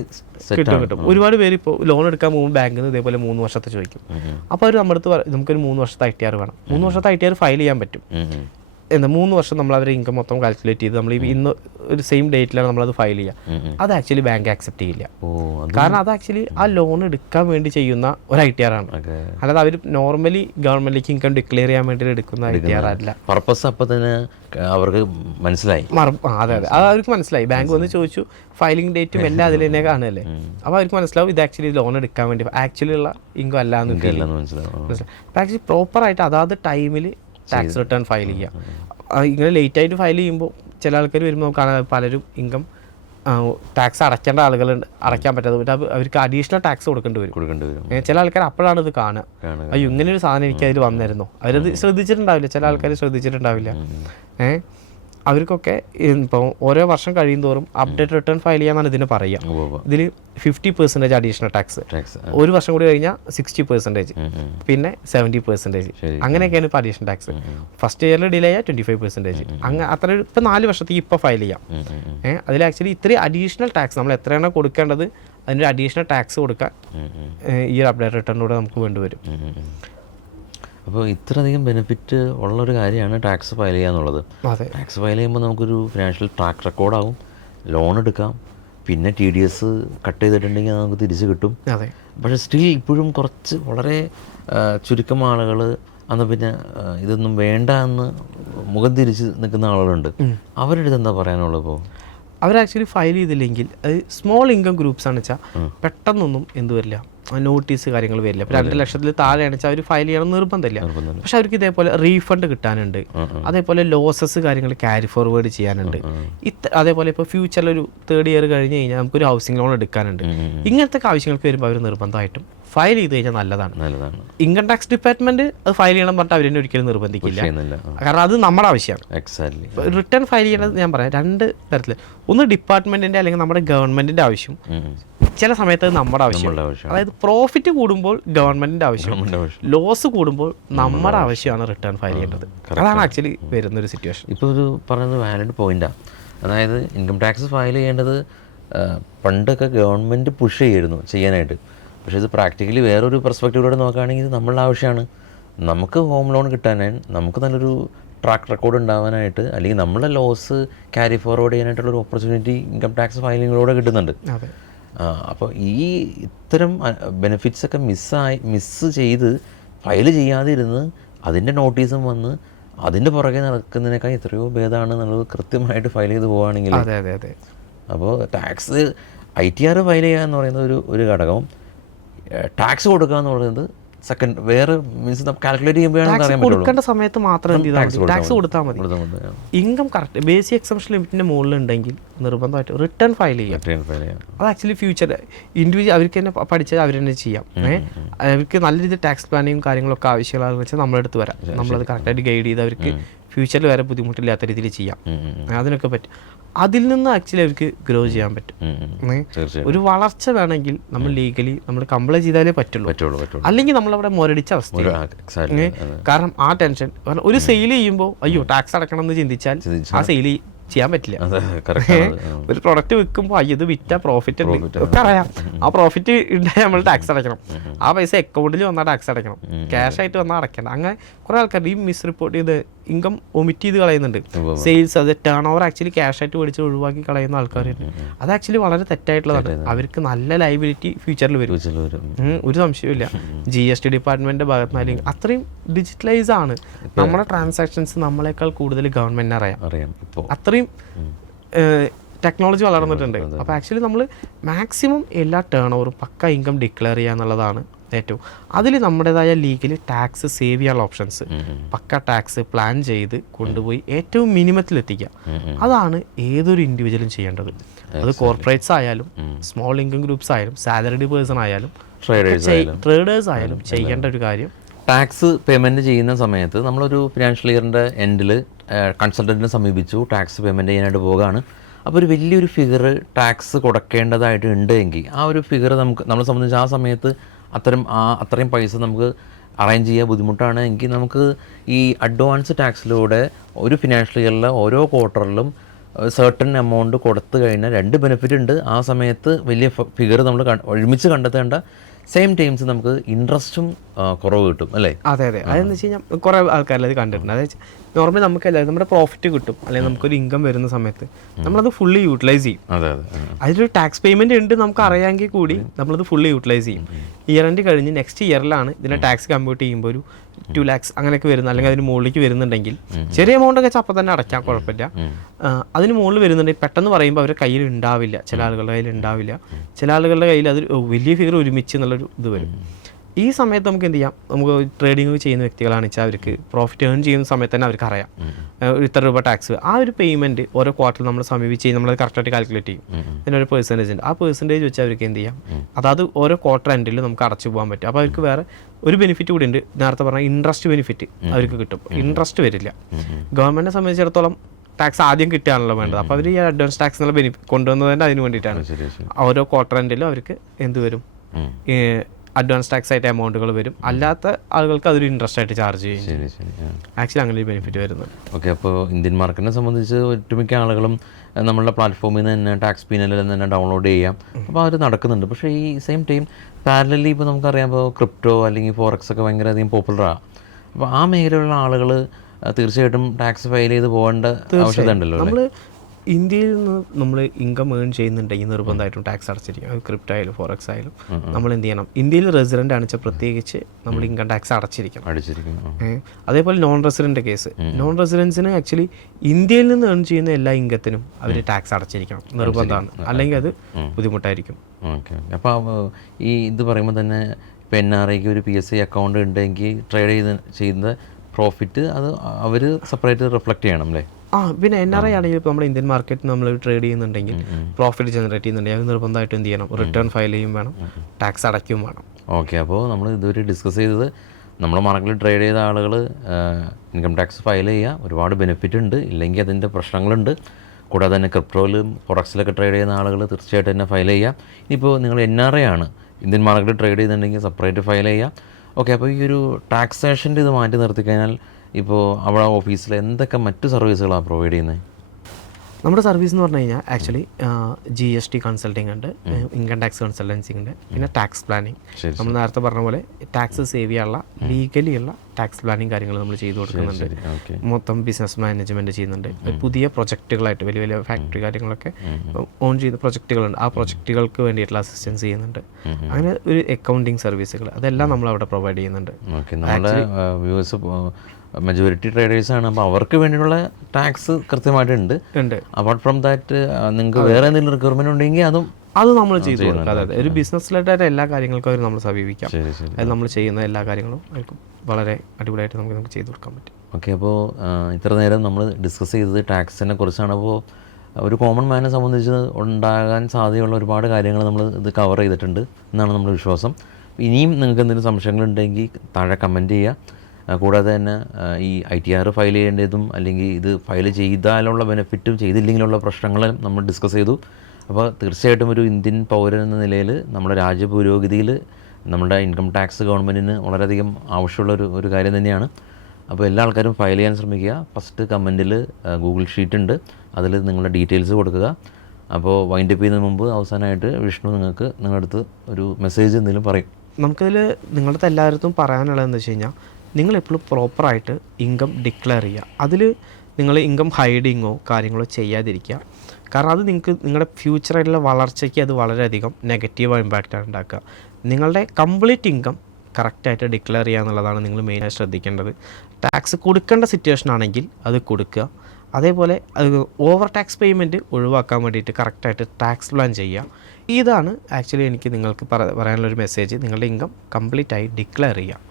കിട്ടും. ഒരുപാട് പേര് ഇപ്പോൾ ലോൺ എടുക്കാൻ പോകുമ്പോൾ ബാങ്കിൽ നിന്ന് ഇതേപോലെ 3 വർഷത്തെ ചോദിക്കും. അപ്പോൾ അവർ നമ്മുടെ അടുത്ത് നമുക്കൊരു 3 വർഷത്തെ ITR വേണം. 3 വർഷത്തെ ITR ഫയൽ ചെയ്യാൻ പറ്റും. 3 വർഷം നമ്മൾ അവരുടെ ഇൻകം മൊത്തം കാൽക്കുലേറ്റ് ചെയ്ത് നമ്മൾ ഇന്ന് ഒരു സെയിം ഡേറ്റിലാണ് നമ്മളത് ഫയൽ ചെയ്യുക. അത് ആക്ച്വലി ബാങ്ക് ആക്സെപ്റ്റ് ചെയ്യില്ല. കാരണം അത് ആക്ച്വലി ആ ലോൺ എടുക്കാൻ വേണ്ടി ചെയ്യുന്ന ഒരു ITR ആണ്. അല്ലാതെ അവർ നോർമലി ഗവൺമെന്റിലേക്ക് ഇൻകം ഡിക്ലെയർ ചെയ്യാൻ വേണ്ടി എടുക്കുന്ന ITR അല്ല. പർപ്പസ് അപ്പോൾ തന്നെ അവർക്ക് മനസ്സിലായി. അതെ അത് അവർക്ക് മനസ്സിലായി. ബാങ്ക് വന്ന് ചോദിച്ചു, ഫയലിംഗ് ഡേറ്റും എല്ലാം അതിൽ തന്നെ കാണുമല്ലേ. അപ്പോൾ അവർക്ക് മനസ്സിലാവും ഇത് ആക്ച്വലി ലോൺ എടുക്കാൻ വേണ്ടി ആക്ച്വലി ഉള്ള ഇൻകം അല്ല എന്ന് മനസ്സിലാവും. ആക്ച്വലി പ്രോപ്പറായിട്ട് അതാത് ടൈമിൽ ടാക്സ് റിട്ടേൺ ഫയൽ ചെയ്യുക. ഇങ്ങനെ ലേറ്റ് ആയിട്ട് ഫയൽ ചെയ്യുമ്പോൾ ചില ആൾക്കാർ വരുമ്പോൾ നമുക്ക് കാണാൻ പലരും ഇൻകം ടാക്സ് അടയ്ക്കേണ്ട ആളുകളുണ്ട്, അടയ്ക്കാൻ പറ്റാതെ അവർക്ക് അഡീഷണൽ ടാക്സ് കൊടുക്കേണ്ടി വരും. ചില ആൾക്കാർ അപ്പോഴാണ് ഇത് കാണുക, അയ്യോ ഇങ്ങനെ ഒരു സാധനം എനിക്ക് അതിൽ വന്നിരുന്നോ. അവരത് ശ്രദ്ധിച്ചിട്ടുണ്ടാവില്ല, ചില ആൾക്കാർ ശ്രദ്ധിച്ചിട്ടുണ്ടാവില്ല. അവർക്കൊക്കെ ഇപ്പോൾ ഓരോ വർഷം കഴിയും തോറും അപ്ഡേറ്റ് റിട്ടേൺ ഫയൽ ചെയ്യാന്നാണ് ഇതിന് പറയുക. ഇതിൽ 50% അഡീഷണൽ ടാക്സ്, ഒരു വർഷം കൂടി കഴിഞ്ഞാൽ 60%, പിന്നെ 70%, അങ്ങനെയൊക്കെയാണ് ഇപ്പോൾ അഡീഷണൽ ടാക്സ്. ഫസ്റ്റ് ഇയറിൽ ഡിലേ ചെയ്യാം 25%, അങ്ങനെ അത്ര ഇപ്പം 4 വർഷത്തേക്ക് ഇപ്പോൾ ഫയൽ ചെയ്യാം. അതിൽ ആക്ച്വലി ഇത്രയും അഡീഷണൽ ടാക്സ് നമ്മൾ എത്രയാണ് കൊടുക്കേണ്ടത്, അതിൻ്റെ അഡീഷണൽ ടാക്സ് കൊടുക്കാൻ ഈ ഒരു അപ്ഡേറ്റ് റിട്ടേണിലൂടെ നമുക്ക് വേണ്ടിവരും. അപ്പോൾ ഇത്രയധികം ബെനിഫിറ്റ് ഉള്ളൊരു കാര്യമാണ് ടാക്സ് ഫയൽ ചെയ്യുക എന്നുള്ളത്. അതെ, ടാക്സ് ഫയൽ ചെയ്യുമ്പോൾ നമുക്കൊരു ഫിനാൻഷ്യൽ ട്രാക്ക് റെക്കോർഡാവും, ലോൺ എടുക്കാം, പിന്നെ TDS കട്ട് ചെയ്തിട്ടുണ്ടെങ്കിൽ അത് നമുക്ക് തിരിച്ച് കിട്ടും. അതെ. പക്ഷേ സ്റ്റിൽ ഇപ്പോഴും കുറച്ച് വളരെ ചുരുക്കം ആളുകൾ അന്ന് പിന്നെ ഇതൊന്നും വേണ്ട എന്ന് മുഖം തിരിച്ച് നിൽക്കുന്ന ആളുകളുണ്ട്. അവരുടെ അടുത്ത് എന്താ പറയാനുള്ളത്? ഇപ്പോൾ അവർ ആക്ച്വലി ഫയൽ ചെയ്തില്ലെങ്കിൽ അത് സ്മോൾ ഇൻകം ഗ്രൂപ്പ്സ് ആണെന്ന് വെച്ചാൽ പെട്ടെന്നൊന്നും എന്ത് വരില്ല, നോട്ടീസ് കാര്യങ്ങൾ വരില്ല. ഇപ്പോൾ 2 ലക്ഷത്തിൽ താഴെയാണെന്ന് വെച്ചാൽ അവർ ഫയൽ ചെയ്യണം നിർബന്ധമില്ല. പക്ഷെ അവർക്ക് ഇതേപോലെ റീഫണ്ട് കിട്ടാനുണ്ട്, അതേപോലെ ലോസസ് കാര്യങ്ങൾ ക്യാരി ഫോർവേഡ് ചെയ്യാനുണ്ട്. അതേപോലെ ഇപ്പോൾ ഫ്യൂച്ചറിൽ ഒരു 3rd ഇയർ കഴിഞ്ഞ് കഴിഞ്ഞാൽ നമുക്കൊരു ഹൗസിംഗ് ലോൺ എടുക്കാനുണ്ട്. ഇങ്ങനത്തെ ആവശ്യങ്ങൾക്ക് വരുമ്പോൾ അവർ നിർബന്ധമായിട്ടും ഫയൽ ചെയ്ത് കഴിഞ്ഞാൽ നല്ലതാണ്. ഇൻകം ടാക്സ് ഡിപ്പാർട്ട്മെന്റ് അത് ഫയൽ ചെയ്യണം പറഞ്ഞിട്ട് അവരെന്നെ ഒരിക്കലും നിർബന്ധിക്കില്ല, കാരണം അത് നമ്മുടെ ആവശ്യമാണ്. റിട്ടേൺ ഫയൽ ചെയ്യേണ്ടത് ഞാൻ പറയാം 2 തരത്തിൽ. ഒന്ന് ഡിപ്പാർട്ട്മെന്റിന്റെ അല്ലെങ്കിൽ നമ്മുടെ ഗവൺമെന്റിന്റെ ആവശ്യം, ചില സമയത്ത് നമ്മുടെ ആവശ്യം. അതായത് പ്രോഫിറ്റ് കൂടുമ്പോൾ ഗവൺമെന്റിന്റെ ആവശ്യം, ലോസ് കൂടുമ്പോൾ നമ്മുടെ ആവശ്യമാണ് റിട്ടേൺ ഫയൽ ചെയ്യേണ്ടത്. അതാണ് ആക്ച്വലി വരുന്നൊരു സിറ്റുവേഷൻ. ഇപ്പോൾ ഒരു പറഞ്ഞത് വാലിഡ് പോയിന്റാണ്. അതായത് ഇൻകം ടാക്സ് ഫയൽ ചെയ്യേണ്ടത് പണ്ടൊക്കെ ഗവൺമെൻറ് പുഷ് ചെയ്യായിരുന്നു ചെയ്യാനായിട്ട്. പക്ഷേ ഇത് പ്രാക്ടിക്കലി വേറൊരു പെർസ്പെക്റ്റീവിലൂടെ നോക്കുകയാണെങ്കിൽ ഇത് നമ്മളുടെ ആവശ്യമാണ്. നമുക്ക് ഹോം ലോൺ കിട്ടാനായി, നമുക്ക് നല്ലൊരു ട്രാക്ക് റെക്കോർഡ് ഉണ്ടാവാനായിട്ട്, അല്ലെങ്കിൽ നമ്മളെ ലോസ് ക്യാരി ഫോർവേഡ് ചെയ്യാനായിട്ടുള്ളൊരു ഓപ്പർച്യൂണിറ്റി ഇൻകം ടാക്സ് ഫയലിങ്ങിലൂടെ കിട്ടുന്നുണ്ട്. അപ്പോൾ ഈ ഇത്തരം ബെനിഫിറ്റ്സ് ഒക്കെ മിസ്സ് ചെയ്ത് ഫയൽ ചെയ്യാതിരുന്ന് അതിൻ്റെ നോട്ടീസും വന്ന് അതിൻ്റെ പുറകെ നടക്കുന്നതിനേക്കാൾ എത്രയോ ഭേദമാണ് എന്നുള്ളത് കൃത്യമായിട്ട് ഫയൽ ചെയ്ത് പോവുകയാണെങ്കിൽ. അപ്പോൾ ടാക്സ് ITR ഫയൽ ചെയ്യുക എന്ന് പറയുന്നത് ഒരു ഘടകവും, ടാക്സ് കൊടുക്കുക എന്ന് പറയുന്നത് സെക്കൻഡ് വേറെ. മീൻസ് നമുക്ക് കാൽക്കുലേറ്റ് ചെയ്യുമ്പോഴാണ് കൊടുക്കേണ്ട സമയത്ത് മാത്രം ടാക്സ് കൊടുത്താൽ മതി. ഇൻകം കറക്റ്റ് ബേസിക് എക്സംഷൻ ലിമിറ്റിന്റെ മുകളിലുണ്ടെങ്കിൽ നിർബന്ധമായിട്ട് റിട്ടേൺ ഫയൽ ചെയ്യാം. അത് ആക്ച്വലി ഫ്യൂച്ചർ ഇൻഡിവിജ്വൽ അവർക്ക് തന്നെ പഠിച്ചത് അവർ തന്നെ ചെയ്യാം. അവർക്ക് നല്ല രീതിയിൽ ടാക്സ് പ്ലാനിങ്ങും കാര്യങ്ങളൊക്കെ ആവശ്യമുള്ളതെന്ന് വെച്ചാൽ നമ്മളെടുത്ത് വരാം, നമ്മളത് കറക്റ്റായിട്ട് ഗൈഡ് ചെയ്ത് അവർക്ക് ഫ്യൂച്ചറിൽ വരെ ബുദ്ധിമുട്ടില്ലാത്ത രീതിയിൽ ചെയ്യാം. അതിനൊക്കെ പറ്റും. അതിൽ നിന്ന് ആക്ച്വലി അവർക്ക് ഗ്രോ ചെയ്യാൻ പറ്റും. ഒരു വളർച്ച വേണമെങ്കിൽ നമ്മൾ ലീഗലി നമ്മൾ കംപ്ലൈൻറ്റ് ചെയ്താലേ പറ്റുള്ളൂ, അല്ലെങ്കിൽ നമ്മളവിടെ മുരടിച്ച അവസ്ഥ. കാരണം ആ ടെൻഷൻ, ഒരു സെയിൽ ചെയ്യുമ്പോൾ അയ്യോ ടാക്സ് അടക്കണം എന്ന് ചിന്തിച്ചാൽ ആ സെയിൽ ചെയ്യാൻ പറ്റില്ല. ഒരു പ്രൊഡക്റ്റ് വിൽക്കുമ്പോൾ അയ്യോ ഇത് വിറ്റ പ്രോഫിറ്റ് ഉണ്ട് ഒക്കെ അറിയാം, ആ പ്രോഫിറ്റ് ഉണ്ടായാൽ നമ്മൾ ടാക്സ് അടയ്ക്കണം, ആ പൈസ അക്കൗണ്ടിൽ വന്നാൽ ടാക്സ് അടയ്ക്കണം, ക്യാഷ് ആയിട്ട് വന്നാൽ അടയ്ക്കണം. അങ്ങനെ കുറേ ആൾക്കാർ ഈ മിസ് റിപ്പോർട്ട് ചെയ്ത് ഇൻകം ഒമിറ്റ് ചെയ്ത് കളയുന്നുണ്ട്. സെയിൽസ് അത് ടേൺ ഓവർ ആക്ച്വലി ക്യാഷ് ആയിട്ട് മേടിച്ച് ഒഴിവാക്കി കളയുന്ന ആൾക്കാരുണ്ട്. അത് ആക്ച്വലി വളരെ തെറ്റായിട്ടുള്ളതാണ്. അവർക്ക് നല്ല ലയബിലിറ്റി ഫ്യൂച്ചറിൽ വരും, ഒരു സംശയമില്ല. GST ഡിപ്പാർട്ട്മെന്റിന്റെ ഭാഗത്ത് നിന്ന് അത്രയും ഡിജിറ്റലൈസ് ആണ് നമ്മുടെ ട്രാൻസാക്ഷൻസ്. നമ്മളെക്കാൾ കൂടുതൽ ഗവൺമെന്റിന് അറിയാം. അത്രയും ടെക്നോളജി വളർന്നിട്ടുണ്ട്. അപ്പോൾ ആക്ച്വലി നമ്മൾ മാക്സിമം എല്ലാ ടേൺ ഓവറും പക്ക ഇൻകം ഡിക്ലെയർ ചെയ്യുക എന്നുള്ളതാണ് ഏറ്റവും. അതിൽ നമ്മുടേതായ ലീഗലി ടാക്സ് സേവ് ചെയ്യാനുള്ള ഓപ്ഷൻസ്, പക്ക ടാക്സ് പ്ലാൻ ചെയ്ത് കൊണ്ടുപോയി ഏറ്റവും മിനിമത്തിലെത്തിക്കുക. അതാണ് ഏതൊരു ഇൻഡിവിജ്വലും ചെയ്യേണ്ടത്. അത് കോർപ്പറേറ്റ്സ് ആയാലും സ്മോൾ ഇൻകം ഗ്രൂപ്പ്സ് ആയാലും സാലറിഡ് പേഴ്സൺ ആയാലും ട്രേഡേഴ്സ് ആയാലും ചെയ്യേണ്ട ഒരു കാര്യം. ടാക്സ് പേയ്മെൻറ്റ് ചെയ്യുന്ന സമയത്ത് നമ്മളൊരു ഫിനാൻഷ്യൽ ഇയറിൻ്റെ എൻഡിൽ കൺസൾട്ടൻറ്റിനെ സമീപിച്ചു, ടാക്സ് പേയ്മെൻറ്റ് ചെയ്യാനായിട്ട് പോവുകയാണ്. അപ്പോൾ ഒരു വലിയൊരു ഫിഗർ ടാക്സ് കൊടുക്കേണ്ടതായിട്ട് ഉണ്ട് എങ്കിൽ ആ ഒരു ഫിഗർ നമ്മളെ സംബന്ധിച്ച് ആ സമയത്ത് അത്രയും പൈസ നമുക്ക് അറേഞ്ച് ചെയ്യാൻ ബുദ്ധിമുട്ടാണ് എങ്കിൽ നമുക്ക് ഈ അഡ്വാൻസ് ടാക്സിലൂടെ ഒരു ഫിനാൻഷ്യൽ ഇയറിലെ ഓരോ ക്വാർട്ടറിലും സർട്ടൺ എമൗണ്ട് കൊടുത്തു കഴിഞ്ഞാൽ 2 ബെനിഫിറ്റ് ഉണ്ട്. ആ സമയത്ത് വലിയ ഫിഗർ നമ്മൾ ഒരുമിച്ച് കണ്ടെത്തേണ്ട, സെയിം ടൈംസ് നമുക്ക് ഇൻട്രസ്റ്റും കുറവ് കിട്ടും അല്ലേ? അതെ. അതെന്ന് വെച്ച് കഴിഞ്ഞാൽ കുറേ ആൾക്കാരത് കണ്ടിട്ടുണ്ട്. അതായത് നോർമലി നമുക്കല്ല നമ്മുടെ പ്രോഫിറ്റ് കിട്ടും അല്ലെങ്കിൽ നമുക്കൊരു ഇൻകം വരുന്ന സമയത്ത് നമ്മളത് ഫുള്ളി യൂട്ടിലൈസ് ചെയ്യും. അതിലൊരു ടാക്സ് പേയ്മെന്റ് ഉണ്ട് നമുക്ക് അറിയാമെങ്കിൽ കൂടി നമ്മളത് ഫുള്ളി യൂട്ടിലൈസ് ചെയ്യും. ഇയർ എൻഡ് കഴിഞ്ഞ് നെക്സ്റ്റ് ഇയറിലാണ് ഇതിനെ ടാക്സ് കമ്പ്യൂട്ട് ചെയ്യുമ്പോൾ ഒരു 2 lakhs അങ്ങനെയൊക്കെ വരുന്നത്, അല്ലെങ്കിൽ അതിന് മുകളിലേക്ക് വരുന്നുണ്ടെങ്കിൽ ചെറിയ എമൗണ്ട് ഒക്കെ അപ്പം തന്നെ അടയ്ക്കാൻ കുഴപ്പമില്ല. അതിന് മുകളിൽ വരുന്നുണ്ടെങ്കിൽ പെട്ടെന്ന് പറയുമ്പോൾ അവരുടെ കയ്യിൽ ഉണ്ടാവില്ല, ചില ആളുകളുടെ കയ്യിൽ ഉണ്ടാവില്ല, ചില ആളുകളുടെ കയ്യിൽ അത് വലിയ ഫിഗർ ഒരുമിച്ച് എന്നുള്ളൊരു ഇത് വരും. ഈ സമയത്ത് നമുക്ക് എന്ത് ചെയ്യാം, നമുക്ക് ട്രേഡിംഗ് ചെയ്യുന്ന വ്യക്തികളാണെന്ന് വെച്ചാൽ അവർക്ക് പ്രോഫിറ്റ് ഏൺ ചെയ്യുന്ന സമയത്ത് തന്നെ അവർക്ക് അറിയാം ഇത്ര രൂപ ടാക്സ്. ആ ഒരു പേയ്മെൻറ്റ് ഓരോ ക്വാർട്ടറിൽ നമ്മൾ സമീപിച്ച് നമ്മളത് കറക്റ്റായിട്ട് കാൽക്കുലേറ്റ് ചെയ്യും. അതിനൊരു പെർസെൻറ്റേജ് ഉണ്ട്. ആ പെർസെൻറ്റേജ് വെച്ച് അവർക്ക് എന്ത് ചെയ്യാം, അതായത് ഓരോ ക്വാർട്ടർ എൻഡിൽ നമുക്ക് അടച്ചു പോകാൻ പറ്റും. അപ്പോൾ അവർക്ക് വേറെ ഒരു ബെനിഫിറ്റ് കൂടി ഉണ്ട്. നേരത്തെ പറഞ്ഞ ഇൻട്രസ്റ്റ് ബെനിഫിറ്റ് അവർക്ക് കിട്ടും. ഇൻട്രസ്റ്റ് വരില്ല. ഗവൺമെൻറ്റിനെ സംബന്ധിച്ചിടത്തോളം ടാക്സ് ആദ്യം കിട്ടുകയാണല്ലോ വേണ്ടത്. അപ്പോൾ അവർ ഈ അഡ്വാൻസ് ടാക്സ് എന്നുള്ള ബെനിഫിറ്റ് കൊണ്ടുവന്നത് തന്നെ അതിന് വേണ്ടിയിട്ടാണ്. ഓരോ ക്വാർട്ടർ എൻഡിലും അവർക്ക് എന്ത് വരും, അഡ്വാൻസ് ടാക്സ് ആയിട്ട് എമൗണ്ടുകൾ വരും. അല്ലാത്ത ആളുകൾക്ക് അതൊരു ഇൻട്രസ്റ്റ് ആയിട്ട് ചാർജ് ചെയ്യും. ആക്ച്വലി അങ്ങനെ ഒരു ബെനിഫിറ്റ് വരുന്നത്. ഓക്കെ. അപ്പോൾ ഇന്ത്യൻ മാർക്കറ്റിനെ സംബന്ധിച്ച് ഒട്ടുമിക്ക ആളുകളും നമ്മളുടെ പ്ലാറ്റ്ഫോമിൽ നിന്ന് തന്നെ ടാക്സ് പീനലിൽ നിന്ന് തന്നെ ഡൗൺലോഡ് ചെയ്യാം. അപ്പോൾ അത് നടക്കുന്നുണ്ട്. പക്ഷേ ഈ സെയിം ടൈം പാരലലി ഇപ്പോൾ നമുക്കറിയാം, ഇപ്പോൾ ക്രിപ്റ്റോ അല്ലെങ്കിൽ ഫോറക്സ് ഒക്കെ ഭയങ്കര അധികം പോപ്പുലറാണ്. അപ്പോൾ ആ മേഖലയിലുള്ള ആളുകൾ തീർച്ചയായിട്ടും ടാക്സ് ഫയൽ ചെയ്ത് പോകേണ്ട ആവശ്യകത ഉണ്ടല്ലോ. നമ്മൾ ഇന്ത്യയിൽ നിന്ന് നമ്മൾ ഇൻകം ഏൺ ചെയ്യുന്നുണ്ടെങ്കിൽ നിർബന്ധമായിട്ടും ടാക്സ് അടച്ചിരിക്കും. അത് ക്രിപ്റ്റോ ആയാലും ഫോറക്സ് ആയാലും നമ്മൾ എന്ത് ചെയ്യണം, ഇന്ത്യയിൽ റെസിഡൻ്റ് ആണെച്ചാൽ പ്രത്യേകിച്ച് നമ്മൾ ഇൻകം ടാക്സ് അടച്ചിരിക്കണം. അതേപോലെ നോൺ റെസിഡൻ്റ് കേസ്, നോൺ റെസിഡൻസിന് ആക്ച്വലി ഇന്ത്യയിൽ നിന്ന് ഏൺ ചെയ്യുന്ന എല്ലാ ഇൻകത്തിനും അവർ ടാക്സ് അടച്ചിരിക്കണം, നിർബന്ധമാണ്. അല്ലെങ്കിൽ അത് ബുദ്ധിമുട്ടായിരിക്കും. ഓക്കെ. അപ്പോൾ ഈ ഇത് പറയുമ്പോൾ തന്നെ ഇപ്പോൾ NRIക്ക് ഒരു PSI അക്കൗണ്ട് ഉണ്ടെങ്കിൽ ട്രേഡ് ചെയ്യുന്ന പ്രോഫിറ്റ് അത് അവർ സെപ്പറേറ്റ് റിഫ്ലക്റ്റ് ചെയ്യണം അല്ലേ? പിന്നെ NRI ആണെങ്കിൽ ഇപ്പോൾ നമ്മുടെ ഇന്ത്യൻ മാർക്കറ്റ് നമ്മൾ ട്രേഡ് ചെയ്യുന്നുണ്ടെങ്കിൽ പ്രോഫിറ്റ് ജനറേറ്റ് ചെയ്യുന്നുണ്ടെങ്കിൽ അത് നിർബന്ധമായിട്ടും എന്ത് ചെയ്യണം, റിട്ടേൺ ഫയൽ ചെയ്യും വേണം, ടാക്സ് അടയ്ക്കുകയും വേണം. ഓക്കെ. അപ്പോൾ നമ്മൾ ഇതുവരെ ഡിസ്കസ് ചെയ്തത് നമ്മുടെ മാർക്കറ്റിൽ ട്രേഡ് ചെയ്ത ആളുകൾ ഇൻകം ടാക്സ് ഫയൽ ചെയ്യുക, ഒരുപാട് ബെനിഫിറ്റ് ഉണ്ട്, ഇല്ലെങ്കിൽ അതിൻ്റെ പ്രശ്നങ്ങളുണ്ട്. കൂടാതെ തന്നെ ക്രിപ്റ്റോയിലും ഫോറക്സിലൊക്കെ ട്രേഡ് ചെയ്യുന്ന ആളുകൾ തീർച്ചയായിട്ടും തന്നെ ഫയൽ ചെയ്യുക. ഇനിയിപ്പോൾ നിങ്ങൾ NRI ആണ്, ഇന്ത്യൻ മാർക്കറ്റിൽ ട്രേഡ് ചെയ്യുന്നുണ്ടെങ്കിൽ സെപ്പറേറ്റ് ഫയൽ ചെയ്യുക. ഓക്കെ. അപ്പോൾ ഈ ഒരു ടാക്സേഷൻ്റെ ഇത് മാറ്റി നിർത്തി കഴിഞ്ഞാൽ ഇപ്പോൾ അവിടെ ഓഫീസിൽ എന്തൊക്കെ മറ്റു സർവീസുകളാണ് പ്രൊവൈഡ് ചെയ്യുന്നത്? നമ്മുടെ സർവീസ് എന്ന് പറഞ്ഞു കഴിഞ്ഞാൽ ആക്ച്വലി GST കൺസൾട്ടിങ് ഉണ്ട്, ഇൻകം ടാക്സ് കൺസൾട്ടൻസി ഉണ്ട്, പിന്നെ ടാക്സ് പ്ലാനിങ്. നമ്മൾ നേരത്തെ പറഞ്ഞ പോലെ ടാക്സ് സേവ് ചെയ്യാനുള്ള ലീഗലി ഉള്ള ടാക്സ് പ്ലാനിങ് കാര്യങ്ങൾ നമ്മൾ ചെയ്തു കൊടുക്കുന്നുണ്ട്. മൊത്തം ബിസിനസ് മാനേജ്മെൻറ്റ് ചെയ്യുന്നുണ്ട്. പുതിയ പ്രൊജക്റ്റുകളായിട്ട് വലിയ വലിയ ഫാക്ടറി കാര്യങ്ങളൊക്കെ ഓൺ ചെയ്ത പ്രൊജക്റ്റുകളുണ്ട്, ആ പ്രൊജക്റ്റുകൾക്ക് വേണ്ടിയിട്ടുള്ള അസിസ്റ്റൻസ് ചെയ്യുന്നുണ്ട്. അങ്ങനെ ഒരു അക്കൗണ്ടിങ് സർവീസുകൾ അതെല്ലാം നമ്മൾ അവിടെ പ്രൊവൈഡ് ചെയ്യുന്നുണ്ട്. മെജോറിറ്റി ട്രേഡേഴ്സ് ആണ്, അപ്പോൾ അവർക്ക് വേണ്ടിയുള്ള ടാക്സ് കൃത്യമായിട്ടുണ്ട്. അപ്പാർട്ട് ഫ്രം ദാറ്റ് നിങ്ങൾക്ക് വേറെ എന്തെങ്കിലും റിക്വയർമെൻറ്റ് ഉണ്ടെങ്കിൽ അത് നമ്മൾ ചെയ്തു കൊടുക്കാം. അതായത് ഒരു ബിസിനസ് റിലേറ്റഡ് എല്ലാ കാര്യങ്ങൾക്കും അവർ നമ്മൾ സമീപിക്കാം. അത് നമ്മൾ ചെയ്യുന്ന എല്ലാ കാര്യങ്ങളും അവർക്ക് വളരെ അടിപൊളിയായിട്ട് നമുക്ക് ചെയ്തു കൊടുക്കാൻ പറ്റും. ഓക്കെ. അപ്പോൾ ഇത്ര നേരം നമ്മൾ ഡിസ്കസ് ചെയ്തത് ടാക്സിനെ കുറിച്ചാണ്. അപ്പോൾ ഒരു കോമൺ മാനെ സംബന്ധിച്ച് ഉണ്ടാകാൻ സാധ്യതയുള്ള ഒരുപാട് കാര്യങ്ങൾ നമ്മൾ ഇത് കവർ ചെയ്തിട്ടുണ്ട് എന്നാണ് നമ്മുടെ വിശ്വാസം. ഇനിയും നിങ്ങൾക്ക് എന്തെങ്കിലും സംശയങ്ങളുണ്ടെങ്കിൽ താഴെ കമൻറ്റ് ചെയ്യുക. കൂടാതെ തന്നെ ഈ ITR ഫയൽ ചെയ്യേണ്ടതും അല്ലെങ്കിൽ ഇത് ഫയൽ ചെയ്താലുള്ള ബെനിഫിറ്റും ചെയ്തില്ലെങ്കിലുള്ള പ്രശ്നങ്ങളും നമ്മൾ ഡിസ്കസ് ചെയ്തു. അപ്പോൾ തീർച്ചയായിട്ടും ഒരു ഇന്ത്യൻ പൗരൻ എന്ന നിലയിൽ നമ്മുടെ രാജ്യ പുരോഗതിയിൽ നമ്മുടെ ഇൻകം ടാക്സ് ഗവൺമെൻറ്റിന് വളരെയധികം ആവശ്യമുള്ള ഒരു കാര്യം തന്നെയാണ്. അപ്പോൾ എല്ലാ ആൾക്കാരും ഫയൽ ചെയ്യാൻ ശ്രമിക്കുക. ഫസ്റ്റ് കമൻറ്റിൽ ഗൂഗിൾ ഷീറ്റ് ഉണ്ട്, അതിൽ നിങ്ങളുടെ ഡീറ്റെയിൽസ് കൊടുക്കുക. അപ്പോൾ വൈൻഡപ്പ് ചെയ്യുന്നതിന് മുമ്പ് അവസാനമായിട്ട് വിഷ്ണു നിങ്ങളുടെ അടുത്ത് ഒരു മെസ്സേജ് എന്തെങ്കിലും പറയും. നമുക്കതിൽ നിങ്ങളുടെ അടുത്ത് എല്ലാവരും പറയാനുള്ളതെന്ന് വെച്ച് കഴിഞ്ഞാൽ നിങ്ങളെപ്പോഴും പ്രോപ്പറായിട്ട് ഇൻകം ഡിക്ലെയർ ചെയ്യുക. അതിൽ നിങ്ങൾ ഇൻകം ഹൈഡിങ്ങോ കാര്യങ്ങളോ ചെയ്യാതിരിക്കുക. കാരണം അത് നിങ്ങളുടെ ഫ്യൂച്ചറായിട്ടുള്ള വളർച്ചയ്ക്ക് അത് വളരെയധികം നെഗറ്റീവ് ഇമ്പാക്റ്റാണ് ഉണ്ടാക്കുക. നിങ്ങളുടെ കംപ്ലീറ്റ് ഇൻകം കറക്റ്റായിട്ട് ഡിക്ലെയർ ചെയ്യുക എന്നുള്ളതാണ് നിങ്ങൾ മെയിനായി ശ്രദ്ധിക്കേണ്ടത്. ടാക്സ് കൊടുക്കേണ്ട സിറ്റുവേഷൻ ആണെങ്കിൽ അത് കൊടുക്കുക. അതേപോലെ അത് ഓവർ ടാക്സ് പേയ്മെൻറ്റ് ഒഴിവാക്കാൻ വേണ്ടിയിട്ട് കറക്റ്റായിട്ട് ടാക്സ് പ്ലാൻ ചെയ്യുക. ഇതാണ് ആക്ച്വലി എനിക്ക് നിങ്ങൾക്ക് പറയാനുള്ളൊരു മെസ്സേജ്. നിങ്ങളുടെ ഇൻകം കംപ്ലീറ്റായി ഡിക്ലെയർ ചെയ്യുക.